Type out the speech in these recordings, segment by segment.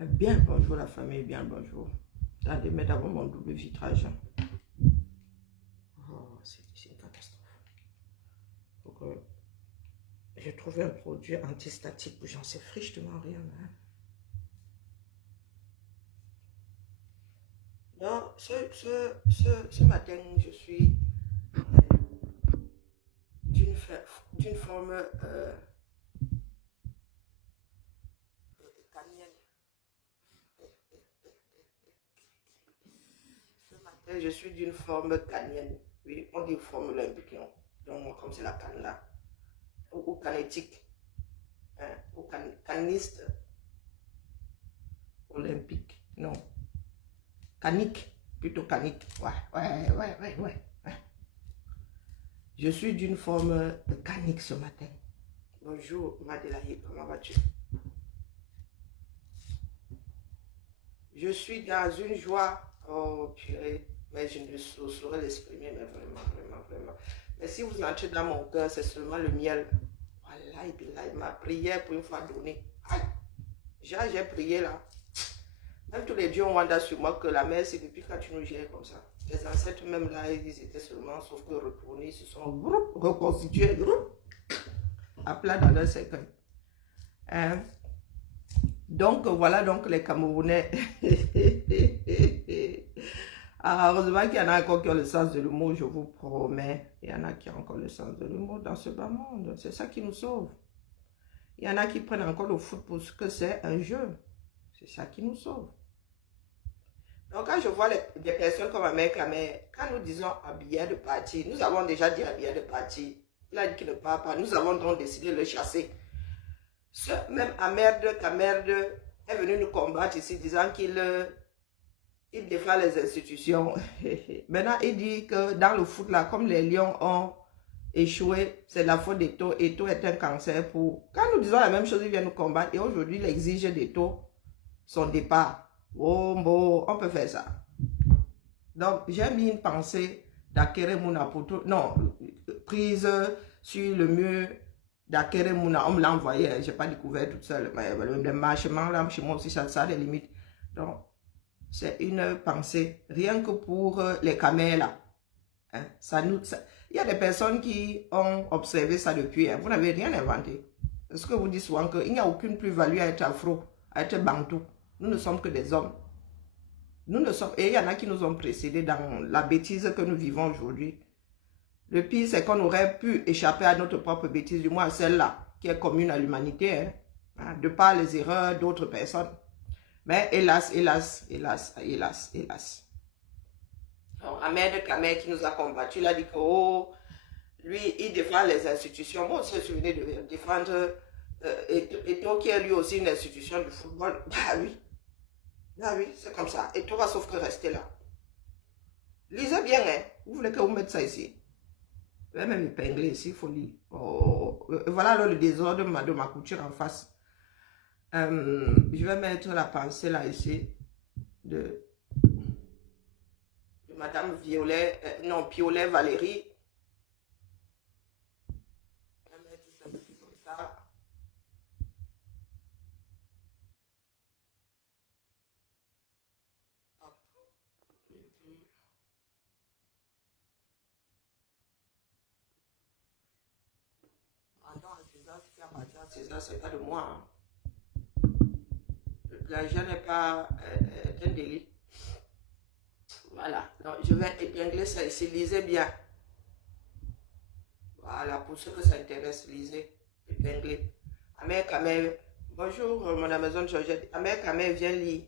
Bien bonjour la famille, bien bonjour. Attendez, mais d'abord mon double vitrage. Oh, c'est une catastrophe. Donc, j'ai trouvé un produit antistatique, j'en sais frichement rien. Hein. Donc, ce matin, je suis d'une forme canienne. Ce matin, je suis d'une forme canienne. Oui, on dit forme olympique, non? Donc, moi, comme c'est la canne là. Ou canétique. Hein, ou caniste olympique. Non. Canique. Plutôt canique. Ouais. Je suis d'une forme canique ce matin. Bonjour, Madelaïe, comment vas-tu? Je suis dans une joie. Oh, purée. Mais je ne saurais l'exprimer, mais vraiment. Mais si vous entrez dans mon cœur, c'est seulement le miel. Voilà, ma prière pour une fois donnée. Aïe! J'ai prié là. Même tous les dieux ont wanda sur moi que la mère, c'est depuis quand tu nous gères comme ça. Les ancêtres même là, ils étaient seulement, sauf que retournés, ils se sont reconstitués à plat dans leur cercueil. Hein? Donc voilà donc les Camerounais. Ah, heureusement qu'il y en a encore qui ont le sens de l'humour, je vous promets. Il y en a qui ont encore le sens de l'humour dans ce bas monde. C'est ça qui nous sauve. Il y en a qui prennent encore le foot pour ce que c'est un jeu. C'est ça qui nous sauve. Donc quand je vois des personnes comme Ahmed Kamel, quand nous disons habillé de parti, nous avons déjà dit habillé de parti. Il a dit qu'il ne part pas. Nous avons donc décidé de le chasser. Ce même Ahmed Kamel est venu nous combattre ici disant qu'il défend les institutions. Maintenant, il dit que dans le foot, là, comme les Lions ont échoué, c'est la faute d'Eto. Eto est un cancer pour... Quand nous disons la même chose, il vient nous combattre. Et aujourd'hui, il exige d'Eto son départ. Oh, bon, on peut faire ça. Donc, j'ai mis une pensée d'Akere Mouna pour tout... Non, prise sur le mur d'Akere Mouna. On me l'a envoyé, je n'ai pas découvert toute seule. Mais le marchement, là, chez moi aussi, ça a des limites. Donc, c'est une pensée, rien que pour les camels là. Hein, il y a des personnes qui ont observé ça depuis. Hein, vous n'avez rien inventé. Parce que vous dites souvent qu'il n'y a aucune plus-value à être afro, à être bantou. Nous ne sommes que des hommes. Nous ne sommes, et il y en a qui nous ont précédés dans la bêtise que nous vivons aujourd'hui. Le pire, c'est qu'on aurait pu échapper à notre propre bêtise, du moins à celle-là, qui est commune à l'humanité, hein, de par les erreurs d'autres personnes. Mais hélas. Donc, Ahmed Kamel qui nous a combattu, il a dit que oh, lui, il défend les institutions. Moi aussi, je suis venu de défendre Eto, qui est lui aussi une institution du football. Ah oui, c'est comme ça. Eto va sauf que rester là. Lisez bien, hein. Vous voulez que vous mettez ça ici? Je vais même épingler ici, il faut lire. Oh, voilà alors le désordre de ma couture en face. Je vais mettre la pensée là ici de Madame Violet, Piolet Valérie. Je vais mettre ça comme ça. César, c'est pas de moi. Hein. Le plagiat n'est pas un délit. Voilà, donc je vais épingler ça ici, lisez bien. Voilà, pour ceux que ça intéresse, lisez, épingler. Ahmed Kamel, bonjour, madame Maison Georgette. Ahmed Kamel, viens lire.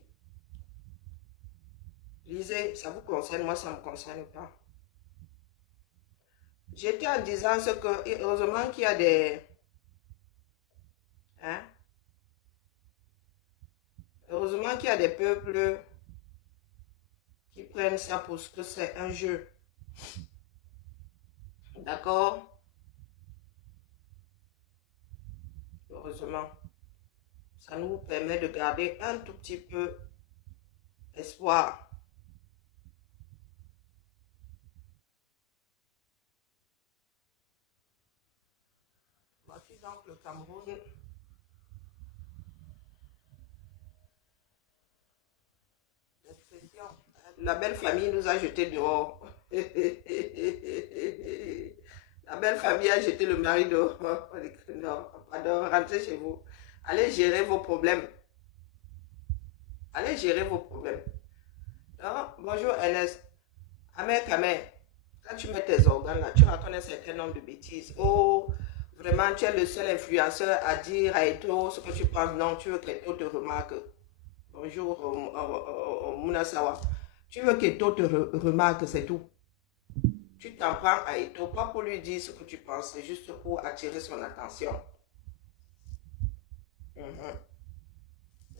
Lisez, ça vous concerne, moi ça ne me concerne pas. J'étais en disant ce que, heureusement qu'il y a des... Hein? Heureusement qu'il y a des peuples qui prennent ça pour ce que c'est un jeu. D'accord? Heureusement. Ça nous permet de garder un tout petit peu espoir. Voici donc le Cameroun. La belle famille nous a jetés dehors. La belle famille a jeté le mari dehors. Non, pardon, rentrez chez vous. Allez gérer vos problèmes. Allez gérer vos problèmes. Non? Bonjour Ernest. Amer Kamer, quand tu mets tes organes là, tu racontes un certain nombre de bêtises. Oh, vraiment, tu es le seul influenceur à dire à Eto ce que tu penses. Non, tu veux qu'Eto te remarque. Bonjour Munasawa. Tu veux qu'Eto te remarque, c'est tout. Tu t'en prends à Eto, pas pour lui dire ce que tu penses, c'est juste pour attirer son attention.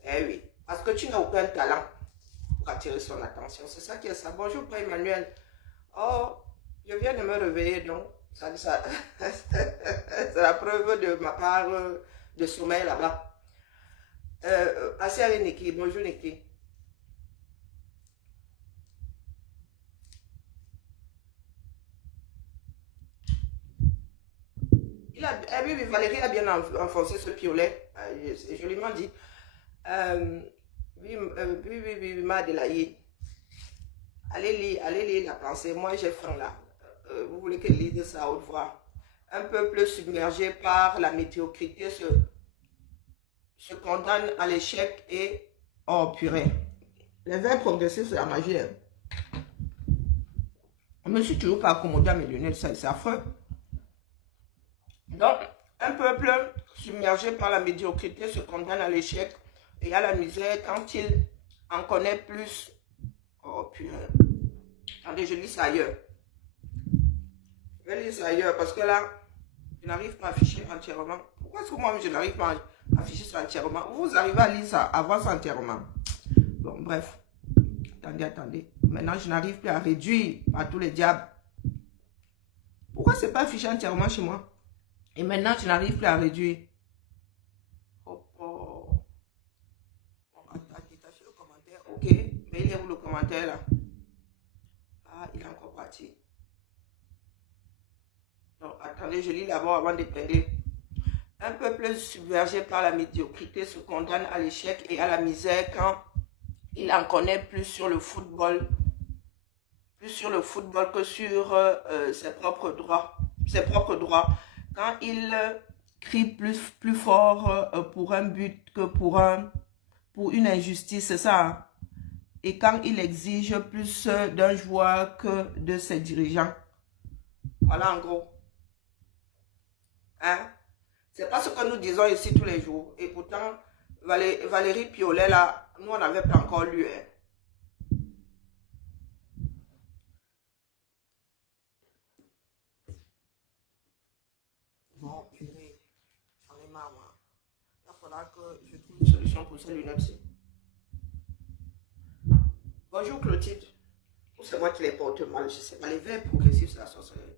Eh oui, parce que tu n'as aucun talent pour attirer son attention. C'est ça qui est ça. Bonjour, Père Emmanuel. Oh, je viens de me réveiller, donc c'est la preuve de ma part de sommeil là-bas. Assez avec Niki. Bonjour, Niki. Oui, Valérie a bien enfoncé ce piolet. C'est joliment dit. Oui, Madelaïe. Allez lire la pensée. Moi, j'ai faim là. Vous voulez qu'elle lise ça à haute voix. Un peuple submergé par la médiocrité se condamne à l'échec et... Oh, purée. Les verbes progressifs, c'est la magie. Je ne me suis toujours pas accommodé à mes lunettes. C'est affreux. Donc, un peuple submergé par la médiocrité se condamne à l'échec et à la misère quand il en connaît plus. Oh putain. Attendez, je lis ça ailleurs. Je vais lire ça ailleurs parce que là, je n'arrive pas à afficher entièrement. Pourquoi est-ce que moi, je n'arrive pas à afficher ça entièrement? Vous arrivez à lire ça, à voir ça entièrement. Bon, bref. Attendez. Maintenant, je n'arrive plus à réduire à tous les diables. Pourquoi c'est pas affiché entièrement chez moi? Et maintenant, je n'arrive plus à réduire. Détachez le commentaire. Ok. Mais il est où le commentaire là? Ah, il est encore parti. Donc, attendez, je lis d'abord avant d'épingler. Un peuple submergé par la médiocrité se condamne à l'échec et à la misère quand il en connaît plus sur le football que sur ses propres droits. Quand il crie plus fort pour un but que pour une injustice, c'est ça. Hein? Et quand il exige plus d'un joueur que de ses dirigeants. Voilà en gros. Hein? C'est pas ce que nous disons ici tous les jours. Et pourtant, Valérie Piolet, là, nous, on n'avait pas encore lu. Hein? Bon, purée, j'en ai marre, moi. Il faudra que je trouve une solution pour ces lunettes-ci. Bonjour Clotilde. Ou c'est moi qui les porte mal, je sais pas. Les verbes progressifs, c'est la sorcellerie.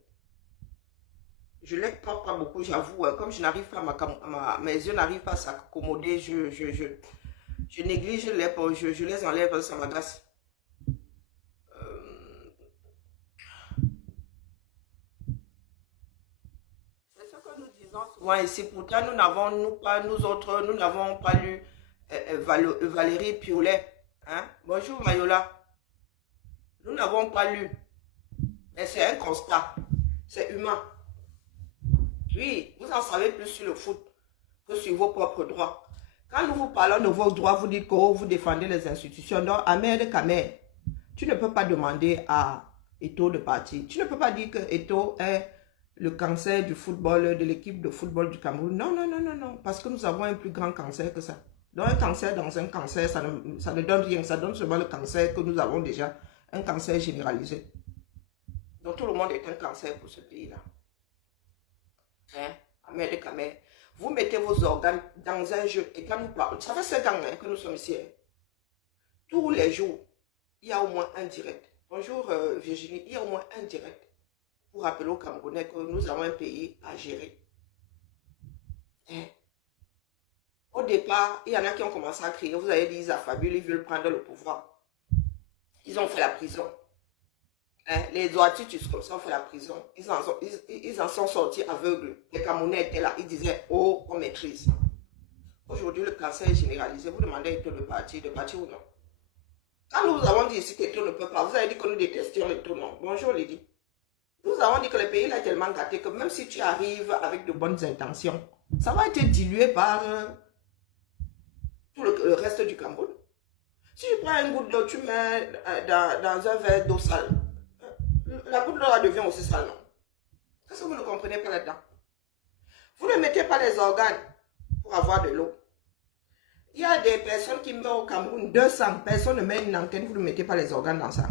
Je ne les porte pas beaucoup, j'avoue. Comme je n'arrive pas mes yeux n'arrivent pas à s'accommoder, je néglige les portes, je les enlève parce que ça m'agace. C'est ce que nous disons souvent ici. Pourtant, nous n'avons pas lu Valérie Piolet. Hein? Bonjour Mayola. Nous n'avons pas lu. Mais c'est un constat. C'est humain. Oui, vous en savez plus sur le foot que sur vos propres droits. Quand nous vous parlons de vos droits, vous dites que vous défendez les institutions. Donc, Ahmed Kamer, tu ne peux pas demander à Eto de partir. Tu ne peux pas dire que Eto est le cancer du football, de l'équipe de football du Cameroun. Non. Parce que nous avons un plus grand cancer que ça. Donc, un cancer dans un cancer, ça ne donne rien. Ça donne seulement le cancer que nous avons déjà. Un cancer généralisé. Donc, tout le monde est un cancer pour ce pays-là. Hein? Ahmed Kamer. Vous mettez vos organes dans un jeu. Et quand nous parlons, ça fait 5 ans que nous sommes ici. Hein? Tous les jours, il y a au moins un direct. Bonjour Virginie, il y a au moins un direct pour rappeler aux Camerounais que nous avons un pays à gérer. Hein? Au départ, il y en a qui ont commencé à crier. Vous avez dit, ils affabulent, ils veulent prendre le pouvoir. Ils ont fait la prison. Hein? Les droititus comme ça ont fait la prison. Ils en sont sortis aveugles. Les Camerounais étaient là. Ils disaient, oh, on maîtrise. Aujourd'hui, le cancer est généralisé. Vous demandez de partir ou non? Quand nous avons dit ici qu'Eto ne peut pas, vous avez dit que nous détestions Eto, non? Bonjour Lydie. Nous avons dit que le pays est tellement gâté que même si tu arrives avec de bonnes intentions, ça va être dilué par tout le reste du Cameroun. Si tu prends une goutte d'eau, tu mets dans un verre d'eau sale, la goutte d'eau devient aussi sale, non? Qu'est-ce que vous ne comprenez pas là-dedans? Vous ne mettez pas les organes pour avoir de l'eau. Il y a des personnes qui meurent au Cameroun, 200 personnes ne mettent une antenne, vous ne mettez pas les organes dans ça.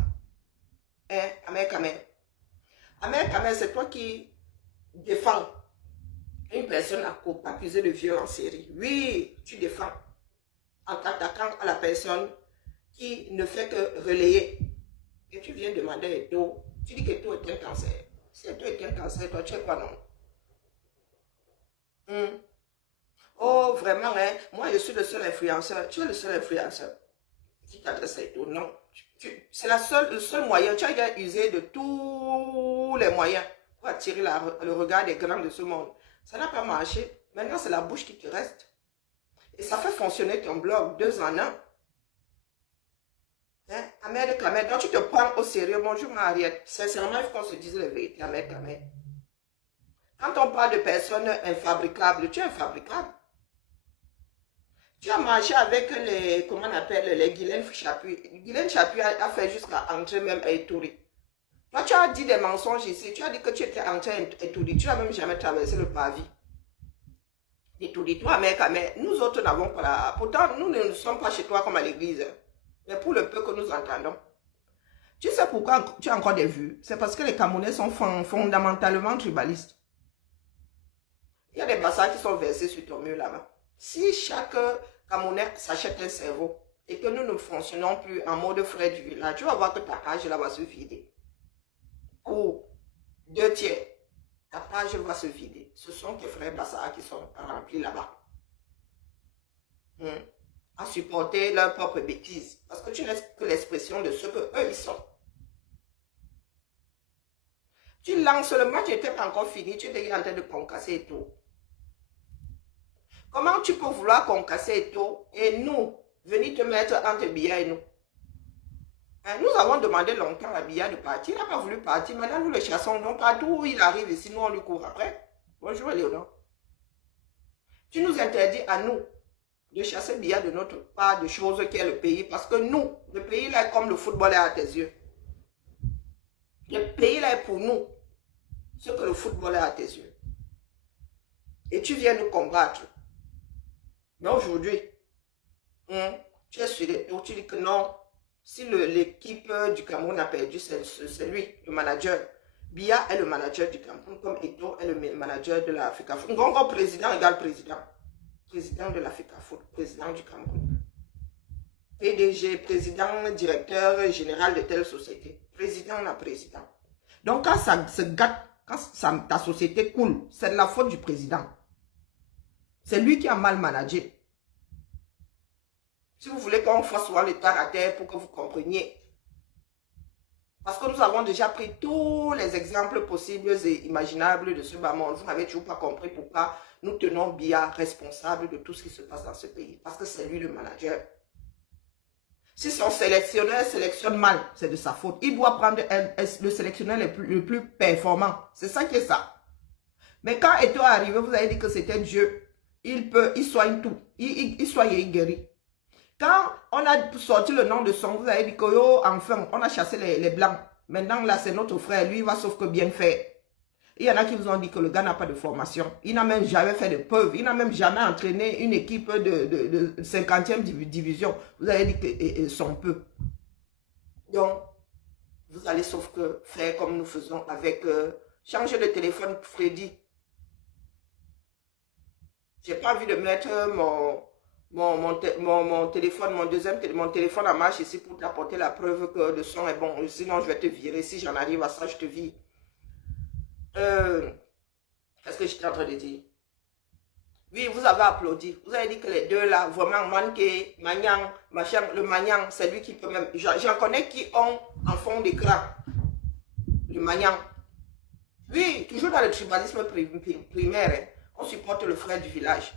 Amer Kamer. Amer Kamer, c'est toi qui défends une personne accusée de viol en série. Oui, tu défends en t'attaquant à la personne qui ne fait que relayer. Et tu viens demander à Eto, tu dis que Eto est un cancer. Si Eto est un cancer, toi tu es quoi, non? Oh, vraiment, hein? Moi je suis le seul influenceur. Tu es le seul influenceur qui t'adresse à Eto. Non. C'est le seul moyen. Tu as déjà usé de tous les moyens pour attirer le regard des grands de ce monde. Ça n'a pas marché. Maintenant, c'est la bouche qui te reste. Et ça fait fonctionner ton blog 2 en 1. Hein? Amer Kamer, donc tu te prends au sérieux. Bonjour Mariette. Sincèrement, il faut qu'on se dise la vérité, Amer Kamer. Quand on parle de personnes infabricables, tu es infabricable. Tu as marché avec les, comment on appelle, les Guylaine Chapuis. Guylaine Chapuis a fait jusqu'à entrer même à Ituri. Toi, tu as dit des mensonges ici. Tu as dit que tu étais entré à Ituri. Tu n'as même jamais traversé le pavis. Ituri, toi, Amer Kamer, nous autres n'avons pas la... Pourtant, nous ne sommes pas chez toi comme à l'église. Mais pour le peu que nous entendons. Tu sais pourquoi tu as encore des vues? C'est parce que les Camerounais sont fondamentalement tribalistes. Il y a des basses qui sont versés sur ton mur là-bas. Si chaque Camerounais s'achète un cerveau et que nous ne fonctionnons plus en mode frais du village, tu vas voir que ta page là va se vider. Pour 2 tiers, ta page va se vider. Ce sont tes frères Bassara qui sont remplis là-bas. À supporter leur propre bêtise. Parce que tu n'es que l'expression de ce qu'eux ils sont. Tu lances le match, n'était pas encore fini, tu étais en train de concasser et tout. Comment tu peux vouloir concasser et tout et nous, venir te mettre entre Biya et nous? Hein, nous avons demandé longtemps à Biya de partir, il n'a pas voulu partir, maintenant nous le chassons, donc partout où il arrive ici, nous on lui court après. Bonjour Léonard. Tu nous interdis à nous de chasser Biya de notre part de choses qu'est le pays, parce que nous, le pays là est comme le football est à tes yeux. Le pays là est pour nous, ce que le football est à tes yeux. Et tu viens nous combattre. Mais aujourd'hui, tu es sur les tours, tu dis que non, si l'équipe du Cameroun a perdu, c'est lui, le manager. Biya est le manager du Cameroun, comme Eto est le manager de l'Africa Foot. Ngongo, président égale président. Président de l'Africa Foot, président du Cameroun. PDG, président, directeur général de telle société. Président, la président. Donc quand ça se gâte, quand ta société coule, c'est de la faute du président. C'est lui qui a mal managé. Si vous voulez qu'on fasse souvent le terre à terre pour que vous compreniez. Parce que nous avons déjà pris tous les exemples possibles et imaginables de ce bas monde. Vous n'avez toujours pas compris pourquoi nous tenons Biya responsable de tout ce qui se passe dans ce pays. Parce que c'est lui le manager. Si son sélectionneur sélectionne mal, c'est de sa faute. Il doit prendre le sélectionneur le plus performant. C'est ça qui est ça. Mais quand Eto est arrivé, vous avez dit que c'était Dieu. Il soigne tout. Il soigne et il guérit. Quand on a sorti le nom de son, vous avez dit que oh, enfin, on a chassé les blancs. Maintenant, là, c'est notre frère. Lui, il va sauf que bien faire. Il y en a qui vous ont dit que le gars n'a pas de formation. Il n'a même jamais fait de preuve. Il n'a même jamais entraîné une équipe de 50e division. Vous avez dit que son peu. Donc, vous allez sauf que faire comme nous faisons avec... changer le téléphone Freddy. J'ai pas envie de mettre mon téléphone, mon téléphone en marche ici pour t'apporter la preuve que le son est bon. Sinon, je vais te virer. Si j'en arrive à ça, je te vire. Qu'est-ce que j'étais en train de dire? Oui, vous avez applaudi. Vous avez dit que les deux là, vraiment, manqué, Magnang, machin, le Magnang, c'est lui qui peut même... J'en connais qui ont en fond d'écran. Le Magnang. Oui, toujours dans le tribalisme primaire, hein, on supporte le frère du village.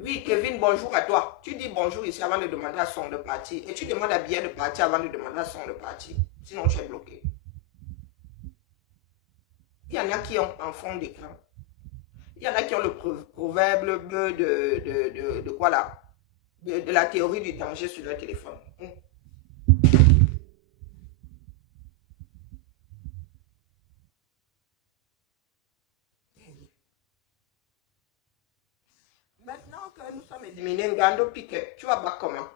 Oui, Kevin, bonjour à toi. Tu dis bonjour ici avant de demander à son de partir. Et tu demandes à Bien de partir avant de demander à son de partir. Sinon, tu es bloqué. Il y en a qui ont en fond d'écran. Il y en a qui ont le proverbe de quoi là? De la théorie du danger sur leur téléphone. Maintenant que nous sommes éliminés, Gando Piquet, tu vas battre comment?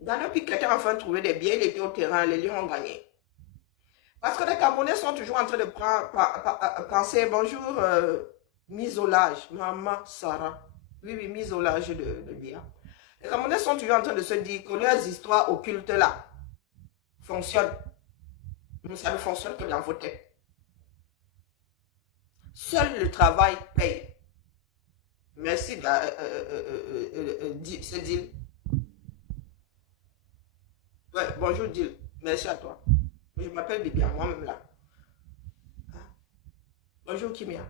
Gando Piquet est enfin trouvé des biens, il était au terrain, les Lions ont gagné. Parce que les Camerounais sont toujours en train de penser, bonjour, misolage, maman Sarah. Oui, oui, misolage de Dia. Les Camerounais sont toujours en train de se dire que leurs histoires occultes là fonctionnent. Mais ça ne fonctionne que dans vos têtes. Seul le travail paye. Merci, c'est Dil. Ouais, bonjour Dil. Merci à toi. Je m'appelle Bibian, moi-même là. Bonjour Kimia.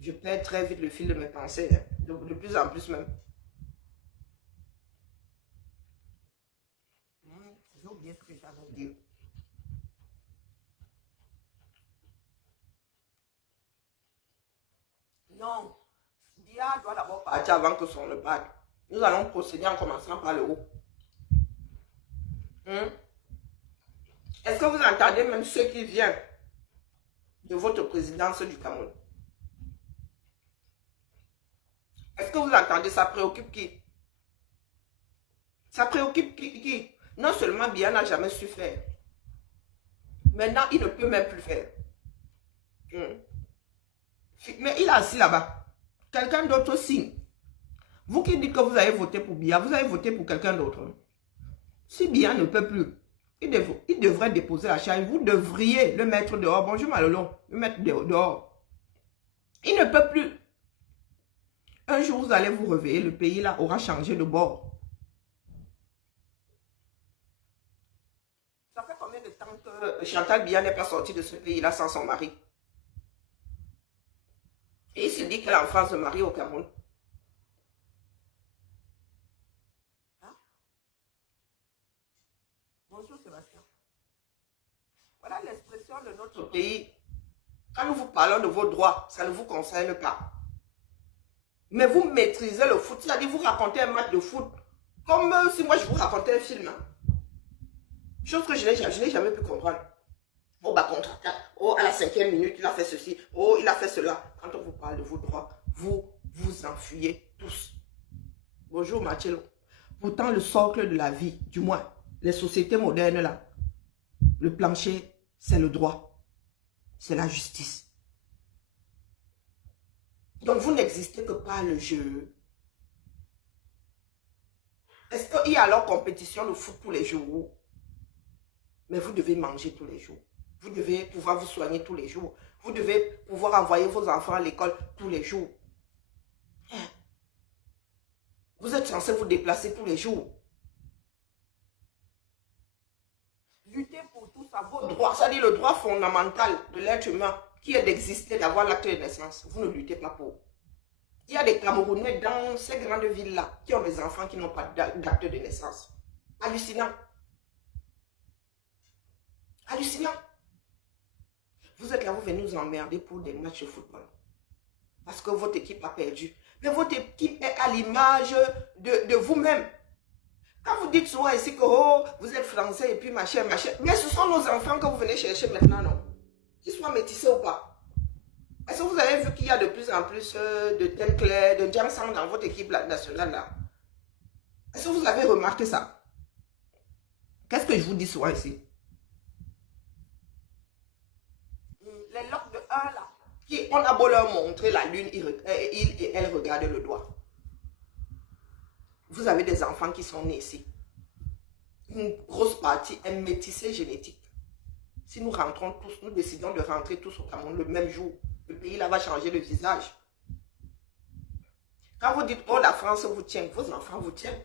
Je perds très vite le fil de mes pensées, hein. De plus en plus même. J'ai oublié ce que j'avais dit. Non, Dia doit d'abord partir avant que son le parte. Nous allons procéder en commençant par le haut. Est-ce que vous entendez même ceux qui viennent de votre présidence du Cameroun? Est-ce que vous entendez? Ça préoccupe qui? Ça préoccupe qui? Non seulement Biya n'a jamais su faire. Maintenant, il ne peut même plus faire. Mais il est assis là-bas. Quelqu'un d'autre signe. Vous qui dites que vous avez voté pour Biya, vous avez voté pour quelqu'un d'autre. Si Biya ne peut plus, il devrait déposer la charge. Vous devriez le mettre dehors. Bonjour Malolon. Le mettre dehors. Il ne peut plus. Un jour, vous allez vous réveiller. Le pays là aura changé de bord. Ça fait combien de temps que Chantal Biya n'est pas sortie de ce pays là sans son mari? Et il se dit qu'elle est en France de mari au Cameroun. Bonjour Sébastien. Voilà l'expression de notre pays. Quand nous vous parlons de vos droits, ça ne vous concerne pas. Mais vous maîtrisez le foot. C'est-à-dire vous racontez un match de foot comme si moi je vous racontais un film. Hein. Chose que je n'ai jamais pu comprendre. Oh, bah contre-attaque. Oh, à la 5e minute, il a fait ceci. Oh, il a fait cela. Quand on vous parle de vos droits, vous vous enfuyez tous. Bonjour Marcello. Pourtant, le socle de la vie, du moins, les sociétés modernes là, le plancher, c'est le droit. C'est la justice. Donc, vous n'existez que par le jeu. Est-ce qu'il y a alors compétition de foot tous les jours? Mais vous devez manger tous les jours. Vous devez pouvoir vous soigner tous les jours. Vous devez pouvoir envoyer vos enfants à l'école tous les jours. Vous êtes censé vous déplacer tous les jours. Lutter pour tout ça, vos droits, c'est-à-dire le droit fondamental de l'être humain qui est d'exister, d'avoir l'acte de naissance. Vous ne luttez pas pour. Il y a des Camerounais dans ces grandes villes-là qui ont des enfants qui n'ont pas d'acte de naissance. Hallucinant. Hallucinant. Vous êtes là, vous venez nous emmerder pour des matchs de football. Parce que votre équipe a perdu. Mais votre équipe est à l'image de vous-même. Quand vous dites souvent ici que oh, vous êtes français et puis machin. Mais ce sont nos enfants que vous venez chercher maintenant, non? Qu'ils soient métissés ou pas. Est-ce que vous avez vu qu'il y a de plus en plus de tel clair, de Jamsang dans votre équipe nationale là? Est-ce que vous avez remarqué ça? Qu'est-ce que je vous dis souvent ici? Les locks de 1 là, qui, on a beau leur montrer la lune, ils et elles regardent le doigt. Vous avez des enfants qui sont nés ici. Une grosse partie est métissée génétique. Si nous rentrons tous, nous décidons de rentrer tous au Cameroun le même jour, le pays là va changer de visage. Quand vous dites, oh la France vous tient, vos enfants vous tiennent.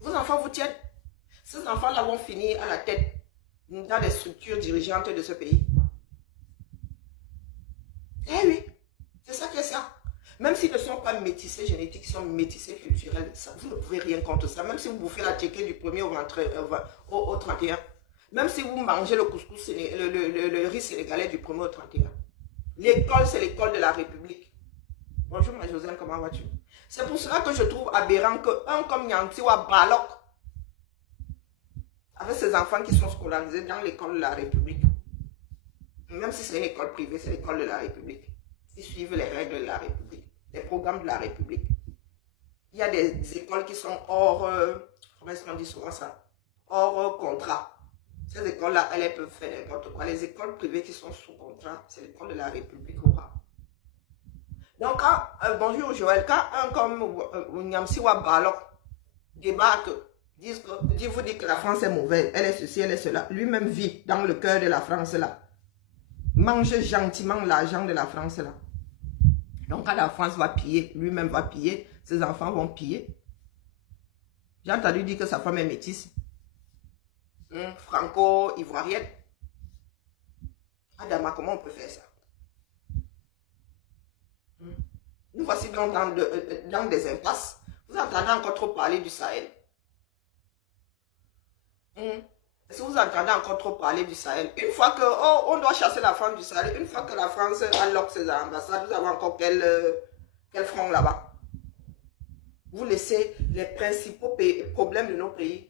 Vos enfants vous tiennent. Ces enfants-là vont finir à la tête dans les structures dirigeantes de ce pays. Eh oui. s'ils ne sont pas métissés génétiques, ils sont métissés culturels, ça, vous ne pouvez rien contre ça. Même si vous bouffez la tchéké du 1er au 31, même si vous mangez le couscous, le riz sénégalais du 1er au 31. L'école, c'est l'école de la République. Bonjour ma Josiane, comment vas-tu? C'est pour cela que je trouve aberrant qu'un comme Nyantiwa Balok, avec ses enfants qui sont scolarisés dans l'école de la République, même si c'est une école privée, c'est l'école de la République. Ils suivent les règles de la République, les programmes de la République. Il y a des écoles qui sont hors, comment est-ce qu'on dit souvent ça? Hors contrat. Ces écoles-là, elles peuvent faire n'importe quoi. Les écoles privées qui sont sous contrat, c'est l'école de la République. Donc, bonjour Joël, quand un comme Nyamsiwa Balok débarque, vous dit que la France est mauvaise, elle est ceci, elle est cela, lui-même vit dans le cœur de la France là. Mange gentiment l'argent de la France là. Donc quand la France va piller, lui-même va piller, ses enfants vont piller. J'ai entendu dire que sa femme est métisse. Franco-ivoirienne. Adama, comment on peut faire ça? Nous voici donc dans des impasses. Vous entendez encore trop parler du Sahel. Est-ce que vous entendez encore trop parler du Sahel? Une fois que on doit chasser la France du Sahel, une fois que la France alloque ses ambassades, vous avez encore quel front là-bas? Vous laissez les principaux problèmes de nos pays.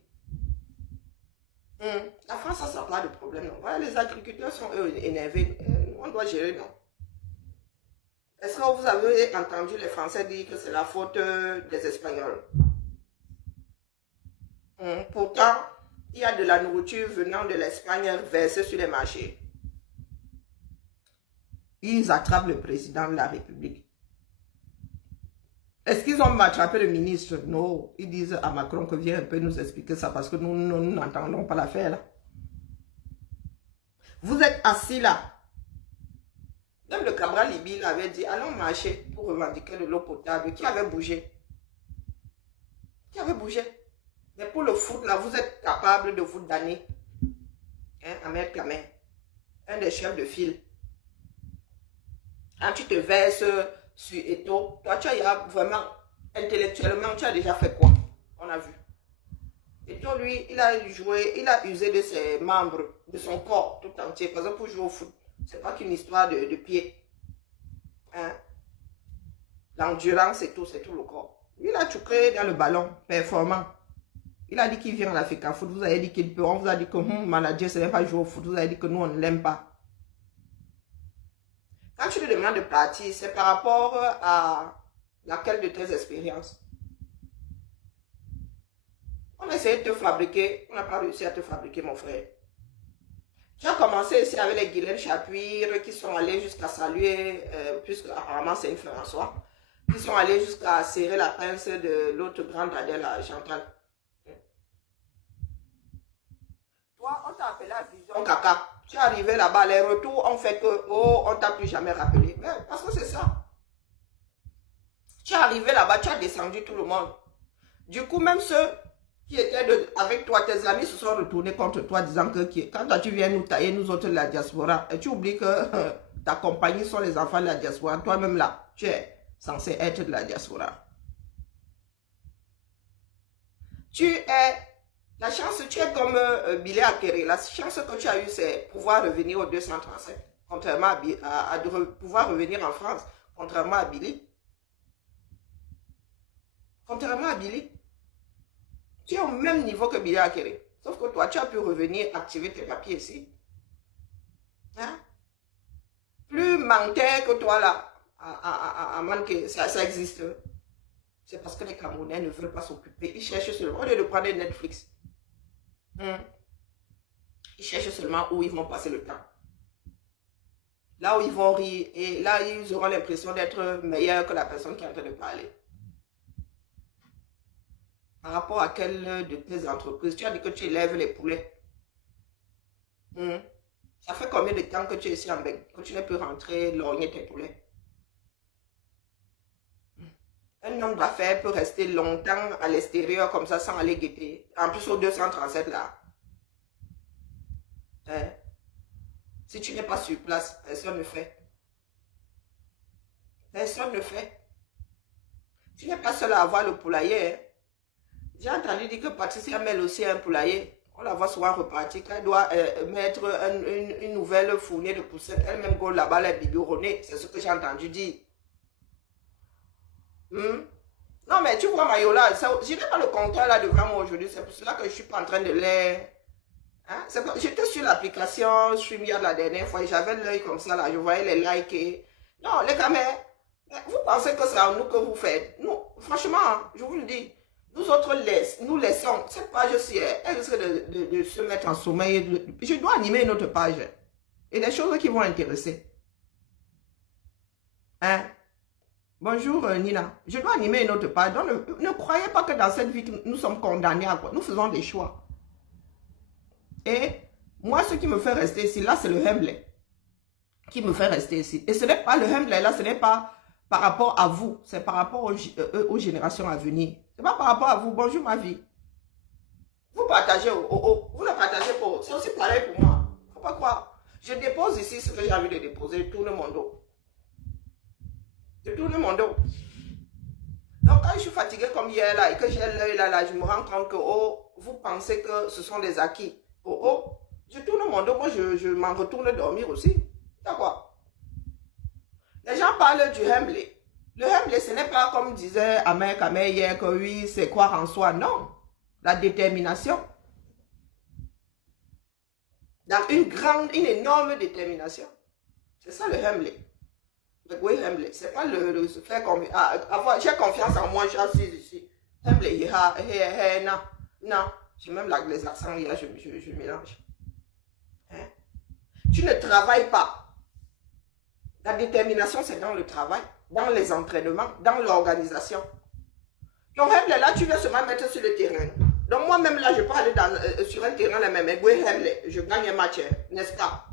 La France a sa part de problèmes. Voilà, les agriculteurs sont eux énervés. On doit gérer, non? Est-ce que vous avez entendu les Français dire que c'est la faute des Espagnols? Pourtant, il y a de la nourriture venant de l'Espagne versée sur les marchés. Ils attrapent le président de la République. Est-ce qu'ils ont attrapé le ministre? Non. Ils disent à Macron que viens un peu nous expliquer ça parce que nous n'entendons pas l'affaire là. Vous êtes assis là. Même le Cabral Liby avait dit allons marcher pour revendiquer de l'eau potable. Qui avait bougé? Qui avait bougé? Mais pour le foot, là, vous êtes capable de vous damner. Ahmed Kamen, un des chefs de file. Quand tu te verses sur Eto, toi, tu as vraiment, intellectuellement, tu as déjà fait quoi? On a vu. Eto, lui, il a joué, il a usé de ses membres, de son corps tout entier, par exemple, pour jouer au foot. C'est pas qu'une histoire de pied. L'endurance, c'est tout le corps. Lui, il a touché dans le ballon, performant. Il a dit qu'il vient à l'Africa Foot. Vous avez dit qu'il peut. On vous a dit que manager, ce n'est pas jouer au foot. Vous avez dit que nous, on ne l'aime pas. Quand tu lui demandes de partir, c'est par rapport à laquelle de tes expériences. On a essayé de te fabriquer. On n'a pas réussi à te fabriquer, mon frère. Tu as commencé ici avec les Guylaine Chapuire qui sont allés jusqu'à saluer, puisque apparemment c'est une François, qui sont allés jusqu'à serrer la pince de l'autre grande Adèle Chantal. Toi, on t'a appelé à Vision Caca. Tu es arrivé là-bas, les retours ont fait que, oh, on t'a plus jamais rappelé. Mais parce que c'est ça. Tu es arrivé là-bas, tu as descendu tout le monde. Du coup, même ceux qui étaient avec toi, tes amis se sont retournés contre toi, disant que quand toi tu viens nous tailler, nous autres de la diaspora, et tu oublies que ta compagnie sont les enfants de la diaspora. Toi-même là, tu es censé être de la diaspora. Tu es... La chance, tu es comme Billy Akere. La chance que tu as eue, c'est pouvoir revenir au 237, contrairement à pouvoir revenir en France, contrairement à Billy. Contrairement à Billy, tu es au même niveau que Billy Akere. Sauf que toi, tu as pu revenir activer tes papiers ici. Hein? Plus menteur que toi là, à manquer, ça existe. C'est parce que les Camerounais ne veulent pas s'occuper. Ils cherchent seulement, au lieu de prendre Netflix. Ils cherchent seulement où ils vont passer le temps. Là où ils vont rire et là ils auront l'impression d'être meilleurs que la personne qui est en train de parler. Par rapport à quelle de tes entreprises, tu as dit que tu élèves les poulets. Ça fait combien de temps que tu es ici en Belgique, que tu ne peux rentrer lorgner tes poulets? Un homme d'affaires peut rester longtemps à l'extérieur comme ça sans aller guetter. En plus au 237 là. Si tu n'es pas sur place, personne ne fait. Personne ne fait. Tu n'es pas seule à avoir le poulailler. Hein. J'ai entendu dire que Patricia Mel aussi a un poulailler. On la voit souvent repartir. Elle doit mettre une nouvelle fournée de poussette. Elle-même go là-bas, les biberonnés. C'est ce que j'ai entendu dire. Hmm? Non, mais tu vois, Mayola, je n'ai pas le compteur là devant moi aujourd'hui. C'est pour cela que je ne suis pas en train de les... Hein? J'étais sur l'application StreamYard la dernière fois et j'avais l'œil comme ça là. Je voyais les likes. Non, les caméras. Vous pensez que c'est à nous que vous faites? Non, franchement, je vous le dis. Nous autres, nous laissons. Cette page-ci, elle risque de se mettre en sommeil. Je dois animer une autre page. Et des choses qui vont intéresser. Hein? Bonjour Nina. Je dois animer une autre page. Donc, ne croyez pas que dans cette vie, nous sommes condamnés à quoi. Nous faisons des choix. Et moi, ce qui me fait rester ici, là, c'est le humble qui me fait rester ici. Et ce n'est pas le humble, là, ce n'est pas par rapport à vous. C'est par rapport aux générations à venir. Ce n'est pas par rapport à vous. Bonjour ma vie. Vous partagez, vous le partagez pour... C'est aussi pareil pour moi. Faut pas croire. Je dépose ici ce que j'ai envie de déposer. Je tourne mon dos. Je tourne mon dos. Donc quand je suis fatiguée comme hier là et que j'ai l'œil là, je me rends compte que vous pensez que ce sont des acquis. Je tourne mon dos. Moi, je m'en retourne dormir aussi. D'accord. Les gens parlent du humble. Le humble, ce n'est pas comme disait Amer Kamer hier que oui, c'est croire en soi. Non. La détermination. Dans une énorme détermination. C'est ça le humble. Le oui humble. C'est pas le se faire comme... j'ai confiance en moi, j'assise ici. Humble, non. Non. J'ai même les accents, là, je mélange. Hein? Tu ne travailles pas. La détermination, c'est dans le travail, dans les entraînements, dans l'organisation. Ton rêve, là, tu viens seulement mettre sur le terrain. Donc, moi-même, là, je peux aller sur un terrain, là, même, je gagne un match, n'est-ce pas?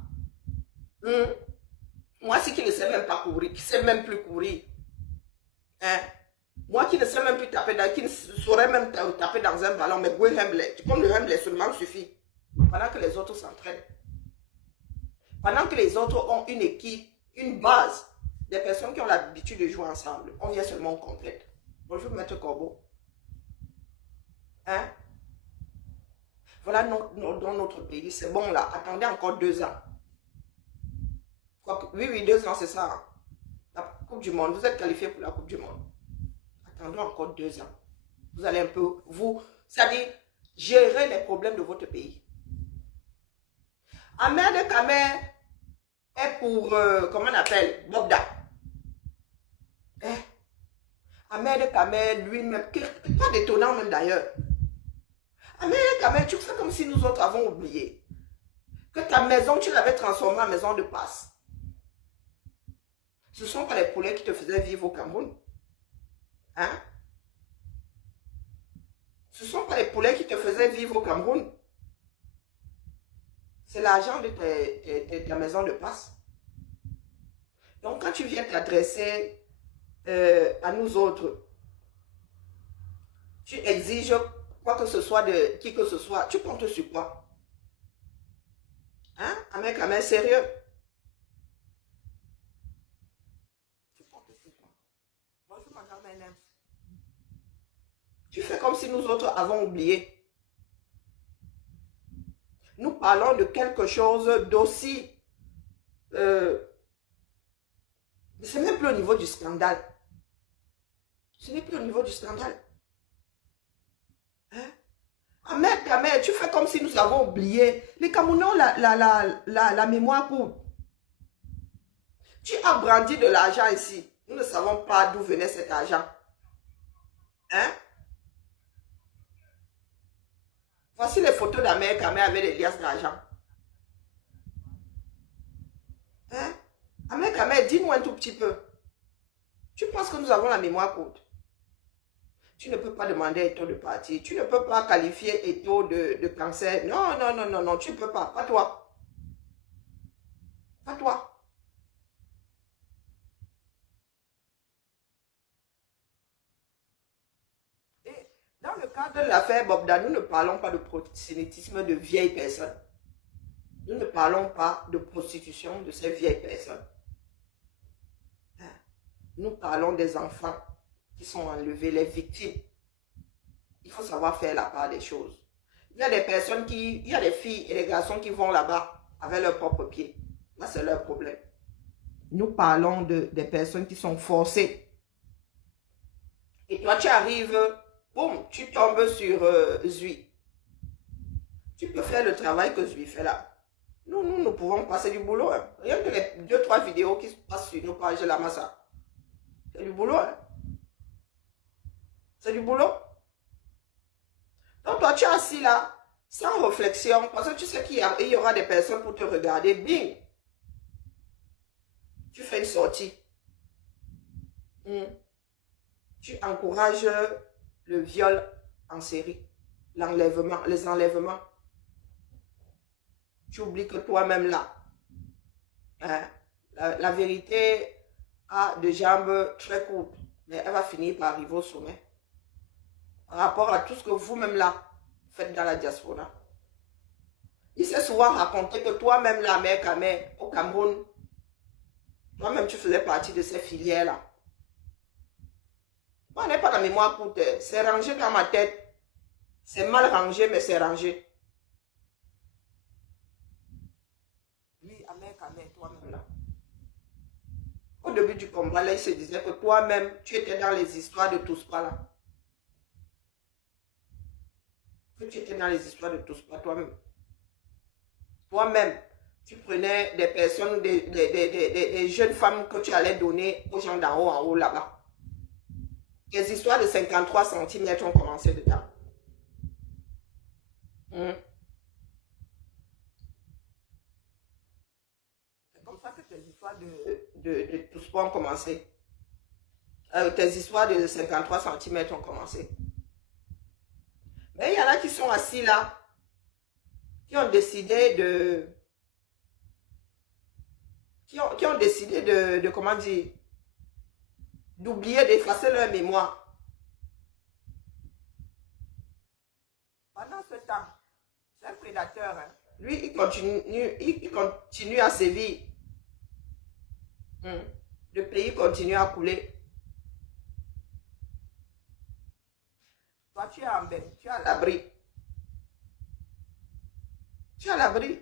Moi, si qui ne sais même pas courir, qui ne sait même plus courir, hein? Moi qui ne sais même plus taper, qui ne saurais même taper dans un ballon, mais comme le humble seulement suffit, pendant que les autres s'entraînent. Pendant que les autres ont une équipe, une base, des personnes qui ont l'habitude de jouer ensemble. On vient seulement complète. Bonjour, Maître Corbeau. Hein? Voilà dans notre pays. C'est bon là. Attendez encore 2 ans. Oui, 2 ans, c'est ça. Hein? La Coupe du Monde. Vous êtes qualifié pour la Coupe du Monde. Attendons encore 2 ans. Vous allez un peu, c'est-à-dire, gérer les problèmes de votre pays. Ahmed Kamer est pour, comment on appelle, Bobda. Ahmed Kamer, lui-même, pas d'étonnant même d'ailleurs. Ahmed Kamer, tu fais comme si nous autres avons oublié que ta maison, tu l'avais transformée en maison de passe. Ce ne sont pas les poulets qui te faisaient vivre au Cameroun. Hein? Ce ne sont pas les poulets qui te faisaient vivre au Cameroun. C'est l'argent de ta maison de passe. Donc, quand tu viens t'adresser à nous autres, tu exiges quoi que ce soit de qui que ce soit, tu comptes sur quoi? Hein? Un mec sérieux. Tu comptes sur quoi? Bonjour, madame Menem. Tu fais comme si nous autres avons oublié. Nous parlons de quelque chose d'aussi... ce n'est plus au niveau du scandale. Ce n'est plus au niveau du scandale. Hein? Ahmed, tu fais comme si nous avons oublié. Les Camerounais, la mémoire courte. Tu as brandi de l'argent ici. Nous ne savons pas d'où venait cet argent. Hein? Voici les photos d'Ahmed Kamer avec des liasses d'argent. Hein? Ahmed Kamer, dis-nous un tout petit peu. Tu penses que nous avons la mémoire courte? Tu ne peux pas demander Eto'o de partir. Tu ne peux pas qualifier Eto'o de cancer. Non, tu ne peux pas. Pas toi. Pas toi. Et dans le cadre de l'affaire Bobda, nous ne parlons pas de proxénétisme de vieilles personnes. Nous ne parlons pas de prostitution de ces vieilles personnes. Nous parlons des enfants qui sont enlevées, les victimes. Il faut savoir faire la part des choses. Il y a des personnes il y a des filles et des garçons qui vont là-bas avec leurs propres pieds. Là, c'est leur problème. Nous parlons des personnes qui sont forcées. Et toi, tu arrives, boum, tu tombes sur Zui. Tu peux faire le travail que Zui fait là. Nous pouvons passer du boulot. Hein. Rien que les 2-3 vidéos qui se passent sur nos pages de la massa. C'est du boulot. Hein. C'est du boulot. Donc toi, tu es assis là, sans réflexion, parce que tu sais qu'il y aura des personnes pour te regarder. Bing! Tu fais une sortie. Tu encourages le viol en série, l'enlèvement, les enlèvements. Tu oublies que toi-même là, hein, la vérité a des jambes très courtes, mais elle va finir par arriver au sommet. Par rapport à tout ce que vous-même là, faites dans la diaspora. Il s'est souvent raconté que toi-même là, mec, au Cameroun, toi-même tu faisais partie de ces filières-là. Moi, je n'ai pas la mémoire courte. C'est rangé dans ma tête. C'est mal rangé, mais c'est rangé. Lui, toi-même là. Au début du combat, là, il se disait que toi-même, tu étais dans les histoires de Touspa là. Que tu étais dans les histoires de Touspa toi-même. Toi-même, tu prenais des personnes, des jeunes femmes que tu allais donner aux gens d'en haut en haut là-bas. Les histoires de 53 cm ont commencé dedans. C'est comme ça que tes histoires de Touspa ont commencé. Tes histoires de 53 cm ont commencé. Mais il y en a qui sont assis là, qui ont décidé de comment dire, d'oublier, d'effacer leur mémoire. Pendant ce temps, c'est un prédateur. Hein. Lui, il continue à sévir. Le pays continue à couler. Toi, tu es en bain, tu es à l'abri. Tu es à l'abri.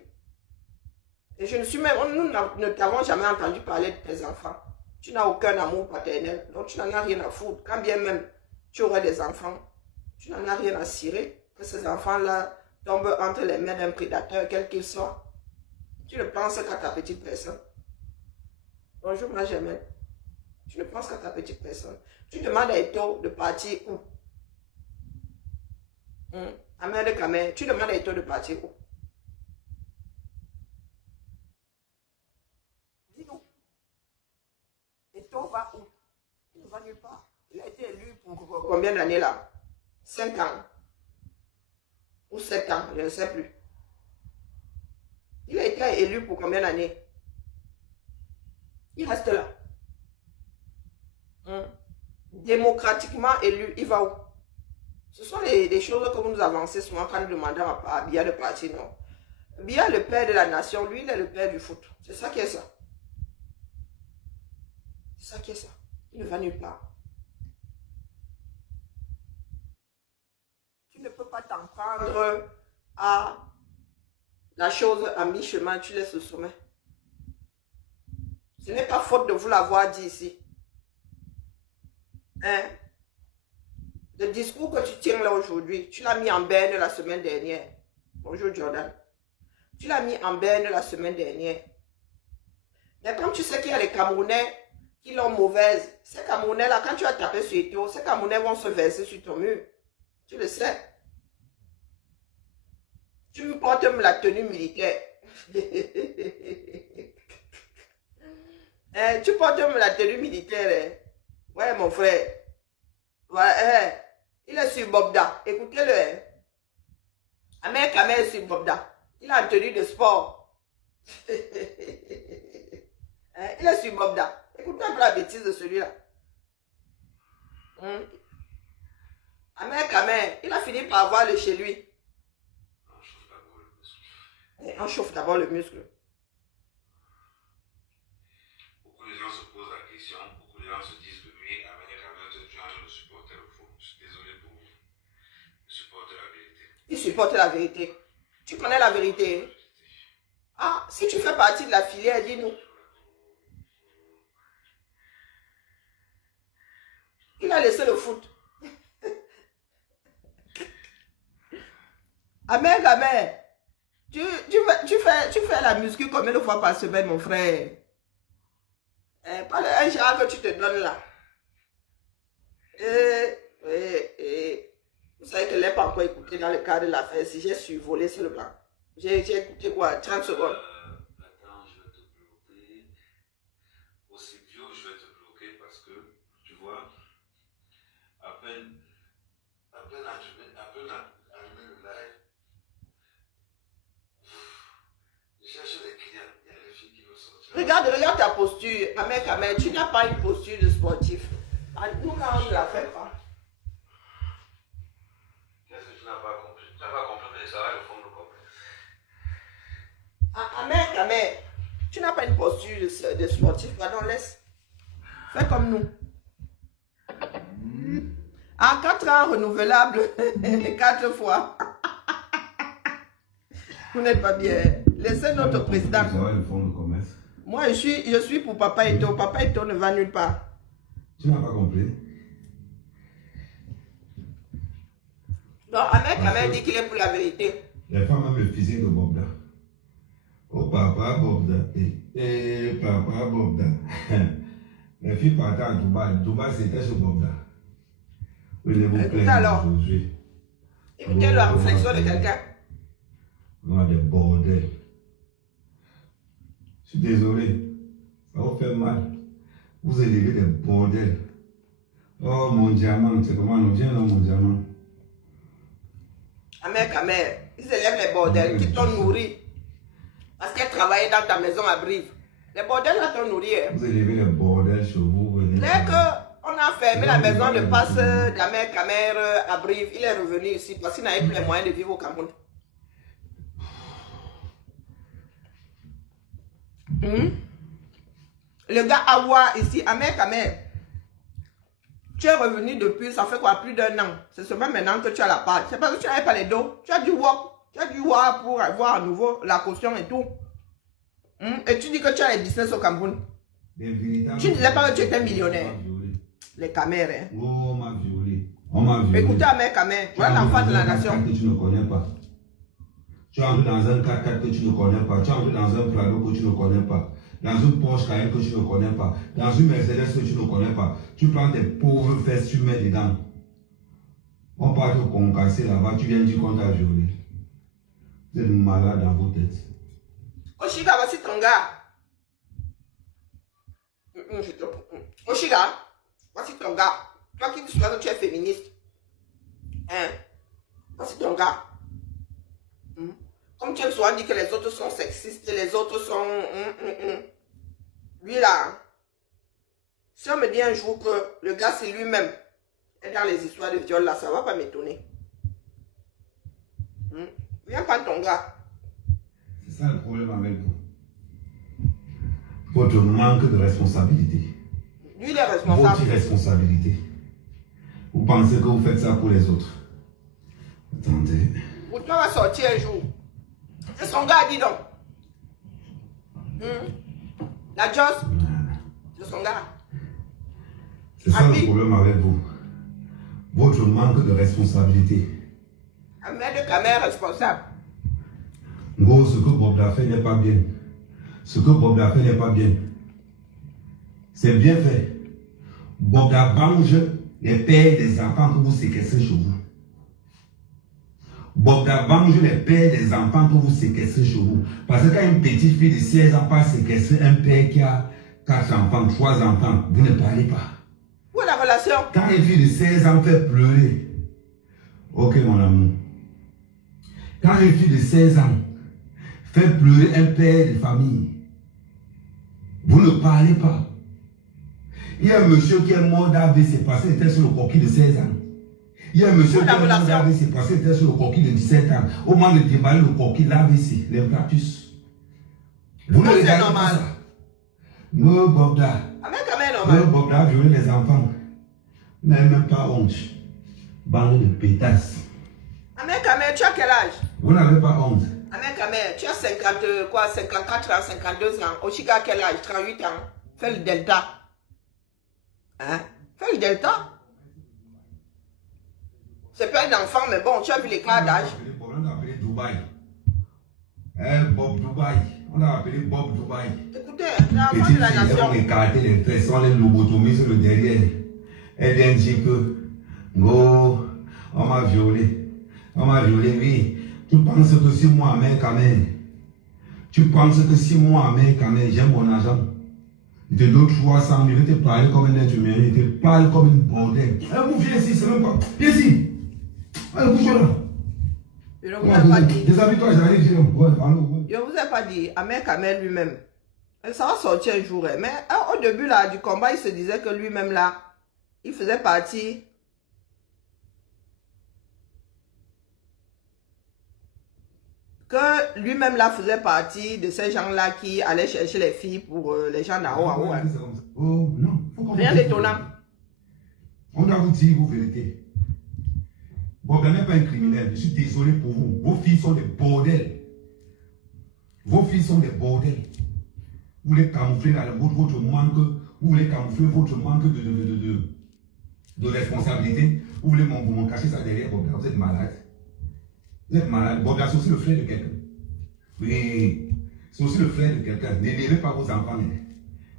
Et je ne suis même, nous ne t'avons jamais entendu parler de tes enfants. Tu n'as aucun amour paternel, donc tu n'en as rien à foutre. Quand bien même tu aurais des enfants, tu n'en as rien à cirer. Que ces enfants-là tombent entre les mains d'un prédateur, quel qu'il soit. Tu ne penses qu'à ta petite personne. Bonjour ma Germaine. Tu ne penses qu'à ta petite personne. Tu demandes à Eto de partir où? Amère de Kamé, tu demandes à Eto de partir où? Dis-nous. Eto va où? Il ne va nulle part. Il a été élu pour combien d'années là? 5 ans. Ou 7 ans, je ne sais plus. Il a été élu pour combien d'années? Il reste là. Démocratiquement élu, il va où? Ce sont les choses que vous nous avancez souvent quand nous demandons à Biya de partir, non? Biya, le père de la nation, lui, il est le père du foot. C'est ça qui est ça. C'est ça qui est ça. Il ne va nulle part. Tu ne peux pas t'en prendre à la chose à mi-chemin, tu laisses le sommet. Ce n'est pas faute de vous l'avoir dit ici. Hein? Le discours que tu tiens là aujourd'hui, tu l'as mis en berne la semaine dernière. Bonjour Jordan. Tu l'as mis en berne la semaine dernière. Mais comme tu sais qu'il y a les Camerounais qui l'ont mauvaise, ces Camerounais-là, quand tu as tapé sur Eto, ces Camerounais vont se verser sur ton mur. Tu le sais. Tu me portes la tenue militaire. Tu portes la tenue militaire. Ouais, mon frère. Ouais, il est sur Bobda. Écoutez-le. Amère Kamé est sur Bobda. Il a une tenue de sport. Il est sur Bobda. Écoutez un peu la bêtise de celui-là. Amère Kamé, il a fini par avoir le chez lui. On chauffe d'abord le muscle. Beaucoup de gens se posent la question, beaucoup de gens se disent que oui, Amère Kamé est en train de supporter la vérité. Tu connais la vérité. Ah, si tu fais partie de la filière, dis-nous. Il a laissé le foot. Amen, amen. Tu fais la muscu combien de fois par semaine, mon frère? Pas un genre que tu te donnes là. Vous savez que je ne l'ai pas encore écouté dans le cadre de l'affaire. Si j'ai survolé sur le plan. J'ai écouté quoi? 30 secondes. Attends, je vais te bloquer. Aussi bio, je vais te bloquer parce que, tu vois, à peine allumé le live, je cherche les clients. Il y a les filles qui veulent sortir. Regarde ta posture. Amen, tu n'as pas une posture de sportif. Nous, là, on ne la fait pas. Qu'est-ce que tu n'as pas compris? Tu n'as pas compris que ça va le fond de complexe. Amen. Tu n'as pas une posture de sportif. Pardon, laisse. Fais comme nous. En 4 ans renouvelable, 4 fois. Vous n'êtes pas bien. Laissez notre président. Ça va le fond de commerce. Moi, je suis pour Papa Eto. Papa Eto ne va nulle part. Tu n'as pas compris? Non, Amen dit qu'il est pour la vérité. Les femmes ont le physique de Bobda. Oh, papa Bobda. Papa Bobda. Les filles partaient à Dubaï. Dubaï, c'était chez Bobda. Écoutez alors. Écoutez la réflexion de quelqu'un. On a des bordels. Je suis désolé. Ça vous fait mal. Vous élevez des bordels. Oh, mon diamant. C'est comment on vient là, mon diamant? Amen. Ils élèvent les bordels qui t'ont nourri. Parce qu'elle travaillait dans ta maison à Brive. Les bordels là t'ont nourri. Vous élevez les bordels chez vous. Dès qu'on a fermé la maison de passe d'Amen Kamer à Brive, il est revenu ici parce qu'il n'avait plus les moyens de vivre au Cameroun. Le gars Awa ici, Amen Kamer. Tu es revenu depuis, ça fait quoi, plus d'1 an. C'est seulement maintenant que tu as la part. C'est parce que tu n'avais pas les dos. Tu as dû voir pour avoir à nouveau la caution et tout. Et tu dis que tu as les business au Cameroun. Tu ne disais pas que tu étais millionnaire. Les caméras. Hein. Oh, on m'a violé. On m'a violé. Écoutez Amen Kamer, voilà l'enfant de la nation. Que tu ne connais pas. Tu entres dans un 4x4 que tu ne connais pas. Tu entres dans un Prado que tu ne connais pas. Dans une Porsche Cayenne que tu ne connais pas. Dans une Mercedes que tu ne connais pas. Tu prends tes pauvres fesses, tu mets dedans. On part te concasser là-bas, tu viens dire qu'on t'a violé. Vous êtes malade dans vos têtes. Oshiga, voici ton gars. Oshiga, voici ton gars. Toi qui dis que tu es féministe. Hein? Voici ton gars. Comme tu aimes souvent dire que les autres sont sexistes, les autres sont... Lui là, si on me dit un jour que le gars c'est lui-même est dans les histoires de viol là, ça va pas m'étonner. Viens prendre ton gars. C'est ça le problème avec vous. Votre manque de responsabilité. Lui il est responsable. Votre irresponsabilité. Vous pensez que vous faites ça pour les autres. Attendez. Pour toi va sortir un jour. C'est son gars, dis donc. La Joss, c'est son gars. C'est ça le problème avec vous. Votre manque de responsabilité. Amen de Kamer responsable. Gros, ce que Bob l'a fait n'est pas bien. Ce que Bob l'a fait n'est pas bien. C'est bien fait. Bob l'a venge les pères des enfants que vous séquestrez chez vous. Bob venge les pères des enfants que vous séquestrez chez vous. Parce que quand une petite fille de 16 ans passe séquestrer un père qui a 4 enfants, 3 enfants, vous ne parlez pas. Où est la relation? Quand une fille de 16 ans fait pleurer, ok mon amour. Quand une fille de 16 ans fait pleurer un père de famille, vous ne parlez pas. Il y a un monsieur qui est mort d'AVC parce qu'il était sur le coquille de 16 ans. Il y a un monsieur qui est mort d'AVC parce qu'il était sur le coquille de 17 ans. Au moment de déballer le coquille, l'AVC, l'implantus. Vous ne regardez pas ça. No Bobda. No Bobda a violé les enfants. Vous n'avez même pas honte. Bande de pétasses. Amen Kamer, Kamel, tu as quel âge? Vous n'avez pas honte. Ahmed Kamel, tu as 54 ans, 52 ans. Oshiga, quel âge? 38 ans. Fais le delta. Hein? Fais le delta. C'est pas un enfant, mais bon, tu as vu l'écart d'âge. On a appelé Dubaï. Bob Dubaï. On a appelé Bob Dubaï. Écoutez, l'enfant de la nation. On a écarté les fesses, on les lobotomisé sur le derrière. Elle dit que, oh, on m'a violé. On m'a violé, oui. Tu penses que si moi, mec, tu penses que si moi, mec, j'aime mon argent. Il te donne 300 000, il te parle comme un être humain, il te parle comme une bordel. Vous viens ici, c'est même pas. Viens ici. Allez, bouge là. Je ne vous ai pas dit. Déshabille-toi, j'arrive ici. Ouais, je ne vous ai pas dit. Ahmed Kamel lui-même. Ça va sortir un jour. Mais au début là, du combat, il se disait que lui-même là, il faisait partie. Que lui-même là faisait partie de ces gens-là qui allaient chercher les filles pour les gens d'en haut à haut. Oh non. Rien d'étonnant. On doit vous dire vos vérités. Bon, ben, n'est pas un criminel. Je suis désolé pour vous. Vos filles sont des bordels. Vos filles sont des bordels. Vous voulez camoufler votre manque. Vous voulez camoufler votre manque de responsabilité. Vous voulez m'en cacher ça derrière. Bon, vous êtes malade. Vous êtes malade. Bon, c'est aussi le frère de quelqu'un. Oui, c'est aussi le frère de quelqu'un. N'élevez pas vos enfants.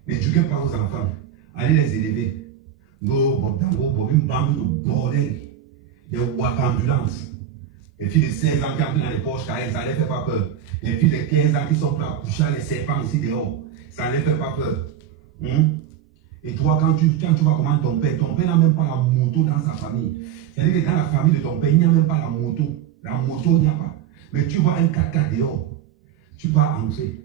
N'éduquez pas vos enfants. Allez les élever. Bon, une bande de bordel. Des ambulance. Les filles de 16 ans qui ont pris dans les poches, ça ne les fait pas peur. Les filles de 15 ans qui sont prêtes à coucher les serpents ici dehors, ça ne les fait pas peur. Et toi, quand tu vois comment ton père n'a même pas la moto dans sa famille. C'est-à-dire que dans la famille de ton père, il n'y a même pas la moto. La moto, il n'y a pas. Mais tu vois un 4x4 dehors, tu vas entrer.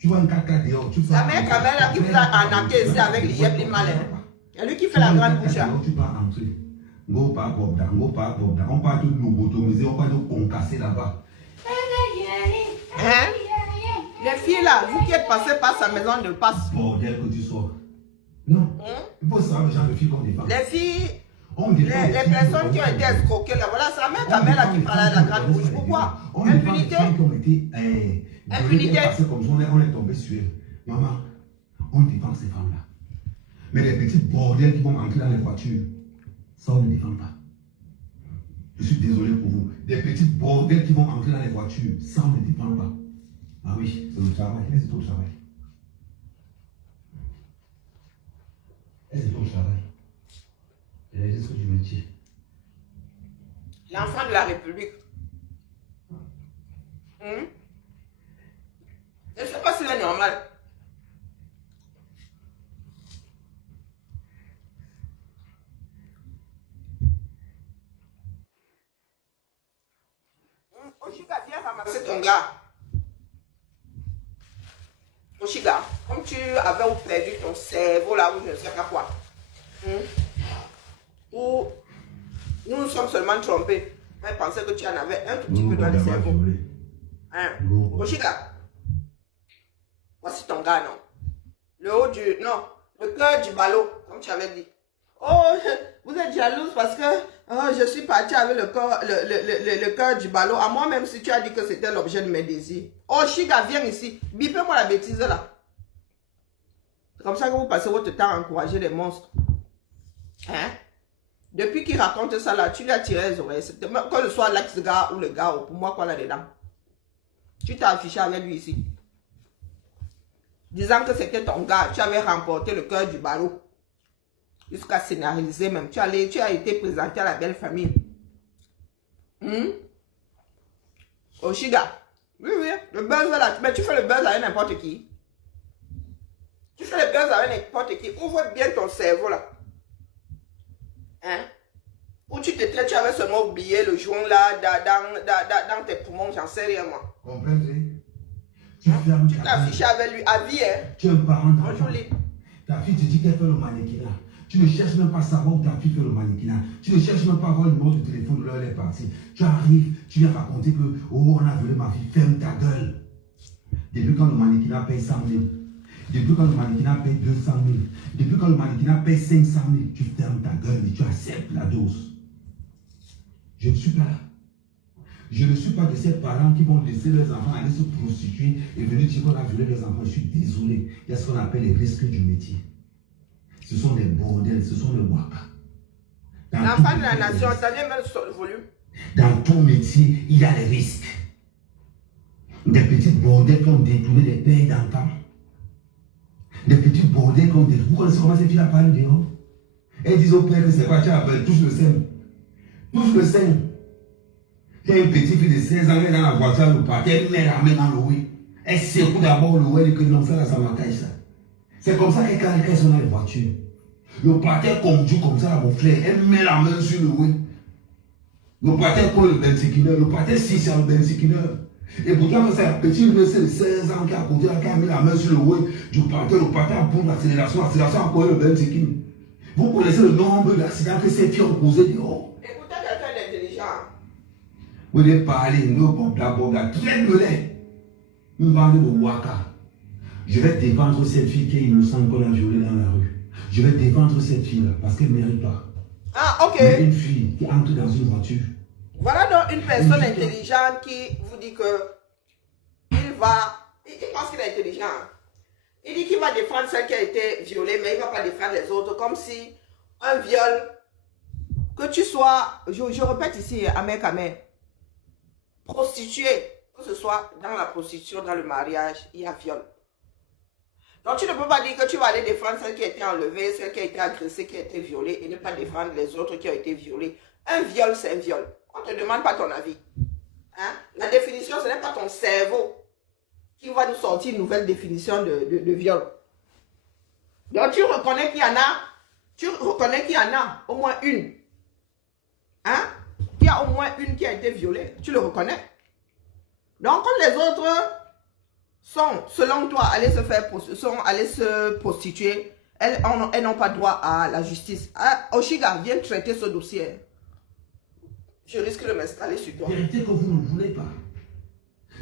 Tu vois un 4x4 dehors, tu vas entrer. La mère Kamel qui vous a arnaqué ici avec l'IEP les malins. C'est lui qui fait la grande bouche. Tu vas entrer. On parle de lobotomiser, on parle de concasser là-bas. Hein? Les filles là, vous qui êtes passé par sa maison de passe. Bordel que tu sois. Non. Il faut savoir le genre de filles qu'on défend. Les filles, les personnes qui ont été escroquées là, voilà, c'est la mère Kamel là qui parle de la grande bouche. Pourquoi? Impunité. Impunité. Comme ça, on est tombé sur eux. Maman, on défend ces femmes-là. Mais les petits bordels qui vont entrer dans les voitures, ça, on ne défend pas. Je suis désolé pour vous. Des petits bordels qui vont entrer dans les voitures, ça, on ne défend pas. Ah oui, c'est le travail. C'est au travail. C'est au travail. C'est ce que je me dis. L'enfant de la République. Je ne sais pas si c'est normal. Oshiga, viens ramasser ton gars. Oshiga, comme tu avais perdu ton cerveau là, ou je ne sais pas quoi. Ou nous nous sommes seulement trompés. Mais pensais que tu en avais un tout petit peu dans le cerveau. Oshiga, voici ton gars, non? Le haut du... Non, le cœur du ballot, comme tu avais dit. Oh, vous êtes jalouse parce que je suis partie avec le cœur du ballot. À moi, même si tu as dit que c'était l'objet de mes désirs. Oh, Chiga, viens ici. Bipez-moi la bêtise là. C'est comme ça que vous passez votre temps à encourager les monstres. Hein? Depuis qu'il raconte ça là, tu lui as tiré les oreilles. Que ce soit l'ex-gars ou le gars, pour moi, quoi là-dedans. Tu t'es affiché avec lui ici. Disant que c'était ton gars, tu avais remporté le cœur du ballot. Jusqu'à scénariser même. Tu as été présenté à la belle famille. Oshiga. Oui, le buzz là. Mais tu fais le buzz avec n'importe qui. Tu fais le buzz avec n'importe qui. Ouvre bien ton cerveau là. Hein? Ou tu avais seulement oublié le joint là dans tes poumons, j'en sais rien moi. Comprenez? Tu t'es affiché avec lui à vie, hein? Tu es un parent d'enfant. Bonjour, ta fille te dit qu'elle fait le mannequinat. Tu ne cherches même pas à savoir où ta fille fait le mannequinat. Tu ne cherches même pas à avoir le numéro de téléphone de là où elle est partie. Tu arrives, tu viens raconter que, oh, on a violé ma fille. Ferme ta gueule. Depuis quand le mannequinat paye 100 000. Depuis quand le mannequinat paye 200 000. Depuis quand le mannequinat paye 500 000. Tu fermes ta gueule et tu acceptes la dose. Je ne suis pas là. Je ne suis pas de ces parents qui vont laisser leurs enfants aller se prostituer et venir dire qu'on a violé leurs enfants. Je suis désolé. Il y a ce qu'on appelle les risques du métier. Ce sont des bordels, ce sont des waka. L'enfant de la nation, attendez même sur le volume. Dans tout métier, il y a des risques. Des petits bordels qui ont détourné des pères d'enfants. Des petits bordels qui ont détourné. Vous connaissez comment ces filles parlent dehors? Elles disent au père que c'est quoi, tu as touche le sein. Touche le sein. Il y a une petite fille de 16 ans, elle est dans la voiture, le parti, elle met la main dans le oui. Elle secoue d'abord le oui et que non, ça là, ça m'attache ça. C'est comme ça qu'elles sont dans les voitures. Le parti conduit comme ça, mon frère, elle met la main sur le oui. Le parti colle le 25 heures, le parti 6 à le 25 heures. Et pourtant, c'est un petit monsieur de 16 ans qui a côté, qui a mis la main sur le oui du parti, le parti a pour l'accélération a collé le 25 heures. Vous connaissez le nombre d'accidents que ces filles ont causé dehors. Écoutez quelqu'un d'intelligent. Vous voulez parler, nous, bobla, traite-le-les. Une bande de waka. Je vais défendre cette fille qui est innocente qu'on a violée dans la rue. Je vais défendre cette fille-là parce qu'elle ne mérite pas. Ah, ok. Mais une fille qui entre dans une voiture. Voilà donc une personne intelligente qui vous dit que il pense qu'il est intelligent. Il dit qu'il va défendre celle qui a été violée, mais il ne va pas défendre les autres. Comme si un viol, que tu sois, je répète ici, Amen, prostituée, que ce soit dans la prostitution, dans le mariage, il y a viol. Donc tu ne peux pas dire que tu vas aller défendre celle qui a été enlevée, celle qui a été agressée, qui a été violée, et ne pas défendre les autres qui ont été violés. Un viol, c'est un viol. On ne te demande pas ton avis. Hein? La définition, ce n'est pas ton cerveau qui va nous sortir une nouvelle définition de viol. Donc tu reconnais qu'il y en a, au moins une. Hein? Il y a au moins une qui a été violée. Tu le reconnais. Donc comme les autres sont, selon toi, allés se prostituer, elles n'ont pas droit à la justice. Ah, Oshiga, viens traiter ce dossier. Je risque de m'installer sur toi. Vérité que vous ne voulez pas.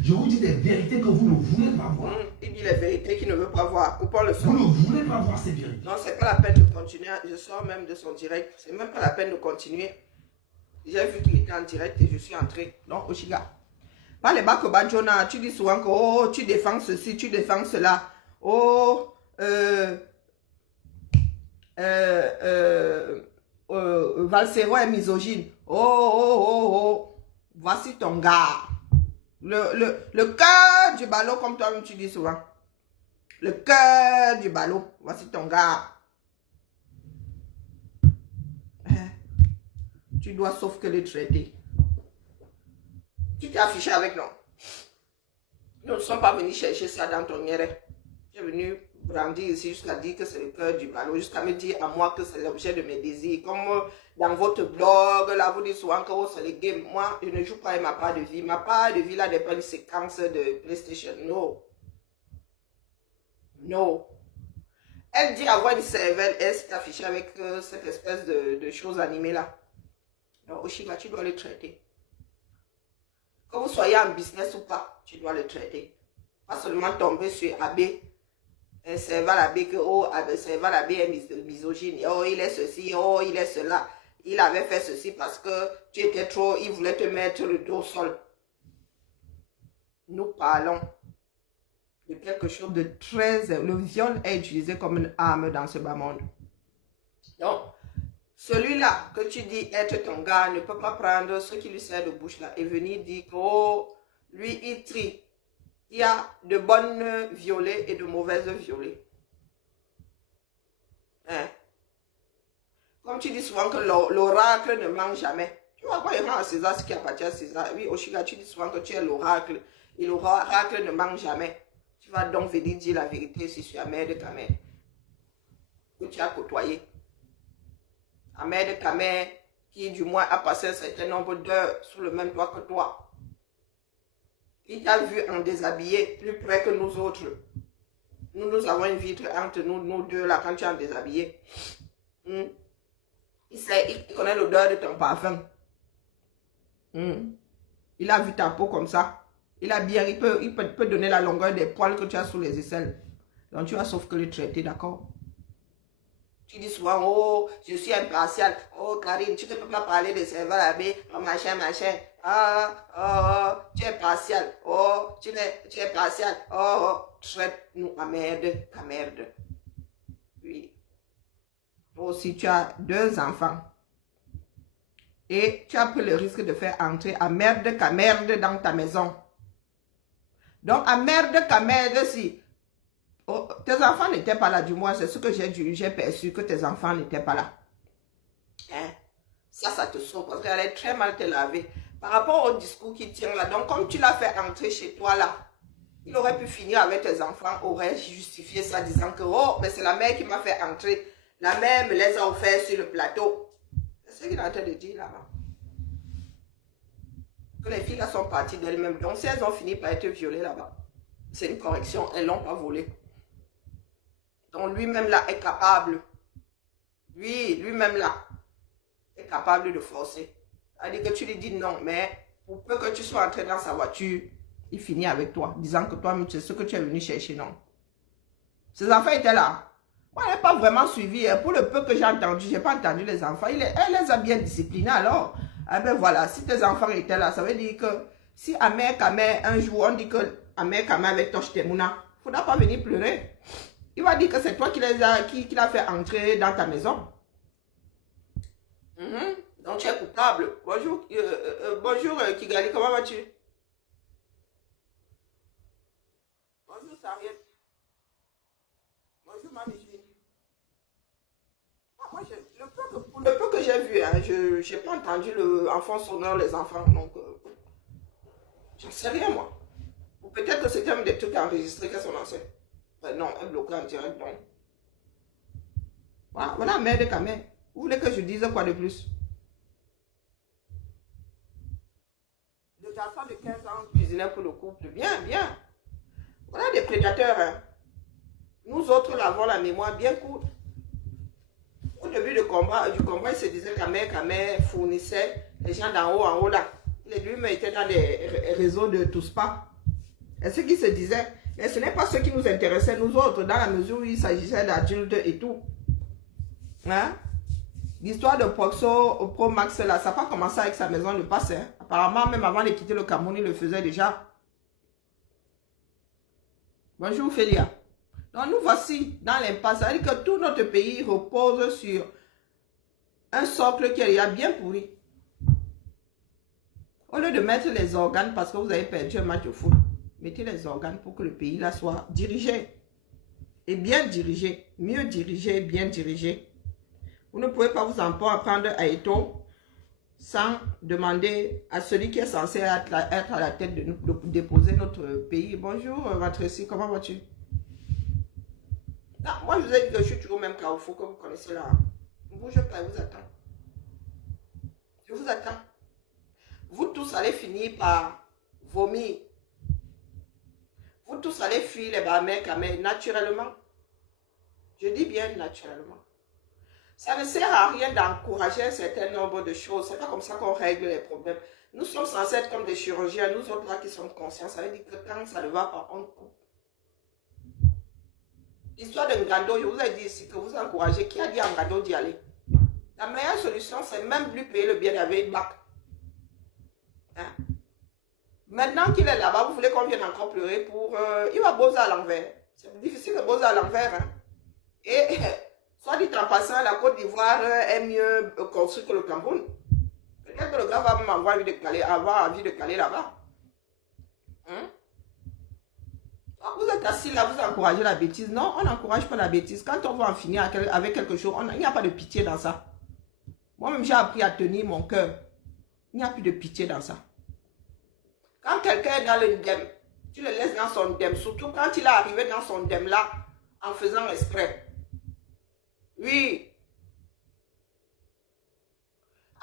Je vous dis des vérités que vous ne voulez pas voir. Il dit les vérités qu'il ne veut pas voir. Coupons le son. Vous ne voulez pas voir ces vérités. Non, c'est pas la peine de continuer. Je sors même de son direct. C'est même pas la peine de continuer. J'ai vu qu'il était en direct et je suis entré. Donc, Oshiga. Pas les bacs Jonah, tu dis souvent que oh, tu défends ceci, tu défends cela. Oh, Valsero est misogyne. Oh. Voici ton gars. Le cœur du ballot, comme toi-même tu dis souvent. Le cœur du ballot. Voici ton gars. Tu dois sauf que le traiter. Tu t'es affiché avec nous. Nous ne sommes pas venus chercher ça dans ton miret. J'ai venu brandir ici jusqu'à dire que c'est le cœur du ballot, jusqu'à me dire à moi que c'est l'objet de mes désirs. Comme dans votre blog, là, vous dites souvent que oh, c'est le game. Moi, je ne joue pas avec ma part de vie. Ma part de vie, là, n'est pas une séquence de PlayStation. Non. Elle dit avoir une cervelle, elle s'est affichée avec cette espèce de choses animées là. Donc, Oshiga, tu dois le traiter. Que vous soyez en business ou pas, tu dois le traiter. Pas seulement tomber sur Abbé, un servant Abbé, que oh, servant Abbé est misogyne, oh, il est ceci, oh, il est cela. Il avait fait ceci parce que tu étais trop, il voulait te mettre le dos au sol. Nous parlons de quelque chose de très... Le viol est utilisé comme une arme dans ce bas monde. Donc, celui-là que tu dis être ton gars ne peut pas prendre ce qui lui sert de bouche là et venir dire que oh, lui il trie. Il y a de bonnes violées et de mauvaises violées. Hein? Comme tu dis souvent que l'oracle ne ment jamais. Tu vois quoi, il rend à César ce qui appartient à César. Oui, Oshiga, tu dis souvent que tu es l'oracle. Et l'oracle ne ment jamais. Tu vas donc venir dire la vérité si tu es la mère de ta mère. Que tu as côtoyé. La mère de ta mère qui du moins a passé un certain nombre d'heures sous le même toit que toi. Il t'a vu en déshabillé plus près que nous autres. Nous avons une vitre entre nous deux là quand tu es en déshabillé. Il connaît l'odeur de ton parfum. Il a vu ta peau comme ça. Il peut donner la longueur des poils que tu as sous les aisselles. Donc tu as sauf que le traiter, d'accord? Tu dis souvent, oh, je suis impartial. Oh, Karine, tu ne peux pas parler de serveur abbé, oh, machin, machin. Ah, tu es partial. Oh, tu es partial. Oh, traite-nous à merde, à merde. Oui. Oh, si tu as 2 enfants et tu as pris le risque de faire entrer à merde, qu'à merde dans ta maison. Donc, à merde, qu'à merde, si oh, tes enfants n'étaient pas là, du moins, c'est ce que j'ai perçu, que tes enfants n'étaient pas là. Hein? Ça te sauve parce qu'elle est très mal te laver. Par rapport au discours qui tient là, donc comme tu l'as fait entrer chez toi là, il aurait pu finir avec tes enfants, aurait justifié ça disant que oh, mais c'est la mère qui m'a fait entrer. La mère me les a offerts sur le plateau. C'est ce qu'il est en train de dire là-bas. Que les filles là sont parties d'elles-mêmes. Donc si elles ont fini par être violées là-bas, c'est une correction, elles ne l'ont pas volé. Donc lui-même là est capable. Lui-même là est capable de forcer. C'est-à-dire que tu lui dis non, mais pour peu que tu sois entré dans sa voiture, il finit avec toi, disant que toi, c'est ce que tu es venu chercher, non. Ses enfants étaient là. Moi, elle n'est pas vraiment suivi. Pour le peu que j'ai entendu, je n'ai pas entendu les enfants. Elle les a bien disciplinés. Alors, eh ben voilà, si tes enfants étaient là, ça veut dire que si Amer Kamer, un jour, on dit que Amer Kamer avec Tosh Temouna, il ne faudra pas venir pleurer. Il va dire que c'est toi qui l'a fait entrer dans ta maison. Donc tu es coupable. Bonjour, bonjour Kigali, comment vas-tu? Bonjour Sariette. Bonjour Mamie. Pour le peu que j'ai vu, hein, je n'ai pas entendu le enfant sonore les enfants, donc je ne sais rien moi. Ou peut-être que c'était même des trucs enregistrés qu'elles sont lancés. Mais non, elle bloquée en direct, non. Voilà, merde quand même. Vous voulez que je dise quoi de plus? Les enfants de 15 ans cuisinaient pour le couple. Bien, bien. Voilà des prédateurs. Hein. Nous autres, là, avons la mémoire bien courte. Au début du combat, il se disait qu'Amer fournissait les gens d'en haut, en haut là. Lui-même était dans des réseaux de tous pas. Et ce qui se disait, mais ce n'est pas ce qui nous intéressait, nous autres, dans la mesure où il s'agissait d'adultes et tout. Hein? L'histoire de Proxo Pro Max là, ça n'a pas commencé avec sa maison de passe. Hein? Apparemment, même avant de quitter le Cameroun, il le faisait déjà. Bonjour Félia. Donc nous voici dans l'impasse. Ça veut dire que tout notre pays repose sur un socle qui est déjà bien pourri. Au lieu de mettre les organes parce que vous avez perdu un match de foot, mettez les organes pour que le pays là soit dirigé. Et bien dirigé. Mieux dirigé, bien dirigé. Vous ne pouvez pas vous en prendre à Eto sans demander à celui qui est censé être à la tête de déposer notre pays. Bonjour, Vatreci, comment vas-tu? Moi, je vous ai dit que je suis toujours au même carrefour que vous connaissez là. Ne bougez pas, je vous attends. Je vous attends. Vous tous allez finir par vomir. Vous tous allez fuir les barmères naturellement. Je dis bien naturellement. Ça ne sert à rien d'encourager un certain nombre de choses. C'est pas comme ça qu'on règle les problèmes. Nous sommes censés être comme des chirurgiens. Nous autres là qui sommes conscients. Ça veut dire que quand ça ne va pas, on coupe. L'histoire de Ngando, je vous ai dit ici que vous encouragez. Qui a dit à Ngando d'y aller? La meilleure solution, c'est même lui payer le billet d'avion et bac. Hein? Maintenant qu'il est là-bas, vous voulez qu'on vienne encore pleurer pour... il va bosser à l'envers. C'est difficile de bosser à l'envers. Hein? Et soit dit en passant, la Côte d'Ivoire est mieux construite que le Cameroun. Peut-être que le gars va même avoir envie de caler là-bas. Hein? Vous êtes assis là, vous encouragez la bêtise. Non, on n'encourage pas la bêtise. Quand on va en finir avec quelque chose, il n'y a pas de pitié dans ça. Moi-même, j'ai appris à tenir mon cœur. Il n'y a plus de pitié dans ça. Quand quelqu'un est dans le ndem, tu le laisses dans son ndem. Surtout quand il est arrivé dans son ndem là, en faisant exprès. Oui.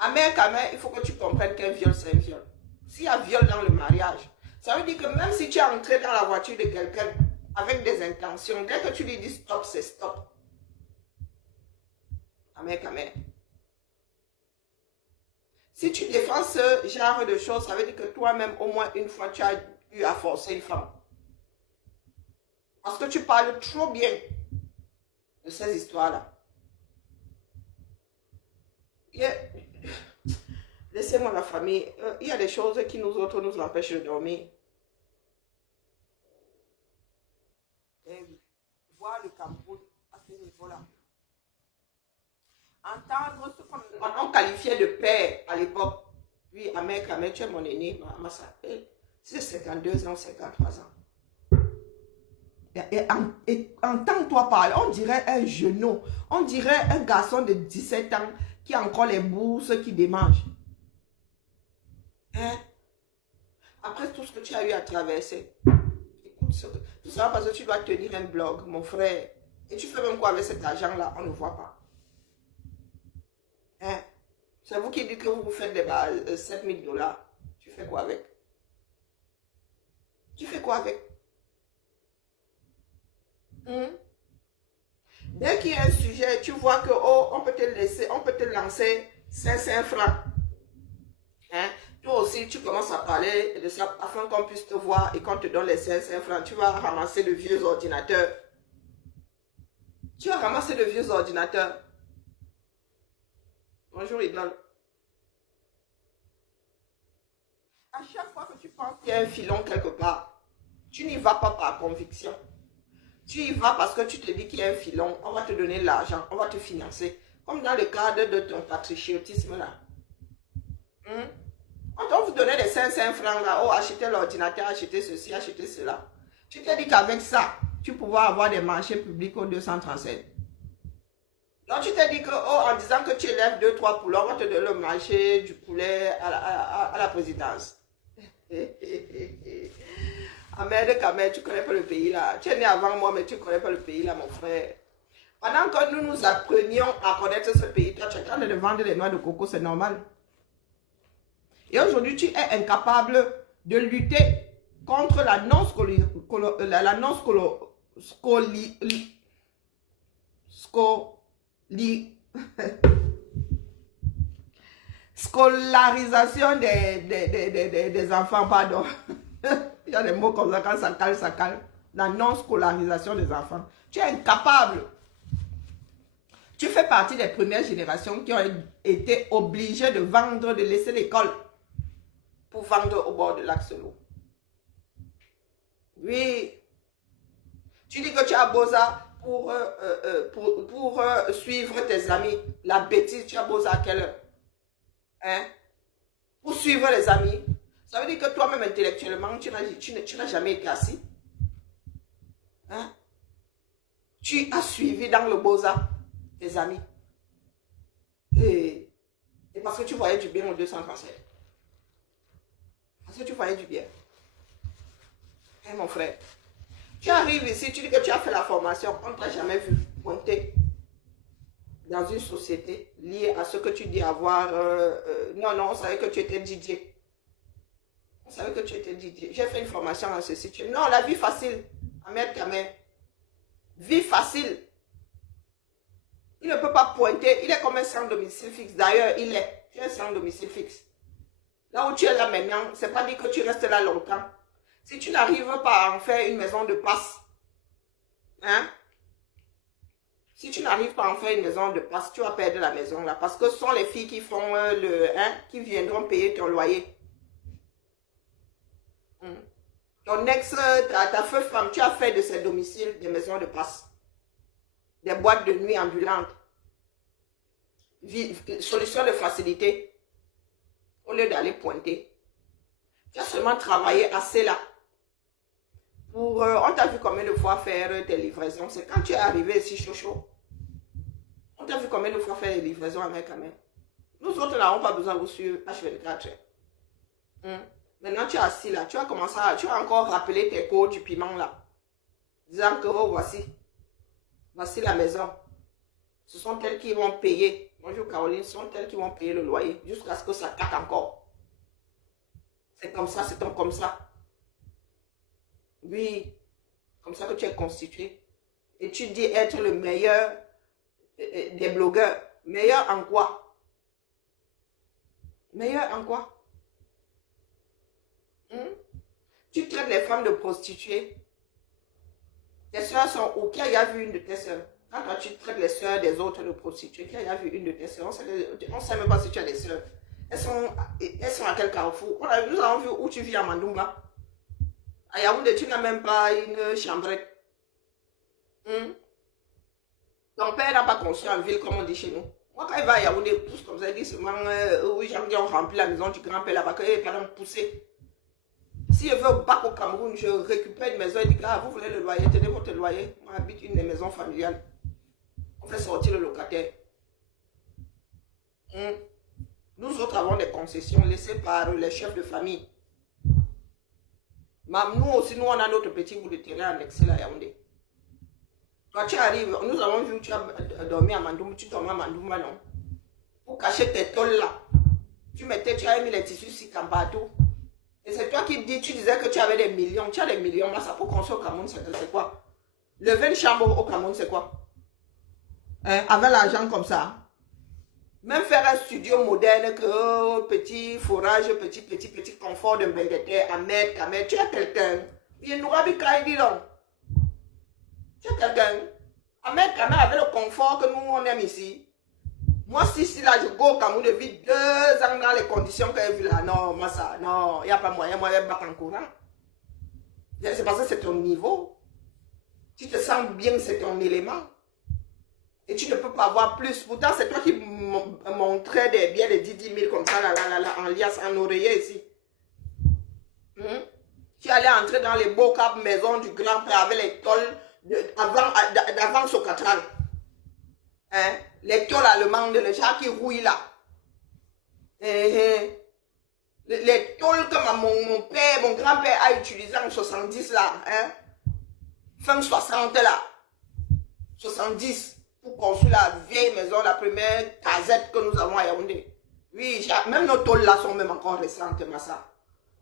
Amer Kamer, il faut que tu comprennes qu'un viol, c'est un viol. S'il y a viol dans le mariage, ça veut dire que même si tu es entré dans la voiture de quelqu'un avec des intentions, dès que tu lui dis stop, c'est stop. Amer Kamer. Si tu défends ce genre de choses, ça veut dire que toi-même, au moins une fois, tu as eu à forcer une femme. Parce que tu parles trop bien de ces histoires-là. Laissez-moi la famille. Il y a des choses qui nous autres nous empêchent de dormir. Et voir le Cameroun à ce niveau-là. Entendre ce qu'on qualifiait de père à l'époque. Oui, Ahmed Kamel, tu es mon aîné, c'est 52 ans, 53 ans. Et entends-toi parler, on dirait un genou, on dirait un garçon de 17 ans qui a encore les bourses qui démange. Hein? Après tout ce que tu as eu à traverser, écoute, tout ça parce que tu dois tenir un blog, mon frère. Et tu fais même quoi avec cet argent-là? On ne voit pas. Hein? C'est vous qui dites que vous faites des 7 000 $. Tu fais quoi avec? Tu fais quoi avec? Dès qu'il y a un sujet, tu vois que oh, on peut te laisser, on peut te lancer 500 francs. Hein? Toi aussi, tu commences à parler de ça afin qu'on puisse te voir et qu'on te donne les 500 francs. Tu vas ramasser le vieux ordinateur. Tu vas ramasser le vieux ordinateur. Bonjour, Idole. À chaque fois que tu penses qu'il y a un filon quelque part, tu n'y vas pas par conviction. Tu y vas parce que tu te dis qu'il y a un filon, on va te donner l'argent, on va te financer. Comme dans le cadre de ton patriotisme là. On va vous donner les 500 francs là, oh, achetez l'ordinateur, achetez ceci, achetez cela. Tu t'es dit qu'avec ça, tu pouvais avoir des marchés publics au 237. Donc tu t'es dit que, oh, en disant que tu élèves 2-3 poulets, on va te donner le marché du poulet à la présidence. Ahmed Kamel, tu ne connais pas le pays là. Tu es né avant moi, mais tu ne connais pas le pays là, mon frère. Pendant que nous nous apprenions à connaître ce pays, toi, tu es en train de vendre des noix de coco, c'est normal. Et aujourd'hui, tu es incapable de lutter contre la scolarisation des enfants, pardon. Il y a des mots comme ça, quand ça calme. La non-scolarisation des enfants. Tu es incapable. Tu fais partie des premières générations qui ont été obligées de vendre, de laisser l'école pour vendre au bord de l'Axe-L'eau. Oui. Tu dis que tu as Beaux-Arts pour suivre tes amis. La bêtise, tu as Beaux-Arts à quelle heure? Hein? Pour suivre les amis. Ça veut dire que toi-même intellectuellement, tu n'as jamais été assis. Hein? Tu as suivi dans le Beaux-Arts tes amis. Et parce que tu voyais du bien au 237. Parce que tu voyais du bien. Hein, mon frère? Tu arrives ici, tu dis que tu as fait la formation, on ne t'a jamais vu pointer dans une société liée à ce que tu dis avoir. Non, on savait que tu étais DJ. On savait que tu étais DJ. J'ai fait une formation en ceci. Non, la vie facile. Ahmed Kamel. Vie facile. Il ne peut pas pointer. Il est comme un sans domicile fixe. D'ailleurs, il est. Tu es un sans domicile fixe. Là où tu es là maintenant, c'est pas dit que tu restes là longtemps. Si tu n'arrives pas à en faire une maison de passe, hein? Si tu n'arrives pas à en faire une maison de passe, tu vas perdre la maison là. Parce que ce sont les filles qui font qui viendront payer ton loyer. Ton ex, ta femme, tu as fait de ces domiciles des maisons de passe. Des boîtes de nuit ambulantes. Solution de facilité. Au lieu d'aller pointer. Tu as seulement travaillé assez là. On t'a vu combien de fois faire tes livraisons. C'est quand tu es arrivé ici chaud. On t'a vu combien de fois faire les livraisons avec Kamel. Nous autres n'avons pas besoin de vous suivre H24. Maintenant tu es assis là. Tu as encore rappelé tes cours du piment là. Disant que oh, voici la maison. Ce sont elles qui vont payer. Bonjour Caroline, ce sont elles qui vont payer le loyer. Jusqu'à ce que ça casse encore. C'est comme ça, c'est comme ça. Oui, comme ça que tu es constitué. Et tu dis être le meilleur des blogueurs. Meilleur en quoi? Meilleur en quoi? Tu traites les femmes de prostituées. Tes soeurs sont où? Qui a vu une de tes soeurs? Quand toi, tu traites les soeurs des autres de prostituées, qui a vu une de tes soeurs, on ne sait même pas si tu as des soeurs. Elles sont à quel carrefour? Nous avons vu où tu vis à Mandoumba. À Yaoundé, tu n'as même pas une chambrette. Ton père n'a pas construit en ville, comme on dit chez nous. Moi, quand il va à Yaoundé, il pousse comme ça, il dit seulement, oui, j'aime bien, on remplit la maison du grand-père là-bas, que, pardon, pousser. Si je veux bac au Cameroun, je récupère une maison, il dit, ah, vous voulez le loyer, tenez votre loyer. Moi, j'habite une des maisons familiales. On fait sortir le locataire. Nous autres avons des concessions laissées par les chefs de famille. Nous aussi, nous, on a notre petit bout de terrain annexé à Yaoundé. Toi, tu arrives, nous avons vu que tu as dormi à Mandoumba, tu dormais à Mandoumba, non? Pour cacher tes tôles là, tu as mis les tissus si partout. Et c'est toi qui dis, tu disais que tu avais des millions. Tu as des millions, là, ça pour construire au Cameroun, c'est quoi? Lever une chambre au Cameroun, c'est quoi? Avec l'argent comme ça. Même faire un studio moderne, que petit forage, petit confort de Mbengete, Ahmed, Kamer, tu as quelqu'un. Il nous a dit donc. Tu as quelqu'un. Ahmed, Kamer avait le confort que nous, on aime ici. Moi, si là, je go au Cameroun, je vis 2 ans dans les conditions que j'ai vues là. Non, moi, ça, non, il n'y a pas moyen, moi, je vais battre en courant. C'est parce que c'est ton niveau. Tu te sens bien, c'est ton élément. Et tu ne peux pas avoir plus. Pourtant, c'est toi qui montrais des biens de 10 000 comme ça, là, en liasse, en oreiller ici. Tu allais entrer dans les beaux câbles maisons du grand-père avec les tôles d'avant Socatral. Les tôles allemandes, les gens qui rouillent là. Les tôles que mon père, mon grand-père a utilisé en 70 là. Fin 60 là. 70. Pour construire la vieille maison, la première casette que nous avons à Yaoundé. Oui, même nos tôles là sont même encore récentes, Massa.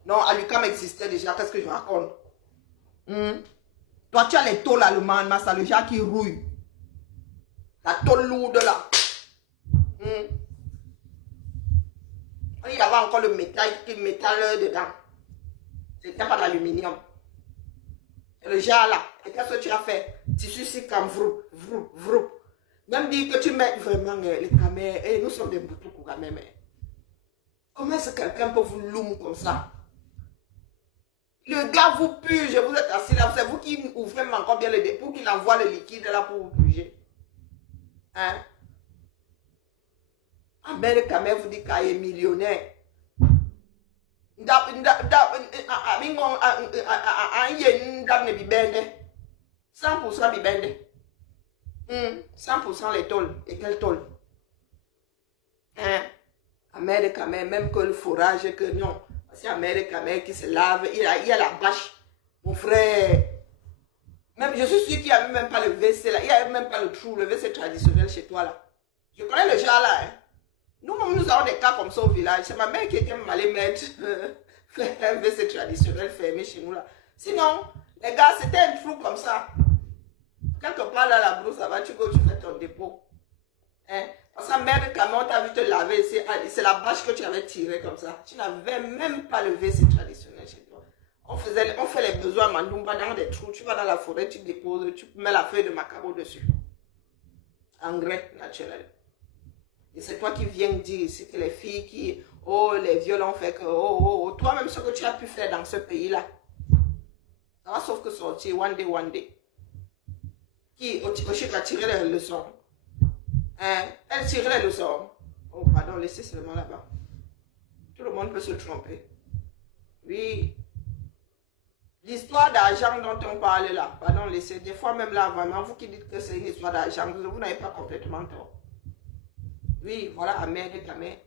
Non, Alucam existait déjà, qu'est-ce que je raconte? Toi, tu as les tôles allemandes, Massa, le gens qui rouille. La tôle lourde là. Il y avait encore le métal dedans. C'était pas l'aluminium. Le genre là, et qu'est-ce que tu as fait? Tissu si comme vrou. Même dire que tu mets vraiment les caméras, et nous sommes des boutous quand même. Comment est-ce que quelqu'un peut vous louer comme ça? Le gars vous purge, vous êtes assis là, c'est vous qui ouvrez encore bien le dépôt, qu'il envoie le liquide là pour vous purger. Ben le caméra vous dit qu'il est millionnaire. 100% bibende. 100% les tôles. Et quelle tôle? Amère Kamer, même que le forage, que non. C'est Amère Kamer qui se lave, il y a la bâche. Mon frère. Même, je suis sûr qu'il n'y avait même pas le WC là. Il n'y avait même pas le trou, le WC traditionnel chez toi là. Je connais le genre là. Nous avons des cas comme ça au village. C'est ma mère qui était allée mettre un WC traditionnel fermé chez nous là. Sinon, les gars, c'était un trou comme ça. Quelque part là, la brousse, ça va, tu fais ton dépôt. Parce que mère de camion, t'as vu te laver, c'est la bâche que tu avais tirée comme ça. Tu n'avais même pas le WC traditionnel chez toi. On fait les besoins Mandoumba dans des trous. Tu vas dans la forêt, tu déposes, tu mets la feuille de macabo dessus. Engrais naturel. Et c'est toi qui viens dire ici que les filles qui, les viols ont fait que, toi-même ce que tu as pu faire dans ce pays-là. Ça va sauf que sortir one day. Qui a tiré les leçons. Elle tire les leçons. Oh, pardon, laissez seulement là-bas. Tout le monde peut se tromper. Oui. L'histoire d'argent dont on parle là, pardon, laissez. Des fois même là, vraiment, vous qui dites que c'est une histoire d'argent, vous n'avez pas complètement tort. Oui, voilà, Amère et Kamer.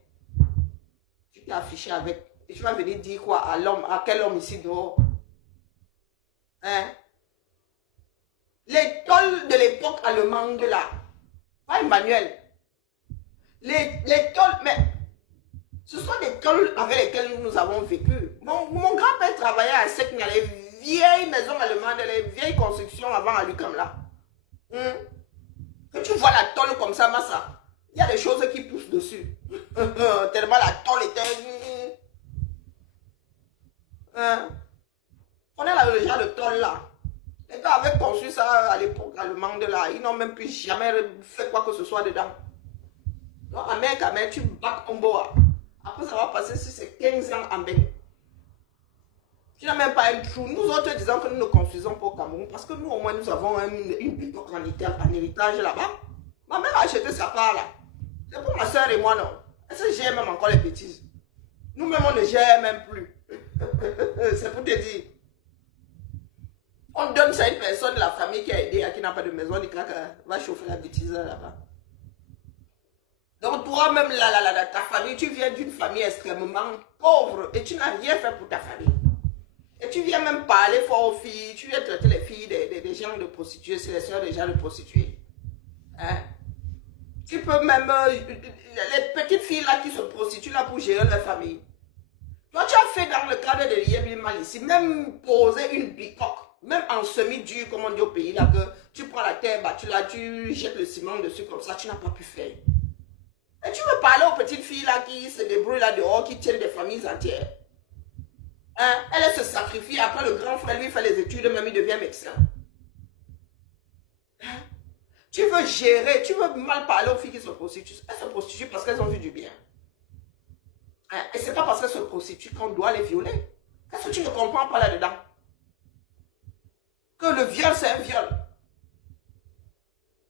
Tu t'es affiché avec. Et tu vas venir dire quoi à l'homme, à quel homme ici dehors? Les tôles de l'époque allemande là, pas Emmanuel. Les tôles, mais ce sont des tôles avec lesquelles nous avons vécu. Mon grand-père travaillait à Sec, dans les vieilles maisons allemandes, les vieilles constructions avant à lui comme là. Quand tu vois la tôle comme ça, Massa, il y a des choses qui poussent dessus. Tellement la tôle était... On a le genre de tôle là. Les gars avaient conçu ça à l'époque allemande là. Ils n'ont même plus jamais fait quoi que ce soit dedans. Donc, à mec, tu bats ton bois. Après, ça va passer sur ces 15 ans en bain. Tu n'as même pas un trou. Nous autres disons que nous ne construisons pas au Cameroun parce que nous, au moins, nous avons une bicoque en héritage là-bas. Ma mère a acheté sa part là. C'est pour ma soeur et moi, non. Est-ce que j'ai même encore les bêtises? Nous-mêmes, on ne gère même plus. C'est pour te dire. On donne ça à une personne de la famille qui a aidé, qui n'a pas de maison, qui va chauffer la bêtise là-bas. Donc toi-même, ta famille, tu viens d'une famille extrêmement pauvre et tu n'as rien fait pour ta famille. Et tu viens même parler fort aux filles, tu viens traiter les filles des gens de prostituées, c'est les soeurs des gens de prostituées. Hein? Tu peux même, les petites filles là qui se prostituent là pour gérer leur famille. Toi, tu as fait dans le cadre de l'IEBIMAL ici, même poser une bicoque. Même en semi-dur, comme on dit au pays, là, que tu prends la terre battue, là, tu jettes le ciment dessus, comme ça, tu n'as pas pu faire. Et tu veux parler aux petites filles, là, qui se débrouillent là dehors, qui tiennent des familles entières. Hein? Elle se sacrifie, après le grand frère, lui, fait les études, même il devient médecin. Hein? Tu veux gérer, tu veux mal parler aux filles qui se prostituent. Elles se prostituent parce qu'elles ont vu du bien. Hein? Et c'est pas parce qu'elles se prostituent qu'on doit les violer. Qu'est-ce que tu ne comprends pas là-dedans? Que le viol, c'est un viol.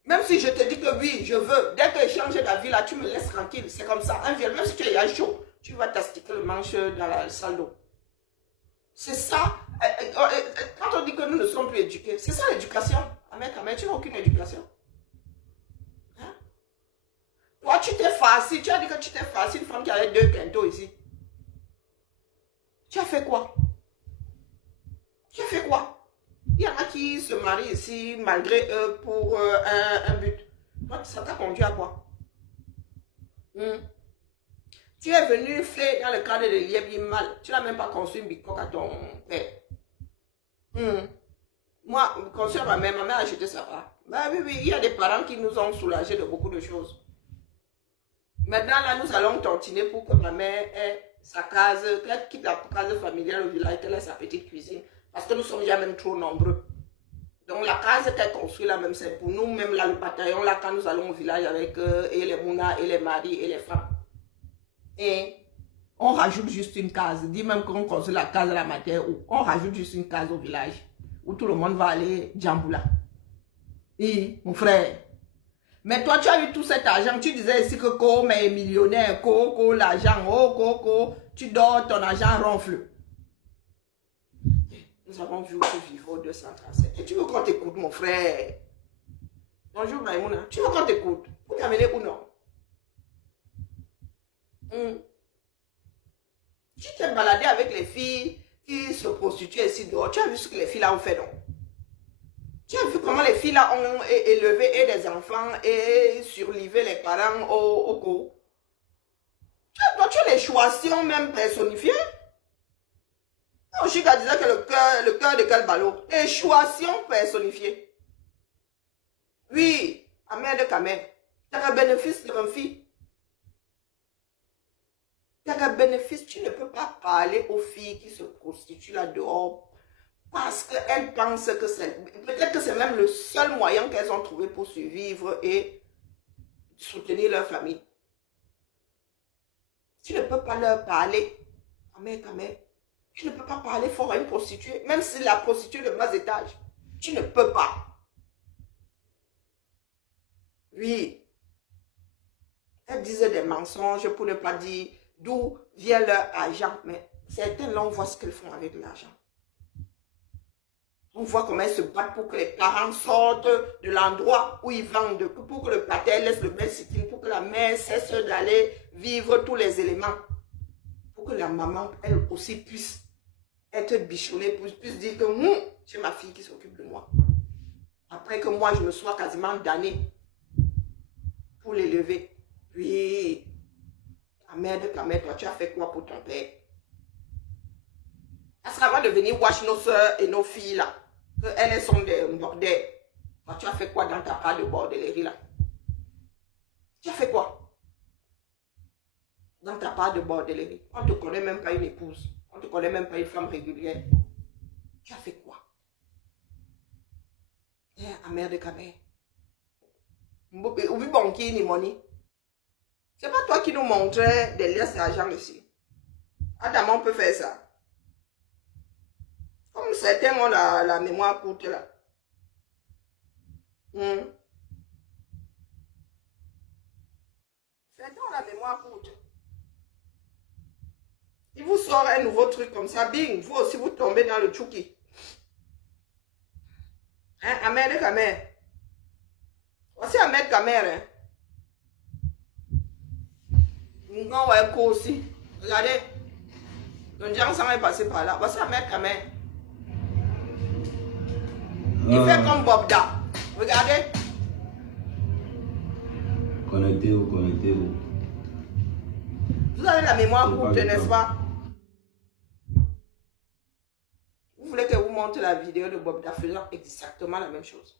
Même si je te dis que oui, je veux, dès que j'ai changé d'avis là, tu me laisses tranquille. C'est comme ça, un viol. Même si tu es chaud, tu vas t'astiquer le manche dans la salle d'eau. C'est ça. Quand on dit que nous ne sommes plus éduqués, c'est ça l'éducation. Amen, tu n'as aucune éducation. Hein? Toi, tu t'es farci. Tu as dit que tu t'es farci une femme qui avait 2 quintaux ici. Tu as fait quoi? Tu as fait quoi? Il y en a qui se marient ici malgré eux pour un but. Toi, ça t'a conduit à quoi? Tu es venu faire dans le cadre de l'IEBIMAL. Tu n'as même pas construit une bicoque à ton père. Moi, concernant ma mère a acheté sa part. Bah oui, il y a des parents qui nous ont soulagés de beaucoup de choses. Maintenant, là, nous allons tontiner pour que ma mère ait sa case, qu'elle quitte la case familiale au village, qu'elle ait sa petite cuisine. Parce que nous sommes déjà même trop nombreux. Donc la case qu'elle construit là même, c'est pour nous, même là, le bataillon, là, quand nous allons au village avec et les mounas, et les maris, et les femmes. Et on rajoute juste une case. Dis même qu'on construit la case la matin, ou on rajoute juste une case au village, où tout le monde va aller Djamboula. Et mon frère. Mais toi, tu as eu tout cet argent. Tu disais ici que Ko est millionnaire, Ko, l'argent, oh, Ko, tu dors, ton argent ronfle. Nous avons vu au Vivo 237. Et tu veux qu'on t'écoute, mon frère? Bonjour, Maïmouna. Tu veux qu'on t'écoute? Pour t'amener ou non? Tu t'es baladé avec les filles qui se prostituent ici dehors. Tu as vu ce que les filles là ont fait, non? Tu as vu comment les filles là ont élevé et des enfants et surlivé les parents au co? Toi, tu as les choissions même personnifiées. Chica disait que le cœur de quel ballot? Échouation personnifiée. Oui, amère de Kamer. Tu as un bénéfice de une fille. Tu as un bénéfice, tu ne peux pas parler aux filles qui se prostituent là dehors parce qu'elles pensent que c'est, peut-être que c'est même le seul moyen qu'elles ont trouvé pour survivre et soutenir leur famille. Tu ne peux pas leur parler. Amère Kamer. Tu ne peux pas parler fort à une prostituée, même si la prostituée de bas étage. Tu ne peux pas. Oui. Elle disait des mensonges pour ne pas dire d'où vient leur argent. Mais certains là, on voit ce qu'elles font avec l'argent. On voit comment elles se battent pour que les parents sortent de l'endroit où ils vendent, pour que le pater laisse le bel sitting, pour que la mère cesse d'aller vivre tous les éléments. Pour que la maman, elle aussi, puisse être bichonnée, puisse dire que c'est ma fille qui s'occupe de moi. Après que moi, je me sois quasiment damnée pour l'élever. Oui, ta mère, toi, tu as fait quoi pour ton père? Est-ce qu'elle va devenir watch nos soeurs et nos filles là? Qu'elles sont des bordels. Toi, tu as fait quoi dans ta part de bordellerie là? Tu as fait quoi? Dans ta part de bordellerie. On ne te connaît même pas une épouse. On ne te connaît même pas une femme régulière. Tu as fait quoi? Amère de Camer. Oublie banquier ni money. C'est pas toi qui nous montrais des liasses d'argent ici. Adam, on peut faire ça. Comme certains ont la mémoire courte là. Certains ont la mémoire courte. Il vous sort un nouveau truc comme ça, bing, vous aussi vous tombez dans le chouki. Hein, Ahmed de Kamer. Voici Ahmed Kamer. Hein. Non, ouais, quoi aussi. Regardez. Le Djansan est passé par là. Voici Ahmed Kamer. Il fait comme Bobda. Regardez. Connectez-vous, connectez-vous. Vous avez la mémoire courte, n'est-ce pas? Vous voulez que vous montre la vidéo de Bobda faisant exactement la même chose.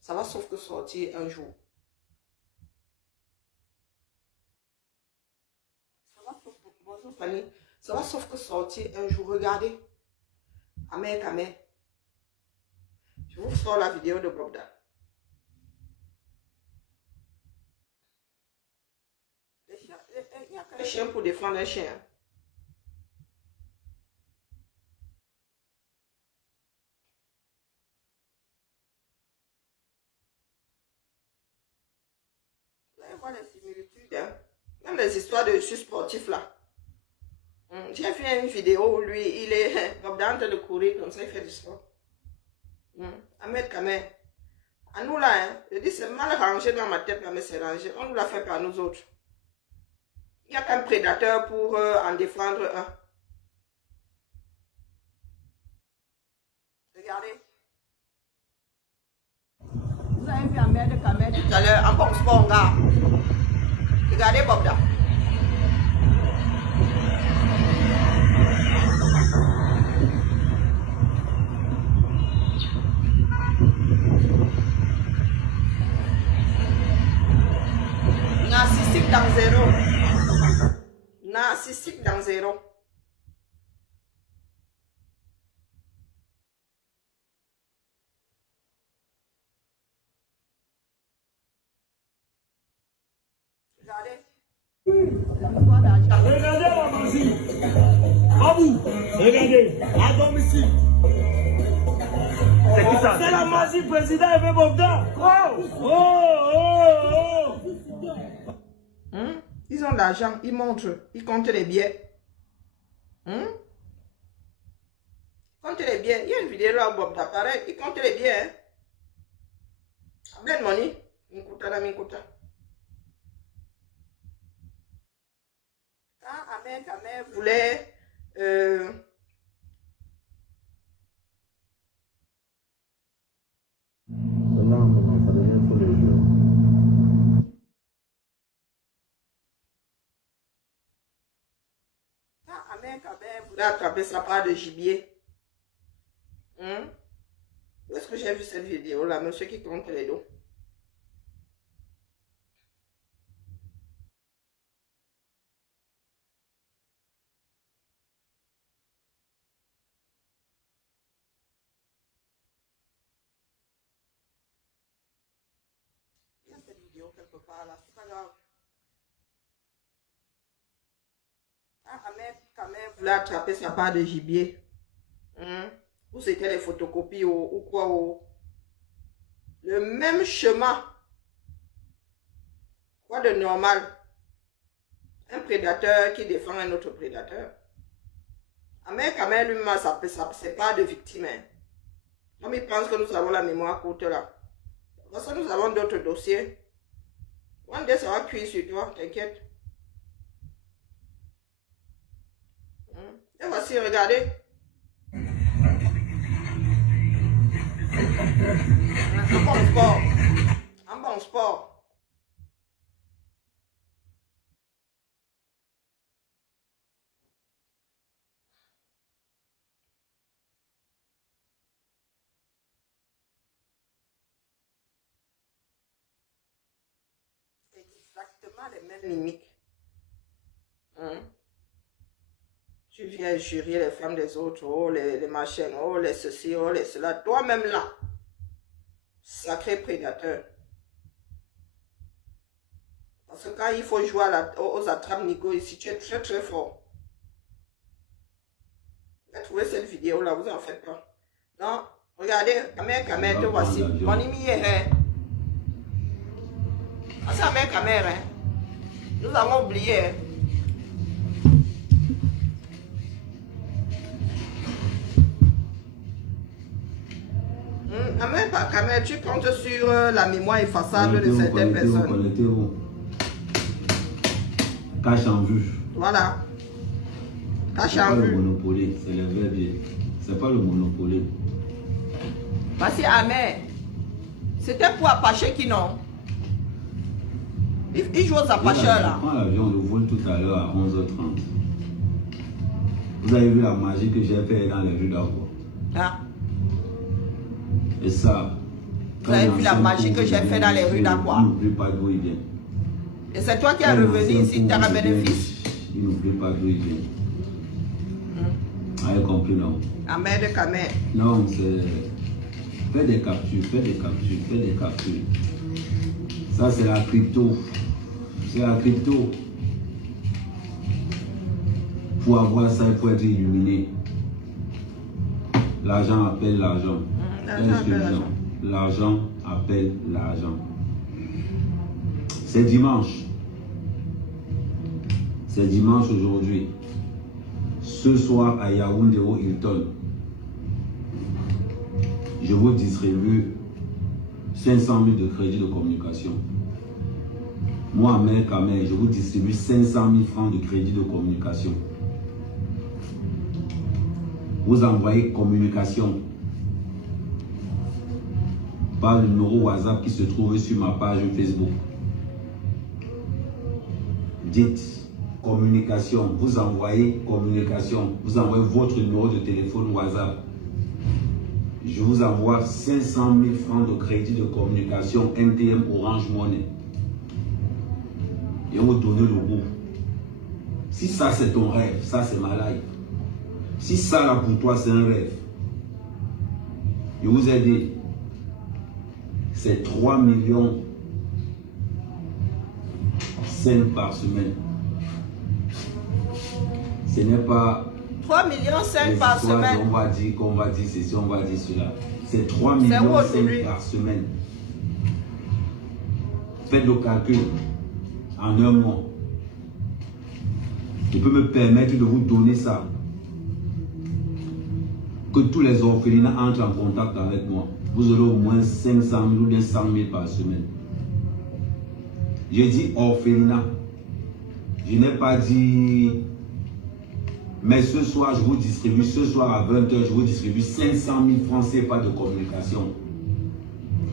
Ça va sauf que sortir un jour. Bonjour Fanny. Ça va sauf que sortir un jour. Regardez. Amen, amen. Je vous sors la vidéo de Bobda. Il n'y a qu'un chien pour défendre un chien. Vous allez voir les similitudes. Hein? Même les histoires de sportifs là. J'ai fait une vidéo où lui, il est Bobda en train de courir comme ça, il fait du sport. Ahmed Kamer. À nous là, hein, je dis c'est mal rangé dans ma tête, là, mais c'est rangé. On nous l'a fait par nous autres. Il n'y a qu'un prédateur pour en défendre un. Regardez. Vous avez vu Ahmed Kamer tout à l'heure en bon sport, gars. Regardez Bobda. Narcissique dans zéro. Narcissique dans zéro. Regardez. Regardez la magie. Babou, regardez, à domicile. C'est qui ça? C'est la magie, président Aimé Bobda. Ils ont de l'argent, ils montrent, ils comptent les billets. Ils comptent les billets. Il y a une vidéo là où Bob d'apparaît, ils comptent les billets. Plein de money. Minkuta na minkuta. Quand Ahmed Kamer voulait attraper sa part de gibier. Où est-ce que j'ai vu cette vidéo là, monsieur qui compte les dos? Il y a cette vidéo quelque part là, c'est pas grave. Ahmed Kamer voulait attraper sa part de gibier. Ou c'était les photocopies ou quoi. Le même chemin. Quoi de normal? Un prédateur qui défend un autre prédateur. Ahmed Kamer lui-même, c'est pas de victime. Hein. Comme il pense que nous avons la mémoire courte là. Parce que nous avons d'autres dossiers. One day ça va cuire sur toi, t'inquiète. Et voici, regardez. Un bon sport. Un bon sport. Exactement les mêmes mimiques. Tu viens jurer les femmes des autres, oh, les machins, oh, les ceci, oh, les cela. Toi-même là, sacré prédateur. Parce que quand il faut jouer aux attrapes, Nico, ici, tu es très très fort. Vous avez trouvé cette vidéo là, vous en faites pas. Non, regardez, Kamer, te voici. Mon ami est. Ah, c'est Kamer, hein. Nous avons oublié. Hein. Kamer, tu comptes sur la mémoire effaçable de certaines personnes. Connectez-vous. Cache en vue. Voilà. Cache en vue. C'est pas le vue. monopoly, c'est le verbier. C'est pas le monopoly. Parce que Amer, c'était pour Apache qui non. Il joue aux Apaches là. Je prends l'avion, le vol tout à l'heure à 11h30. Vous avez vu la magie que j'ai fait dans les rues d'Arbois. Ah. Et ça. Vous avez vu la magie que j'ai fait dans les rues d'Arbois. Il n'oublie pas d'où il vient. Et c'est toi qui es revenu ici, tu as un bénéfice. Il n'oublie pas d'où il vient. Vous avez compris, non? Amer de Kamer. Non, c'est. Fais des captures, fais des captures, fais des captures. Ça, c'est la crypto. C'est la crypto. Pour avoir ça, il faut être illuminé. L'argent appelle l'argent. L'argent appelle l'argent. C'est dimanche. C'est dimanche aujourd'hui. Ce soir à Yaoundé au Hilton, je vous distribue 500 000 de crédits de communication. Moi, Amer Kamer, je vous distribue 500 000 francs de crédit de communication. Vous envoyez communication par le numéro WhatsApp qui se trouve sur ma page Facebook. Dites communication, vous envoyez communication, vous envoyez votre numéro de téléphone WhatsApp. Je vous envoie 500 000 francs de crédit de communication MTM Orange Money. Et vous donnez le goût. Si ça c'est ton rêve, ça c'est ma life. Si ça là pour toi c'est un rêve, je vous ai dit, c'est 3 millions 5 par semaine. Ce n'est pas 3 millions 5 par semaine. On va dire ceci, on va dire cela. C'est 3 millions 5 par semaine. Faites le calcul en un mois. Je peux me permettre de vous donner ça. Que tous les orphelinats entrent en contact avec moi. Vous aurez au moins 500 000 ou bien 100 000 par semaine. J'ai dit orphelinat. Je n'ai pas dit... Mais ce soir, je vous distribue, ce soir à 20h, je vous distribue 500 000 francs CFA de communication.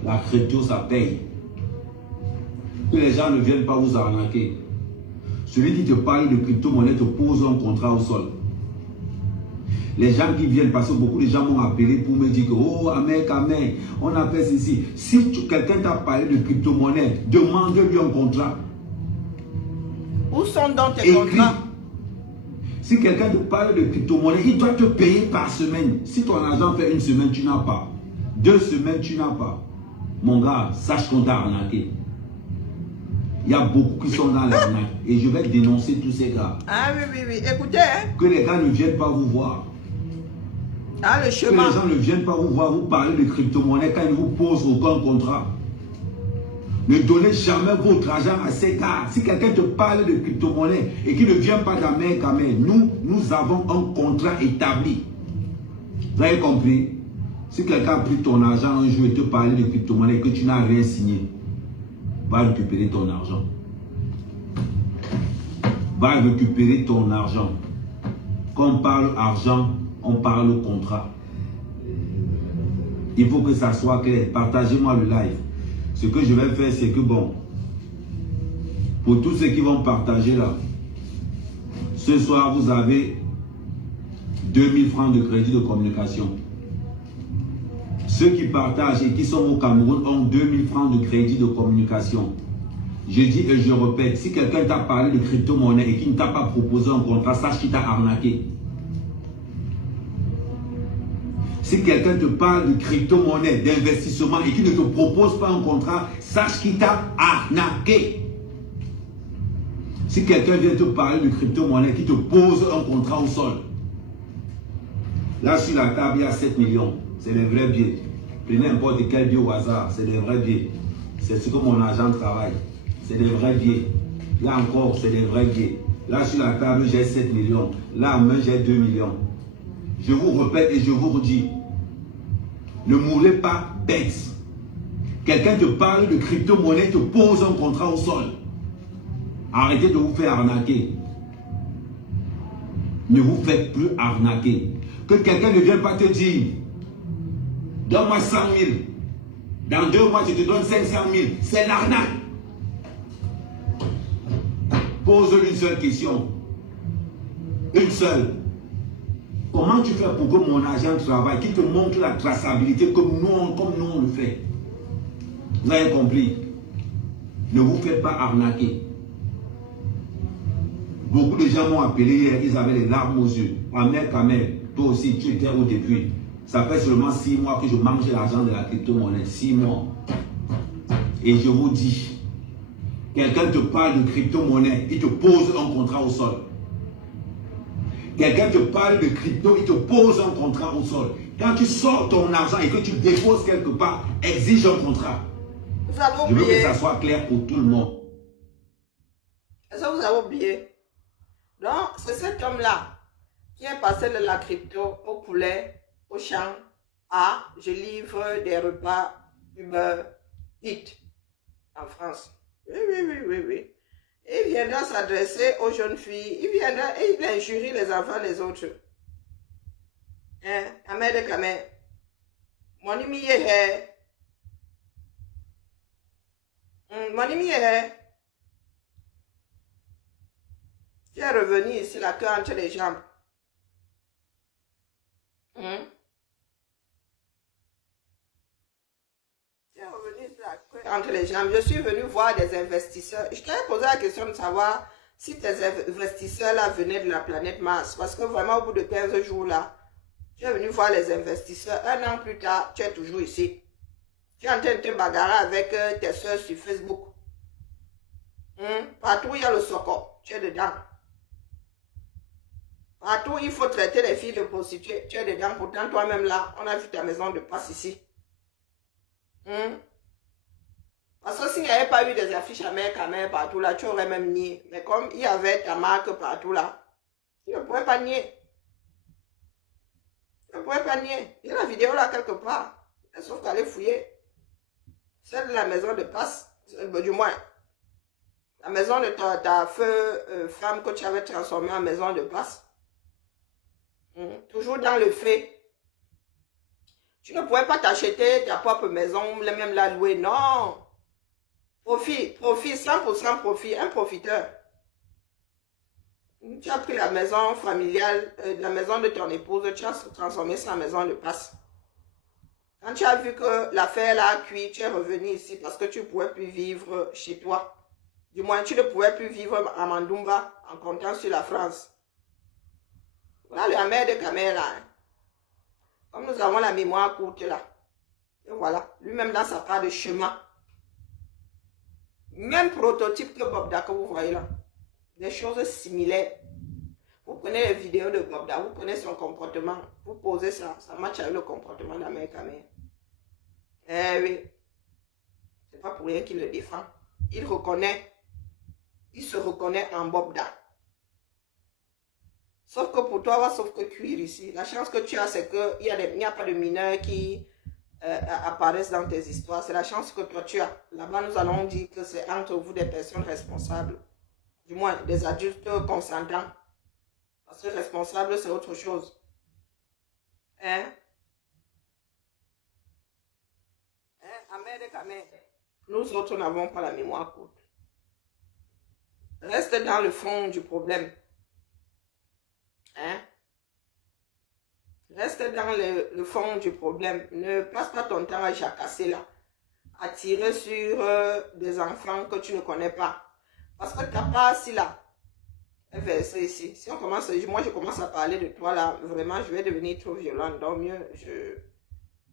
La crypto, ça paye. Que les gens ne viennent pas vous arnaquer. Celui qui te parle de crypto-monnaie te pose un contrat au sol. Les gens qui viennent, parce que beaucoup de gens m'ont appelé pour me dire que, oh, Amer Kamer, on appelle ceci. Si quelqu'un t'a parlé de crypto-monnaie, demande-lui un contrat. Où sont donc tes contrats? Si quelqu'un te parle de crypto-monnaie, il doit te payer par semaine. Si ton argent fait une semaine, tu n'as pas. 2 semaines, tu n'as pas. Mon gars, sache qu'on t'a arnaqué. Il y a beaucoup qui sont dans l'arnaque. Et je vais dénoncer tous ces gars. Ah oui, oui, oui. Écoutez, hein. Que les gars ne viennent pas vous voir. Ah, le chemin. Que les gens ne viennent pas vous voir, vous parler de crypto-monnaie quand ils vous posent aucun contrat. Ne donnez jamais votre argent à ces gars. Si quelqu'un te parle de crypto-monnaie et qui ne vient pas d'Amer Kamer, nous avons un contrat établi. Vous avez compris? Si quelqu'un a pris ton argent un jour et te parle de crypto-monnaie et que tu n'as rien signé, va récupérer ton argent. Va récupérer ton argent. Quand on parle argent, on parle contrat. Il faut que ça soit clair. Partagez-moi le live. Ce que je vais faire, c'est que bon, pour tous ceux qui vont partager là, ce soir, vous avez 2000 francs de crédit de communication. Ceux qui partagent et qui sont au Cameroun ont 2000 francs de crédit de communication. Je dis et je répète, si quelqu'un t'a parlé de crypto-monnaie et qui ne t'a pas proposé un contrat, sache qu'il t'a arnaqué. Si quelqu'un te parle de crypto-monnaie, d'investissement et qui ne te propose pas un contrat, sache qu'il t'a arnaqué. Si quelqu'un vient te parler de crypto-monnaie, qui te pose un contrat au sol, là sur la table, il y a 7 millions. C'est les vrais billets. Prenez n'importe quel billet au hasard, c'est des vrais billets. C'est ce que mon agent travaille. C'est des vrais billets. Là encore, c'est des vrais billets. Là sur la table, j'ai 7 millions. Là en main, j'ai 2 millions. Je vous répète et je vous redis, ne mourrez pas bête. Quelqu'un te parle de crypto-monnaie, te pose un contrat au sol. Arrêtez de vous faire arnaquer. Ne vous faites plus arnaquer. Que quelqu'un ne vienne pas te dire, donne-moi 100 000. Dans 2 mois, je te donne 500 000. C'est l'arnaque. Pose-lui une seule question. Une seule. Comment tu fais pour que mon agent travaille, qui te montre la traçabilité comme nous on le fait? Vous avez compris? Ne vous faites pas arnaquer. Beaucoup de gens m'ont appelé hier, ils avaient les larmes aux yeux. Amel Kamel, toi aussi, tu étais au début. Ça fait seulement 6 mois que je mange l'argent de la crypto-monnaie. 6 mois. Et je vous dis, quelqu'un te parle de crypto-monnaie, il te pose un contrat au sol. Quelqu'un te parle de crypto, il te pose un contrat au sol. Quand tu sors ton argent et que tu déposes quelque part, exige un contrat. Vous avez Je veux oublié. que ça soit clair pour tout le monde. Est-ce que vous avez oublié? Donc, c'est cet homme-là qui est passé de la crypto au poulet, au champ, à je livre des repas Uber Eats en France. Oui. Il viendra s'adresser aux jeunes filles. Il viendra et il injurie les enfants des autres. Hein? Ahmed Kamel. Mon ami est. Mon ami est. Tu es revenu ici, la queue entre les jambes. Tu es revenu ici, la queue entre les jambes. Je suis venu voir des investisseurs. Je t'avais posé la question de savoir si tes investisseurs-là venaient de la planète Mars. Parce que vraiment, au bout de 15 jours-là, tu es venu voir les investisseurs. 1 an plus tard, tu es toujours ici. Tu es en train de te bagarrer avec tes soeurs sur Facebook. Partout, il y a le socor. Tu es dedans. Partout, il faut traiter les filles de prostituées. Tu es dedans. Pourtant, toi-même là, on a vu ta maison de passe ici. Parce que s'il n'y avait pas eu des affiches à mère partout là, tu aurais même nié. Mais comme il y avait ta marque partout là, tu ne pouvais pas nier. Tu ne pouvais pas nier. Il y a la vidéo là quelque part. Sauf qu'elle est fouillée. Celle de la maison de passe, du moins. La maison de ta femme que tu avais transformée en maison de passe. Toujours dans le fait. Tu ne pouvais pas t'acheter ta propre maison, même la louer. Non. Profit, 100% profit, un profiteur. Tu as pris la maison familiale, la maison de ton épouse, tu as transformé ça en maison de passe. Quand tu as vu que l'affaire là a cuit, tu es revenu ici parce que tu ne pouvais plus vivre chez toi. Du moins, tu ne pouvais plus vivre à Mandumba en comptant sur la France. Voilà le Ahmed Kamel là. Comme nous avons la mémoire courte là. Et voilà, lui-même dans sa part de chemin. Même prototype que Bobda que vous voyez là. Des choses similaires. Vous prenez les vidéos de Bobda, vous prenez son comportement, vous posez ça, ça matche avec le comportement d'Ahmed Kamel. Eh oui. C'est pas pour rien qu'il le défend. Il reconnaît. Il se reconnaît en Bobda. Sauf que pour toi, sauf que cuire ici. La chance que tu as, c'est qu'il n'y a pas de mineurs qui apparaissent dans tes histoires. C'est la chance que toi, tu as. Là-bas, nous allons dire que c'est entre vous des personnes responsables. Du moins, des adultes consentants. Parce que responsable, c'est autre chose. Hein? Ahmed Kamel. Nous autres n'avons pas la mémoire courte. Reste dans le fond du problème. Hein? Reste dans le fond du problème. Ne passe pas ton temps à jacasser là. À tirer sur des enfants que tu ne connais pas. Parce que ta part si là, un verset ici. Si on commence, moi je commence à parler de toi là, vraiment je vais devenir trop violente. Donc mieux,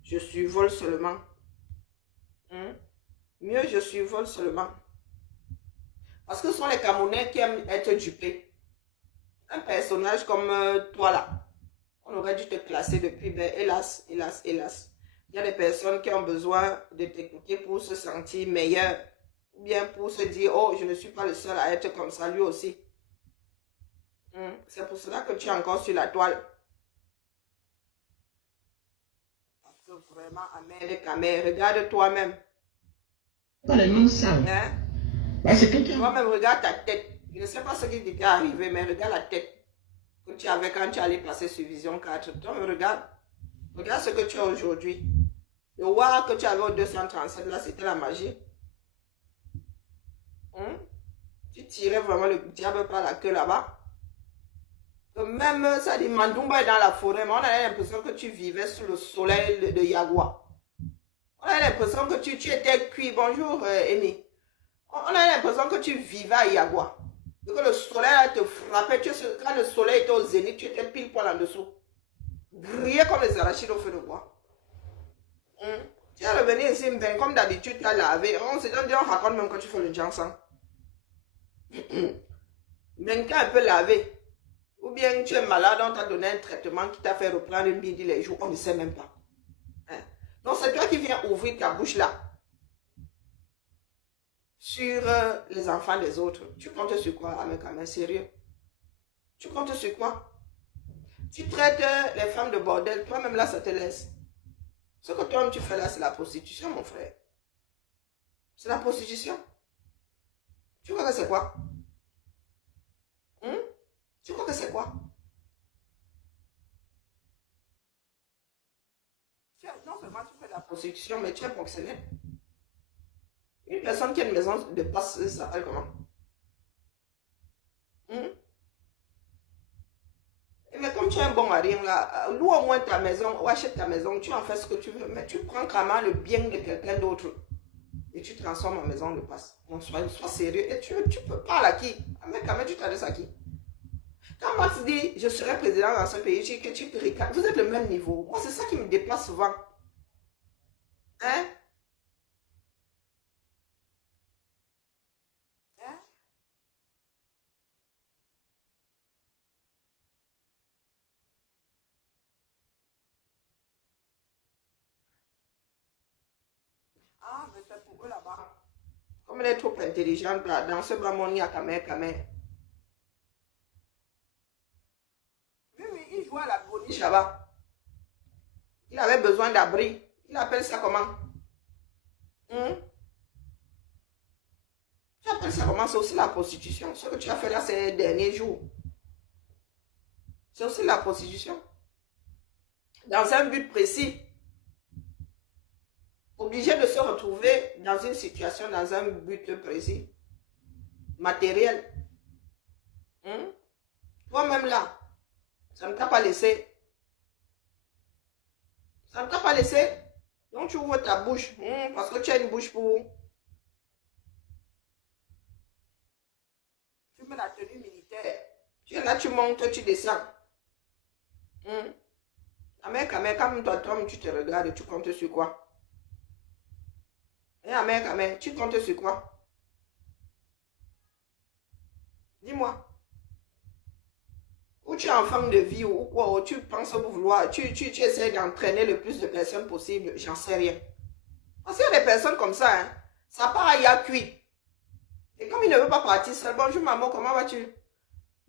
je survole seulement. Mieux, je survole seulement. Parce que ce sont les Camerounais qui aiment être dupés. Un personnage comme toi là, on aurait dû te classer depuis, mais hélas, hélas, hélas. Il y a des personnes qui ont besoin de t'écouter pour se sentir meilleur. Ou bien pour se dire, oh, je ne suis pas le seul à être comme ça, lui aussi. C'est pour cela que tu es encore sur la toile. Parce que vraiment, Amère, regarde toi-même. Pas les noms sales. Hein? Parce que Toi-même, regarde ta tête. Je ne sais pas ce qui t'est arrivé, mais regarde la tête que tu avais quand tu allais passer sur Vision 4. Toi, regarde. Regarde ce que tu as aujourd'hui. Le roi que tu avais au 237, là, c'était la magie. Tu tirais vraiment le diable par la queue là-bas. Même, ça dit, Mandoumba est dans la forêt, mais on a l'impression que tu vivais sous le soleil de Yagua. On a l'impression que tu étais cuit. Bonjour, Amy. On a l'impression que tu vivais à Yagua. Que le soleil te frappait. Quand le soleil était au zénith, tu étais pile poil en dessous. Brillais comme les arachides au feu de bois. Tu es revenu ici, ben, comme d'habitude, tu as lavé. On se donne, on raconte même quand tu fais le jansan. Ben, quand un peu lavé. Ou bien tu es malade, on t'a donné un traitement qui t'a fait reprendre une bidi les jours. On ne sait même pas. Donc, c'est toi qui viens ouvrir ta bouche là. Sur les enfants des autres. Tu comptes sur quoi, Amekame? Sérieux? Tu comptes sur quoi? Tu traites les femmes de bordel. Toi-même là, ça te laisse. Ce que toi-même tu fais là, c'est la prostitution, mon frère. C'est la prostitution. Tu crois que c'est quoi? Tu crois que c'est quoi? Non seulement tu fais de la prostitution, mais tu es fonctionnaire. Une personne qui a une maison de passe, ça s'appelle comment? Mais comme tu es un bon à rien là, loue au moins ta maison, ou achète ta maison, tu en fais ce que tu veux, mais tu prends carrément le bien de quelqu'un d'autre et tu transformes en maison de passe. Donc sois sérieux. Et tu peux parler à qui? Mais quand même, tu t'adresses à qui? Quand Max dit, je serai président dans ce pays, que tu te ricanes, vous êtes le même niveau. Moi, c'est ça qui me déplace souvent. Hein? Ah, mais c'est pour eux là-bas. Comme elle est trop intelligente, là, dans ce bas monde, il y a Kamé. Oui, il joue à la boniche là-bas. Il avait besoin d'abri. Il appelle ça comment? Tu appelles ça comment? C'est aussi la prostitution. Ce que tu as fait là ces derniers jours. C'est aussi la prostitution. Dans un but précis. Obligé de se retrouver dans une situation, dans un but précis. Matériel. Toi-même là, ça ne t'a pas laissé. Ça ne t'a pas laissé. Donc tu ouvres ta bouche. Parce que tu as une bouche pour... Tu mets la tenue militaire. Tu es là, tu montes, tu descends. Amère, comme toi, tu te regardes, tu comptes sur quoi? Amère, tu comptes sur quoi? Dis-moi. Ou tu es en forme de vie ou quoi, ou tu penses vouloir, tu essaies d'entraîner le plus de personnes possible, j'en sais rien. Parce qu'il y a des personnes comme ça, hein, ça part à Yann cuit. Et comme il ne veut pas partir seul, bonjour maman, comment vas-tu?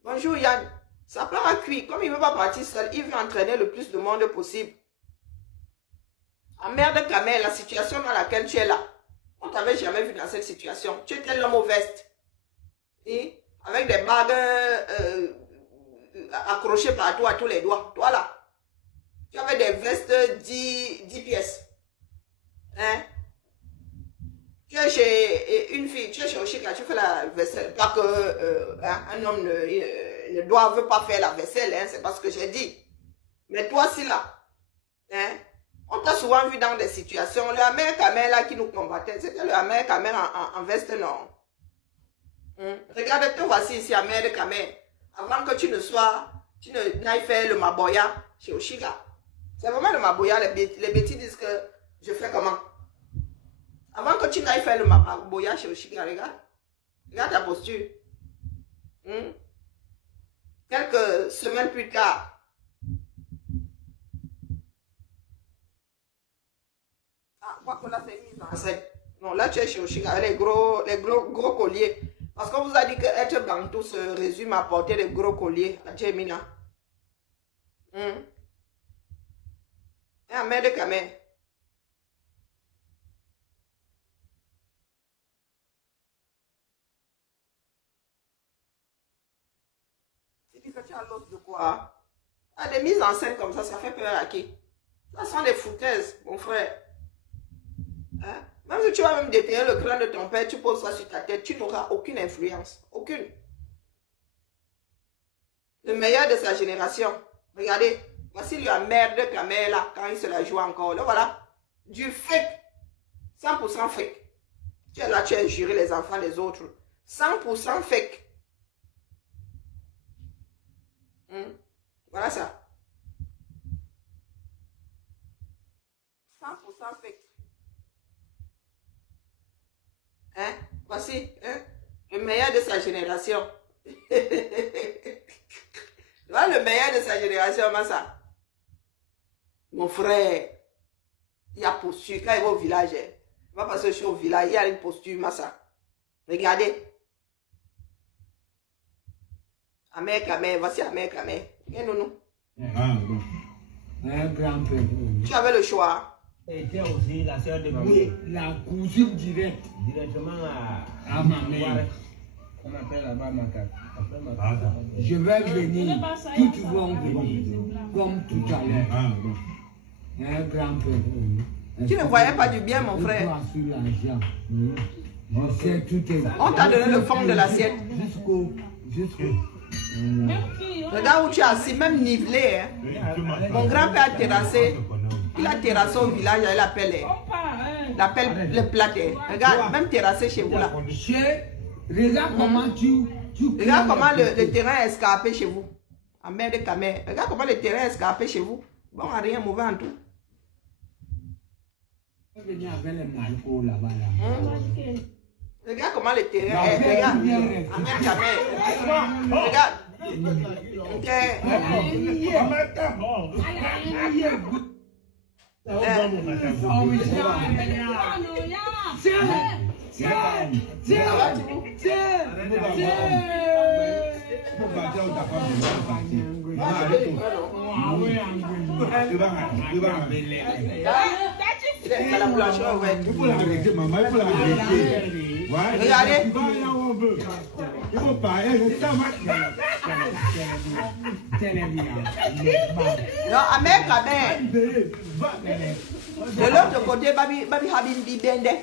Bonjour Yann, ça part à cuit. Comme il ne veut pas partir seul, il veut entraîner le plus de monde possible. Emmerde Kamel, la situation dans laquelle tu es là. On ne t'avait jamais vu dans cette situation. Tu étais l'homme aux vestes. Et avec des bagues accrochées partout à tous les doigts. Toi là. Tu avais des vestes 10 pièces. Hein? Tu es chez une fille, tu es chez Oshika, tu fais la vaisselle. Pas que un homme ne doit pas faire la vaisselle, hein, c'est pas ce que j'ai dit. Mais toi, si là, hein? On t'a souvent vu dans des situations. Le Amère Kamel là qui nous combattait, c'était le Amère Kamel en veste non. Regarde, te voici ici, Amère Kamel. Avant que tu n'ailles faire le maboya chez Oshiga. C'est vraiment le maboya, les bêtis disent que je fais comment? Avant que tu n'ailles faire le maboya chez Oshiga, regarde. Regarde ta posture. Quelques semaines plus tard. Ah, quoi que là, c'est mis en scène. Non, là, tu es chez Oshiga avec les gros colliers. Parce qu'on vous a dit que être bantou se résume à porter des gros colliers à Djemina. Et à mère de Kamé. Tu dis que tu as l'os de quoi? Ah, des mises en scène comme ça fait peur à qui? Ça sont des foutaises, mon frère. Hein? Même si tu vas même déterrer le crâne de ton père, tu poses ça sur ta tête, tu n'auras aucune influence. Aucune. Le meilleur de sa génération. Regardez. Voici la mère de Kamé là, quand il se la joue encore. Là, voilà. Du fake. 100% fake. Tu es là, tu as juré les enfants des autres. 100% fake. Voilà ça. 100% fake. Hein? Voici, hein? Le meilleur de sa génération. Voilà le meilleur de sa génération, Massa. Mon frère, il y a posture. Quand il va au village, il va passer au village, il y a une posture, Massa. Regardez. Amé Kamé, voici Amé Kamé. Et nous. Un grand-père. Tu avais le choix. Et était aussi la sœur de ma mère. Oui, la cousine directe Directement à ma mère. On appelle là-bas Macaque. Je vais venir, toutes vont venir, comme tout à l'heure. Un grand-père. Tu ne voyais pas du bien, mon frère. Sur l'argent. Je sais tout est. On t'a donné le fond de l'assiette. Jusqu'au. Regarde où tu es assis, même nivelé. Hein. Mon grand-père a terrassé. Il a terrassé au village, il appelle le plat. Regarde, même terrassé chez vous là. Regarde comment tu regarde comment le terrain est escarpé chez vous. En mer de Kamé. Regarde comment le terrain est escarpé chez vous. Bon, rien mauvais en tout. venir avec les malcots là-bas. Regarde comment le terrain est. Regarde. En mer de Kamé. Regarde. Regardez. Il faut parler, non, Ahmed Kamer. De l'autre côté, Babi Habib Bende.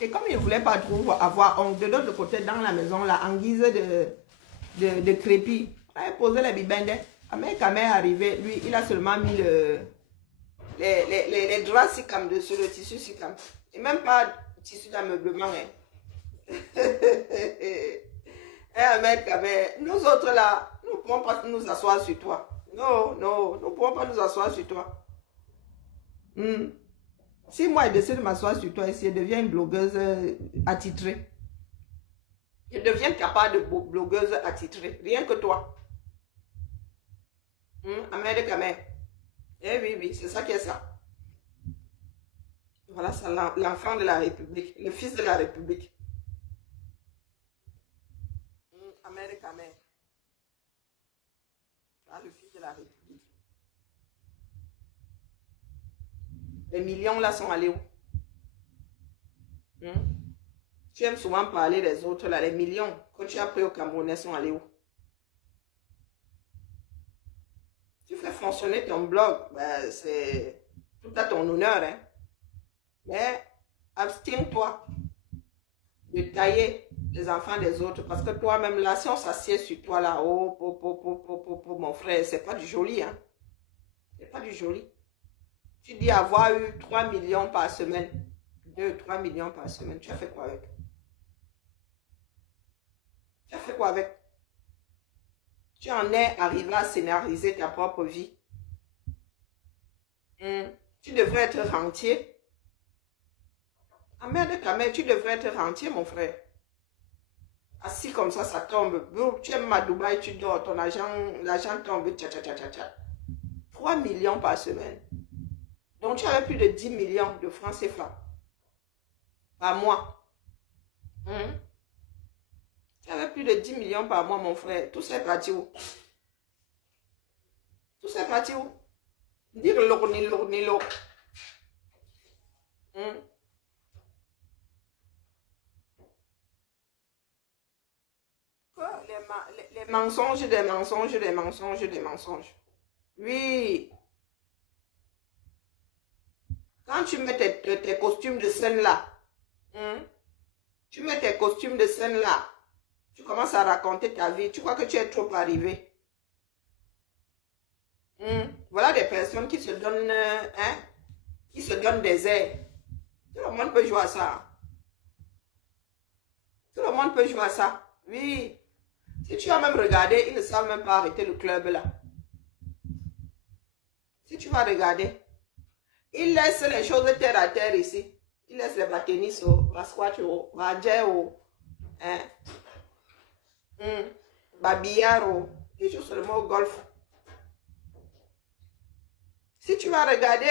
Et comme il ne voulait pas trop avoir honte, de l'autre côté, dans la maison, là, en guise de crépi, il a posé les bibende. Ahmed Kamer est arrivé, lui, il a seulement mis les draps Sikam dessus, le tissu Sikam. Et même pas tissu d'ameublement. Hein. Eh, Ahmed Kamer, nous autres là, nous ne pouvons pas nous asseoir sur toi. Non, non, nous ne pouvons pas nous asseoir sur toi. Si moi je décide de m'asseoir sur toi ici, je deviens une blogueuse attitrée. Je deviens capable de blogueuse attitrée. Rien que toi. Ahmed Kamer. Eh oui, oui, c'est ça qui est ça. Voilà, c'est l'enfant de la République, le fils de la République. Ahmed Kamer. Ah, le fils de la République. Les millions là sont allés où? Tu aimes souvent parler des autres là. Les millions que tu as pris au Camerounais sont allés où? Tu fais fonctionner ton blog. Ben, c'est tout à ton honneur. Hein? Mais abstiens-toi de tailler les enfants des autres. Parce que toi-même là, si on s'assied sur toi là, mon frère, c'est pas du joli. Hein? C'est pas du joli. Tu dis avoir eu 3 millions par semaine. 2-3 millions par semaine. Tu as fait quoi avec? Tu as fait quoi avec? Tu en es arrivé à scénariser ta propre vie. Tu devrais être rentier. Ah merde, quand même, tu devrais être rentier, mon frère. Assis comme ça tombe. Tu aimes à Dubaï, tu dors, ton l'argent tombe. 3 millions par semaine. Donc, tu avais plus de 10 millions de francs CFA par mois. Tu avais plus de 10 millions par mois, mon frère. Tout ça est parti où? Tout ça est parti où? Dire l'eau, ni l'eau, ni l'eau. Les mensonges, des mensonges, des mensonges, des mensonges. Oui. Quand tu mets tes costumes de scène là, tu mets tes costumes de scène là, tu commences à raconter ta vie, tu crois que tu es trop arrivé. Voilà des personnes qui se donnent, qui se donnent des airs. Tout le monde peut jouer à ça. Tout le monde peut jouer à ça. Oui. Si tu as même regardé, ils ne savent même pas arrêter le club là. Si tu vas regarder, ils laissent les choses terre à terre ici. Ils laissent les tennis, la squash, la jet, billard, ils jouent seulement au golf. Si tu vas regarder,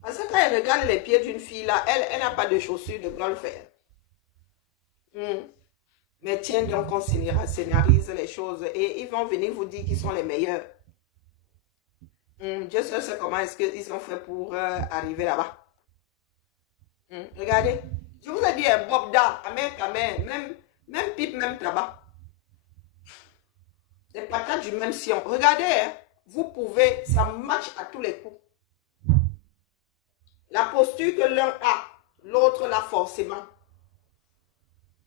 parce que quand elle regarde les pieds d'une fille là, elle n'a pas de chaussures de golf. Mais tiens donc, on scénarise les choses et ils vont venir vous dire qu'ils sont les meilleurs. Dieu seul sait comment est-ce qu'ils ont fait pour arriver là-bas. Regardez, je vous ai dit un Bob Da, même pipe, même tabac. Des patates du même sion. Regardez, vous pouvez, ça marche à tous les coups. La posture que l'un a, l'autre l'a forcément.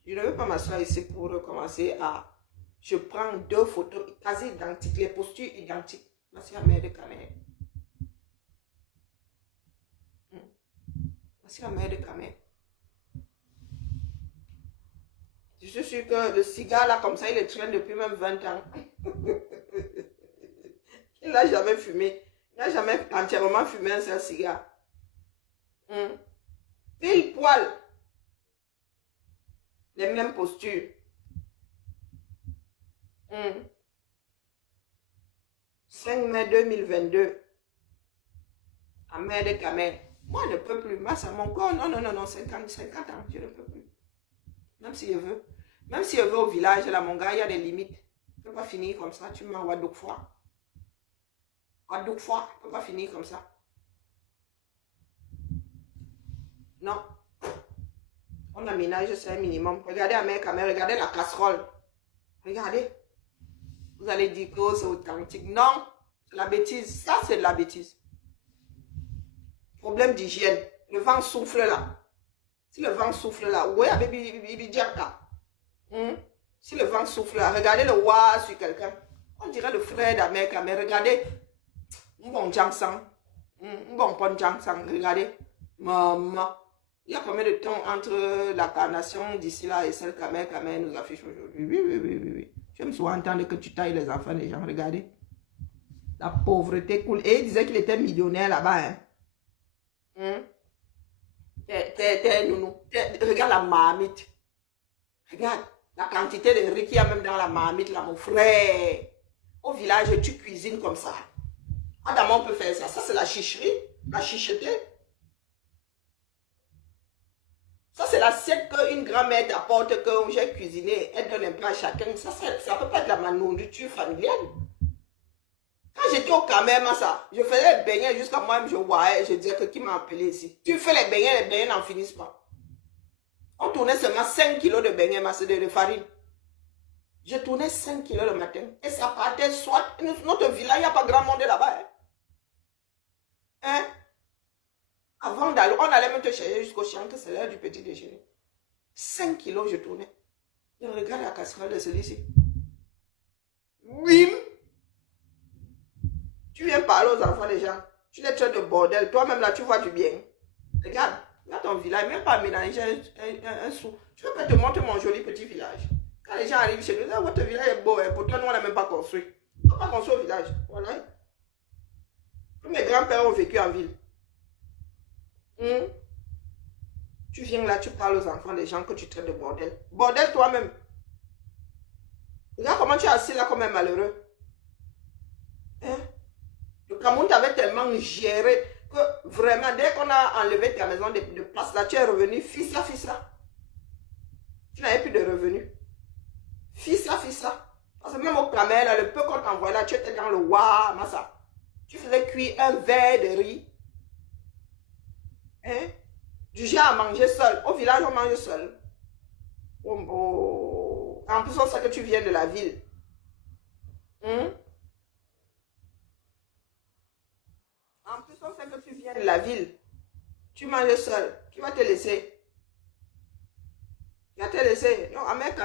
Je ne veux pas m'asseoir ici pour recommencer à... Je prends 2 photos quasi identiques, les postures identiques. Merci à mère de Camer. Merci à mère de Camer. Je suis sûre que le cigare là, comme ça, il est traîne depuis même 20 ans. Il n'a jamais fumé. Il n'a jamais entièrement fumé un seul cigare. Pile poil. Les mêmes postures. 5 mai 2022. À mère de Camer. Moi, je ne peux plus. Moi, ça mon corps. Non, 50 ans, je ne peux plus. Même si je veux. Même si je veux au village, là, mon gars, il y a des limites. Je ne peux pas finir comme ça. Tu m'envoies deux fois. Je ne peux pas finir comme ça. Non. On aménage, c'est un minimum. Regardez à mes caméras, regardez la casserole. Regardez. Vous allez dire que c'est authentique. Non, c'est la bêtise. Ça, c'est de la bêtise. Problème d'hygiène. Le vent souffle là. Si le vent souffle là, oui, avec Bibi Diaka. Si le vent souffle là, regardez le wa sur quelqu'un. On dirait le frère d'Amérique, mais regardez. Bon Jangsang. Bon Pon Jangsang, regardez. Maman. Il y a combien de temps entre la carnation d'ici là et celle qu'Amérique nous affiche aujourd'hui? Oui. Je me souviens entendre que tu tailles les enfants des gens, regardez. La pauvreté coule. Et il disait qu'il était millionnaire là-bas. Nounou. Regarde la marmite. Regarde la quantité de riz qu'il y a même dans la marmite là, mon frère. Au village, tu cuisines comme ça. Adam, on peut faire ça. Ça, c'est la chicherie, la chicheté. Ça, c'est l'assiette qu'une grand-mère t'apporte, que j'ai cuisiné. Elle donne un peu à chacun. Ça peut pas être la nourriture familiale. Quand j'étais au Cameroun, ça, je faisais les beignets jusqu'à moi-même, je voyais, je disais que qui m'a appelé ici. Tu fais les beignets n'en finissent pas. On tournait seulement 5 kilos de beignets, de farine. Je tournais 5 kilos le matin. Et ça partait soit... Notre village, il n'y a pas grand monde là-bas. Avant d'aller, on allait même te chercher jusqu'au champ, que c'est l'heure du petit déjeuner. 5 kilos, je tournais. Je regarde la casserole de celui-ci. Bim! Tu viens parler aux enfants des gens. Tu les traites de bordel. Toi-même là, tu vois du bien. Regarde. Dans ton village, même pas mélanger un sou. Je veux pas te montrer mon joli petit village. Quand les gens arrivent chez nous, votre village est beau, hein. Pourtant nous on n'a même pas construit. On n'a pas construit au village. Voilà. Tous mes grands-pères ont vécu en ville. Tu viens là, tu parles aux enfants des gens que tu traites de bordel. Bordel toi-même. Regarde comment tu es assis là comme un malheureux. Hein? Le Cameroun t'avait tellement géré que vraiment, dès qu'on a enlevé ta maison de place là, tu es revenu fils là. Tu n'avais plus de revenus. Fils là. Parce que même au Cameroun, là, le peu qu'on t'envoyait là, tu étais dans le massa. Tu faisais cuire un verre de riz. Hein? Du genre à manger seul. Au village, on mange seul. En plus, on sait que tu viens de la ville. En plus, on sait que tu viens de la ville. Tu manges seul. Qui va te laisser? Qui va te laisser? Non, à mère,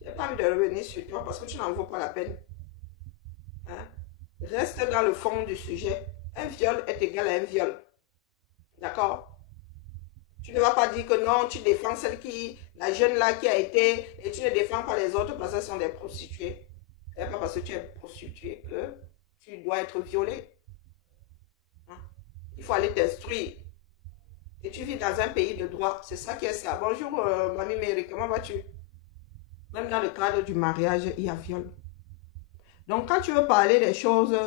je n'ai pas envie de revenir sur toi parce que tu n'en vaux pas la peine. Hein? Reste dans le fond du sujet. Un viol est égal à un viol. D'accord? Tu ne vas pas dire que non, tu défends la jeune là qui a été, et tu ne défends pas les autres parce qu'elles sont des prostituées. Ce n'est pas parce que tu es prostituée que tu dois être violée. Hein? Il faut aller t'instruire. Et tu vis dans un pays de droit. C'est ça qui est ça. Bonjour, mamie Mary, comment vas-tu? Même dans le cadre du mariage, il y a viol. Donc, quand tu veux parler des choses,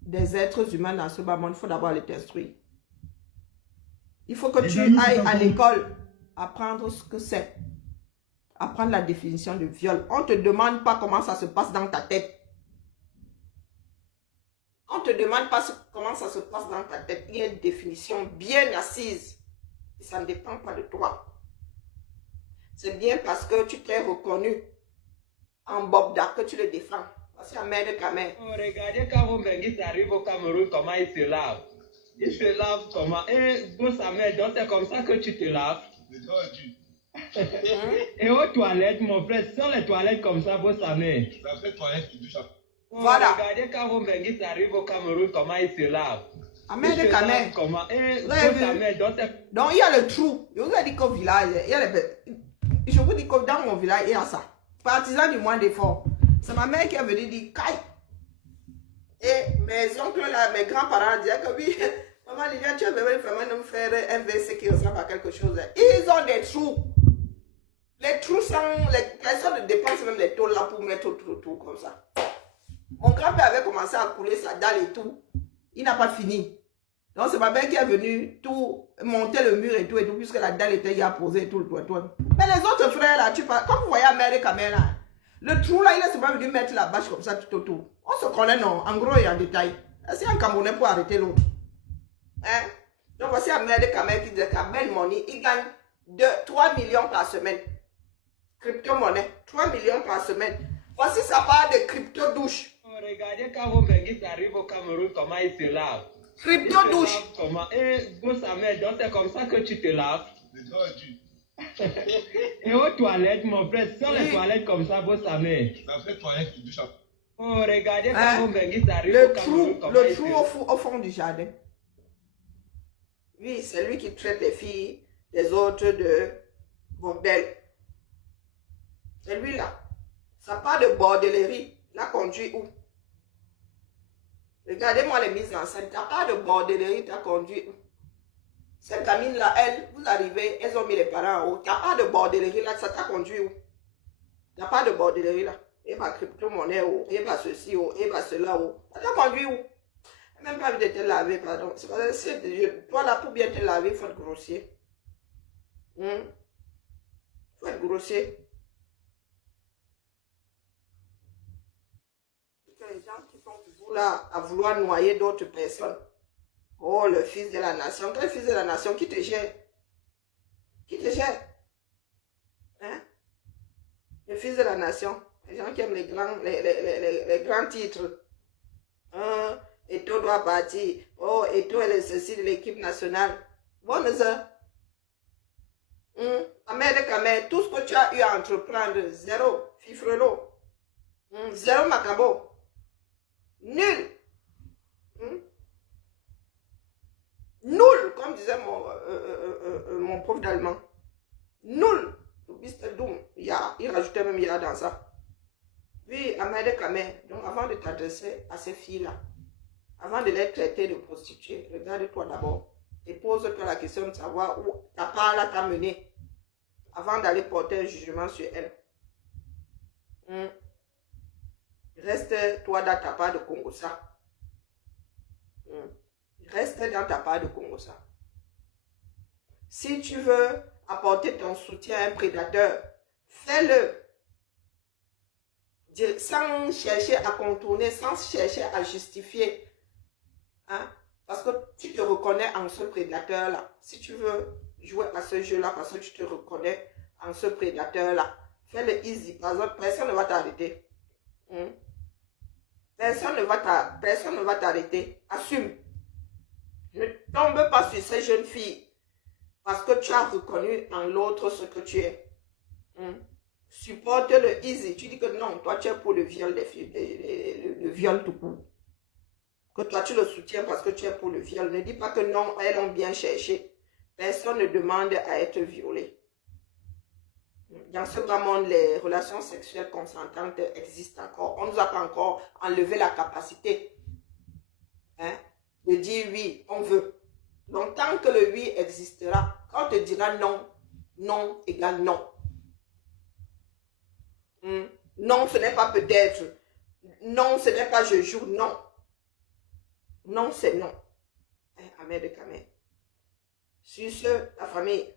des êtres humains dans ce bas monde, il faut d'abord aller t'instruire. Il faut que tu ailles à l'école apprendre ce que c'est. Apprendre la définition de viol. On ne te demande pas comment ça se passe dans ta tête. On ne te demande pas comment ça se passe dans ta tête. Il y a une définition bien assise. Et ça ne dépend pas de toi. C'est bien parce que tu t'es reconnu en Bobda que tu le défends. Parce qu'à mère de ta mère. Regardez quand vos benguistes arrivent au Cameroun, comment ils se lavent. Ils se lavent comment? Bon, sa mère, donc c'est comme ça que tu te laves. Et aux toilettes, mon frère, sans les toilettes comme ça, bon, sa mère. Ça fait toilette qui douche. Voilà. Regardez quand vos benguistes arrivent au Cameroun, comment ils se lavent. À mère de ta mère. Comment? Donc il y a le trou. Je vous ai dit qu'au village, il y a je vous dis que dans mon village, il y a ça. Partisan du moins d'effort. C'est ma mère qui est venue dire Kai. Et mes oncles là, mes grands-parents disaient que oui, maman Liliane, tu es vraiment nous faire un WC qui ressemble à quelque chose. Ils ont des trous. Les trous sont, les personnes dépensent même les tôles là pour mettre tout comme ça. Mon grand-père avait commencé à couler sa dalle et tout. Il n'a pas fini. Donc c'est ma mère qui est venue tout monter le mur et tout, puisque la dalle était déjà posée et tout le toit. Mais les autres frères là, comme vous voyez à mère et caméra là, le trou là, il est seulement venu mettre la bâche comme ça tout autour. On se connaît non, en gros et en détail. C'est un Camerounais pour arrêter l'autre. Hein? Donc voici un mère de caméra qui dit qu'à Ben Money, il gagne 3 millions par semaine. Crypto-monnaie, 3 millions par semaine. Voici sa part de crypto-douche. Regardez quand vos benguistes arrivent au Cameroun, comment ils se lavent. Crypto-douche. Comment? Bon, sa mère, donc c'est comme ça que tu te laves. Et aux toilettes, mon frère, sans les toilettes comme ça, bon, sa mère. Ça fait toilette qui douche. Regardez quand vos benguistes arrivent au Cameroun, comment le trou au fond du jardin. Oui, c'est lui qui traite les filles des autres de bordel. C'est lui là. Ça part de bordellerie. La conduit où? Regardez-moi les mises en scène. Ta part de bordellerie t'a conduit où? Cette gamine là, elle, vous arrivez, elles ont mis les parents en haut. Ta part de bordellerie là, ça t'a conduit où? Ta part de bordellerie là. Et ma crypto-monnaie où? Et ma ceci où? Et ma cela où? Ça t'a conduit où? Même pas envie de te laver, pardon. C'est parce que toi là, pour bien te laver, il faut être grossier. Il faut être grossier. Les gens qui sont toujours là à vouloir noyer d'autres personnes. Oh, le fils de la nation. Quel fils de la nation? Qui te gère? Qui te gère? Hein? Le fils de la nation. Les gens qui aiment les grands titres. Eto doit partir. Oh, Eto est le ceci de l'équipe nationale. Bon, ça. Amérique, tout ce que tu as eu à entreprendre, zéro. Fifrelo. Zéro macabo. Nul. Nul, comme disait mon prof d'allemand. Nul. Il rajoutait même il dans ça. Puis, Ahmed Kamé, donc avant de t'adresser à ces filles-là, avant de les traiter de prostituées, regarde-toi d'abord et pose-toi la question de savoir où ta part là t'a mené avant d'aller porter un jugement sur elle. Reste toi dans ta part de Congo-ça. Reste dans ta part de Congo-ça. Si tu veux apporter ton soutien à un prédateur, fais-le. Sans chercher à contourner, sans chercher à justifier. Hein? Parce que tu te reconnais en ce prédateur-là. Si tu veux jouer à ce jeu-là, parce que tu te reconnais en ce prédateur-là, fais-le easy. Par exemple, personne ne va t'arrêter. Personne ne va t'arrêter. Assume. Ne tombe pas sur ces jeunes filles parce que tu as reconnu en l'autre ce que tu es. Supporte le easy. Tu dis que non, toi tu es pour le viol des filles, le viol tout court. Que toi tu le soutiens parce que tu es pour le viol. Ne dis pas que non, elles ont bien cherché. Personne ne demande à être violé. Dans ce grand monde, les relations sexuelles consentantes existent encore. On ne nous a pas encore enlevé la capacité de dire oui, on veut. Donc, tant que le oui existera, quand on te dira non, non égale non. Non, ce n'est pas peut-être. Non, ce n'est pas je jure, non. Non, c'est non. Ahmed Kamé. Sur ce, la famille,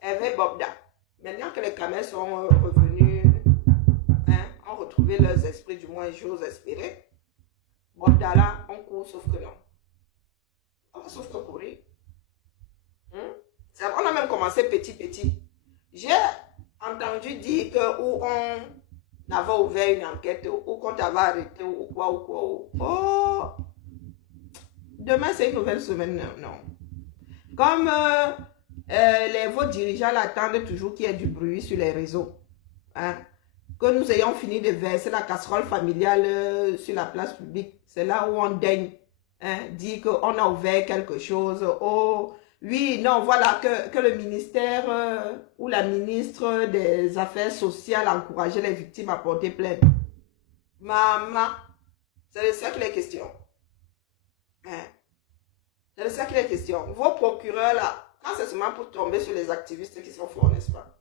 Hervé Bobda. Maintenant que les Kamé sont revenus, ont retrouvé leurs esprits, du moins j'ose espérer, Bobda là, on court sauf que non. On va sauf que courir. On a même commencé petit. J'ai entendu dire que où on avait ouvert une enquête, ou qu'on t'avait arrêté, ou quoi. Oh! Demain, c'est une nouvelle semaine, non. Comme vos dirigeants l'attendent toujours qu'il y ait du bruit sur les réseaux. Que nous ayons fini de verser la casserole familiale sur la place publique. C'est là où on daigne dire qu'on a ouvert quelque chose. Oh, oui, non, voilà, que le ministère ou la ministre des Affaires sociales encourageait les victimes à porter plainte. Maman, c'est de ça qu'il est question. C'est de ça qu'il est question. Vos procureurs là, quand c'est seulement pour tomber sur les activistes qui sont forts, n'est-ce pas?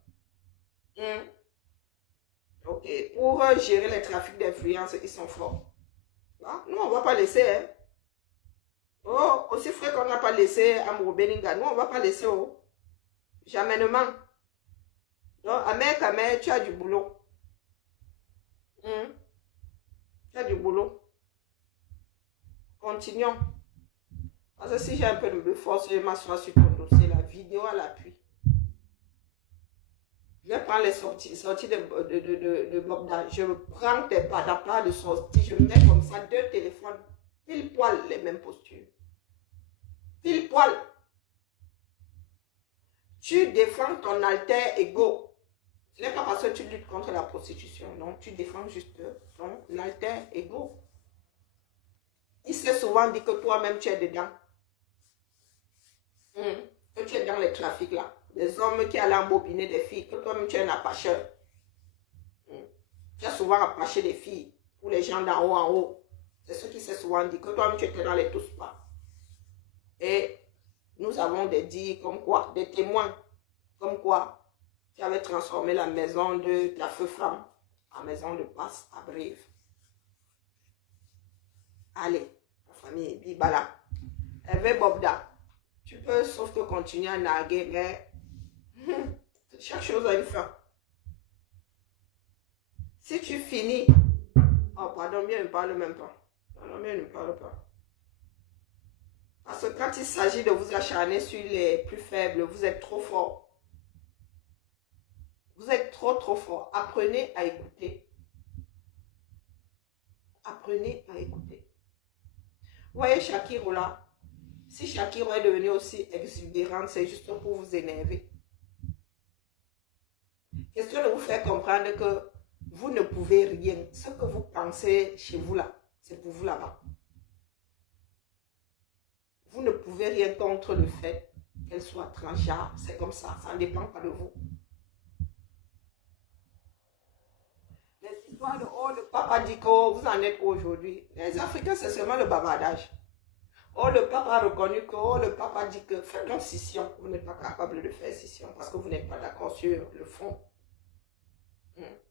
Ok, pour gérer les trafics d'influence, ils sont forts. Nous, on ne va pas laisser. Oh, aussi frais qu'on n'a pas laissé Amro Beninga. Nous, on ne va pas laisser. Oh. Jamainement. Donc, Ahmed, tu as du boulot. Tu as du boulot. Continuons. Parce que si j'ai un peu de force, je m'assois sur ton dossier, la vidéo à l'appui. Je vais prendre les sorties de Bobda. Je prends tes pas de sortie. Je mets comme ça 2 téléphones. Pile poil les mêmes postures. Pile poil. Tu défends ton alter ego. Ce n'est pas parce que tu luttes contre la prostitution. Non, tu défends juste ton alter ego. Il s'est souvent dit que toi-même tu es dedans. Que tu es dans les trafics là. Les hommes qui allaient embobiner des filles, que toi-même tu es un apacheur. Tu as souvent apaché des filles pour les gens d'en haut en haut. C'est ce qui s'est souvent dit, que toi-même tu étais dans les tous pas. Et nous avons des dires comme quoi, des témoins, comme quoi tu avais transformé la maison de ta feu femme en maison de passe à Brive. Allez, la famille Bibala. Hervé Bobda, tu peux sauf que continuer à narguer, mais chaque chose a une fin. Si tu finis, oh pardon, bien ne parle même pas. Non, bien ne parle pas. Parce que quand il s'agit de vous acharner sur les plus faibles, vous êtes trop fort. Vous êtes trop fort. Apprenez à écouter. Apprenez à écouter. Vous voyez Shakiro là, si Shakiro est devenue aussi exubérante, c'est juste pour vous énerver. Question de vous faire comprendre que vous ne pouvez rien. Ce que vous pensez chez vous là, c'est pour vous là-bas. vous ne pouvez rien contre le fait qu'elle soit transgenre. C'est comme ça ne dépend pas de vous. Les histoires de oh, le papa dit que vous en êtes aujourd'hui. Les Africains, c'est seulement le bavardage. Oh, le papa a reconnu que, oh, le papa dit que faites donc scission. Vous n'êtes pas capable de faire scission parce que vous n'êtes pas d'accord sur le fond.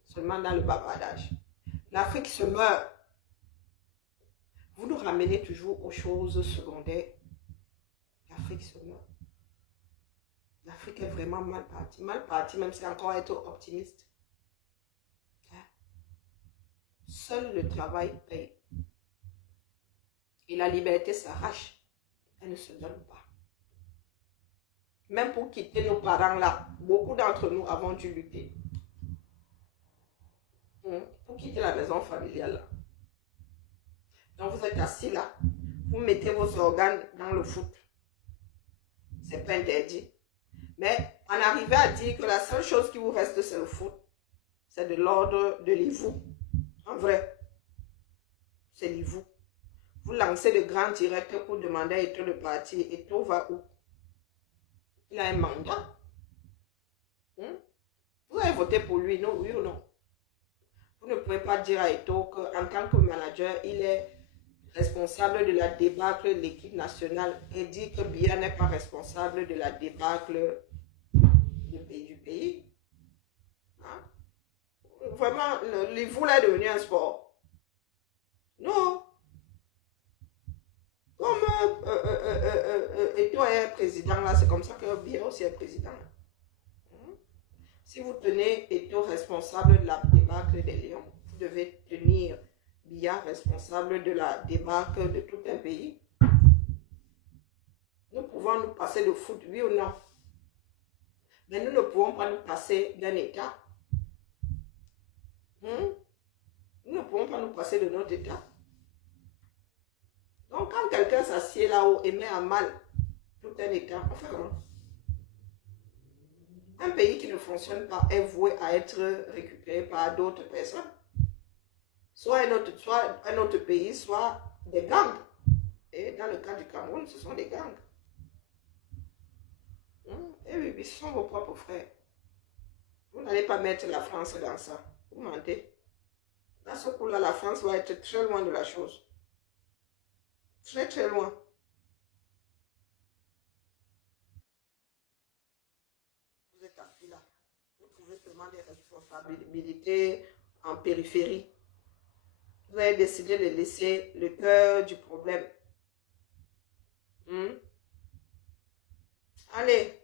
Seulement dans le bavardage. L'Afrique se meurt. Vous nous ramenez toujours aux choses secondaires. L'Afrique se meurt. L'Afrique est vraiment mal partie. Mal partie, même si encore être optimiste. Seul le travail paye. Et la liberté s'arrache. Elle ne se donne pas. Même pour quitter nos parents là, beaucoup d'entre nous avons dû lutter. Pour quitter la maison familiale là. Donc vous êtes assis là, vous mettez vos organes dans le foot. C'est pas interdit. Mais en arrivant à dire que la seule chose qui vous reste c'est le foot, c'est de l'ordre de l'ivou. En vrai, c'est l'ivou. Vous lancez le grand directeur pour demander à Eto'o de partir. Eto'o va où? Il a un mandat. Vous avez voté pour lui, non? Oui ou non? Vous ne pouvez pas dire à Eto'o qu'en tant que manager, il est responsable de la débâcle de l'équipe nationale et dire que Biya n'est pas responsable de la débâcle du pays. Hein? Vraiment, l'ivou est devenu un sport. Non. Comme Eto'o est président là, c'est comme ça que Biya aussi est président. Si vous tenez Eto'o responsable de la débâcle des Lions, vous devez tenir Biya responsable de la débâcle de tout un pays. Nous pouvons nous passer de foot, oui ou non? Mais nous ne pouvons pas nous passer d'un État. Nous ne pouvons pas nous passer de notre État. Donc quand quelqu'un s'assied là-haut et met à mal tout un État, on fait comment? Un pays qui ne fonctionne pas est voué à être récupéré par d'autres personnes. Soit un autre pays, soit des gangs. Et dans le cas du Cameroun, ce sont des gangs. Et oui, ce sont vos propres frères. Vous n'allez pas mettre la France dans ça. Vous mentez. Dans ce coup-là, la France va être très loin de la chose. Très, très loin. Vous êtes assis là. Vous trouvez seulement des responsabilités en périphérie. Vous avez décidé de laisser le cœur du problème. Allez,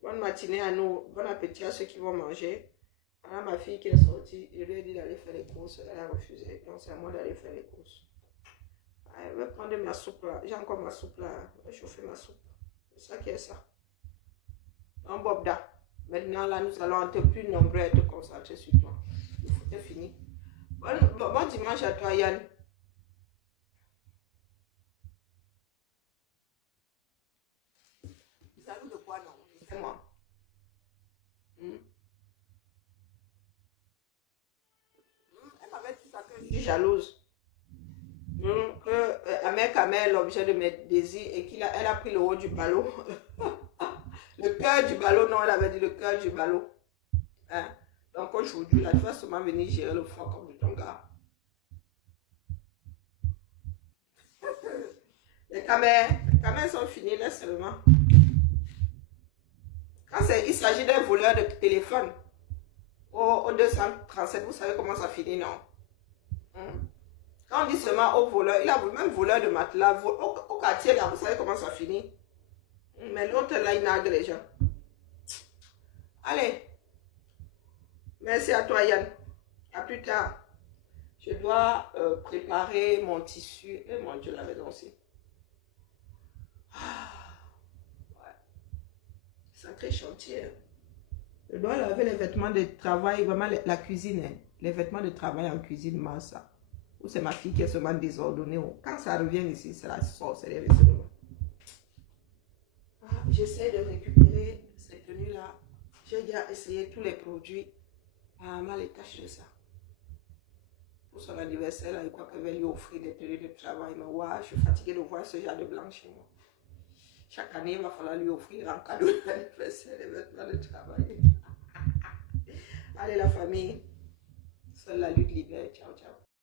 bonne matinée à nous. Bon appétit à ceux qui vont manger. Voilà ma fille qui est sortie. Je lui ai dit d'aller faire les courses. Elle a refusé. Donc c'est à moi d'aller faire les courses. Je vais prendre ma soupe là. J'ai encore ma soupe là. Je vais chauffer ma soupe. C'est ça qui est ça. Un bobda. Maintenant là, nous allons être plus nombreux à être concentrés sur toi. Le foot est fini. Bon dimanche à toi, Yann. Salut de quoi, non? C'est moi. Elle m'avait dit ça que je suis jalouse. Un mec est l'objet de mes désirs et elle a pris le haut du ballot. Le cœur du ballot, non, elle avait dit le cœur du ballot. Hein? Donc aujourd'hui, là, tu vas seulement venir gérer le froid comme de ton gars. Les caméras sont finies, là seulement. Quand il s'agit d'un voleur de téléphone, au 237, vous savez comment ça finit, non? Quand on dit seulement au voleur, il a même voleur de matelas, au quartier, là, vous savez comment ça finit? Mais l'autre, là, il nargue les gens. Allez. Merci à toi, Yann. À plus tard. Je dois préparer mon tissu. Et mon Dieu, la maison aussi. Ouais. Sacré chantier. Je dois laver les vêtements de travail, vraiment la cuisine. Hein. Les vêtements de travail en cuisine, moi, ça. Ou c'est ma fille qui est seulement désordonnée. Quand ça revient ici, c'est la sorcellerie. J'essaie de récupérer ces tenues-là. J'ai déjà essayé tous les produits. Mal est taché de ça. Pour son anniversaire, là, je crois qu'elle va lui offrir des tenues de travail. Mais ouais, je suis fatiguée de voir ce genre de blanc chez moi. Chaque année, il va falloir lui offrir un cadeau d'anniversaire, les vêtements de travail. Allez, la famille. Seule la lutte libère. Ciao, ciao.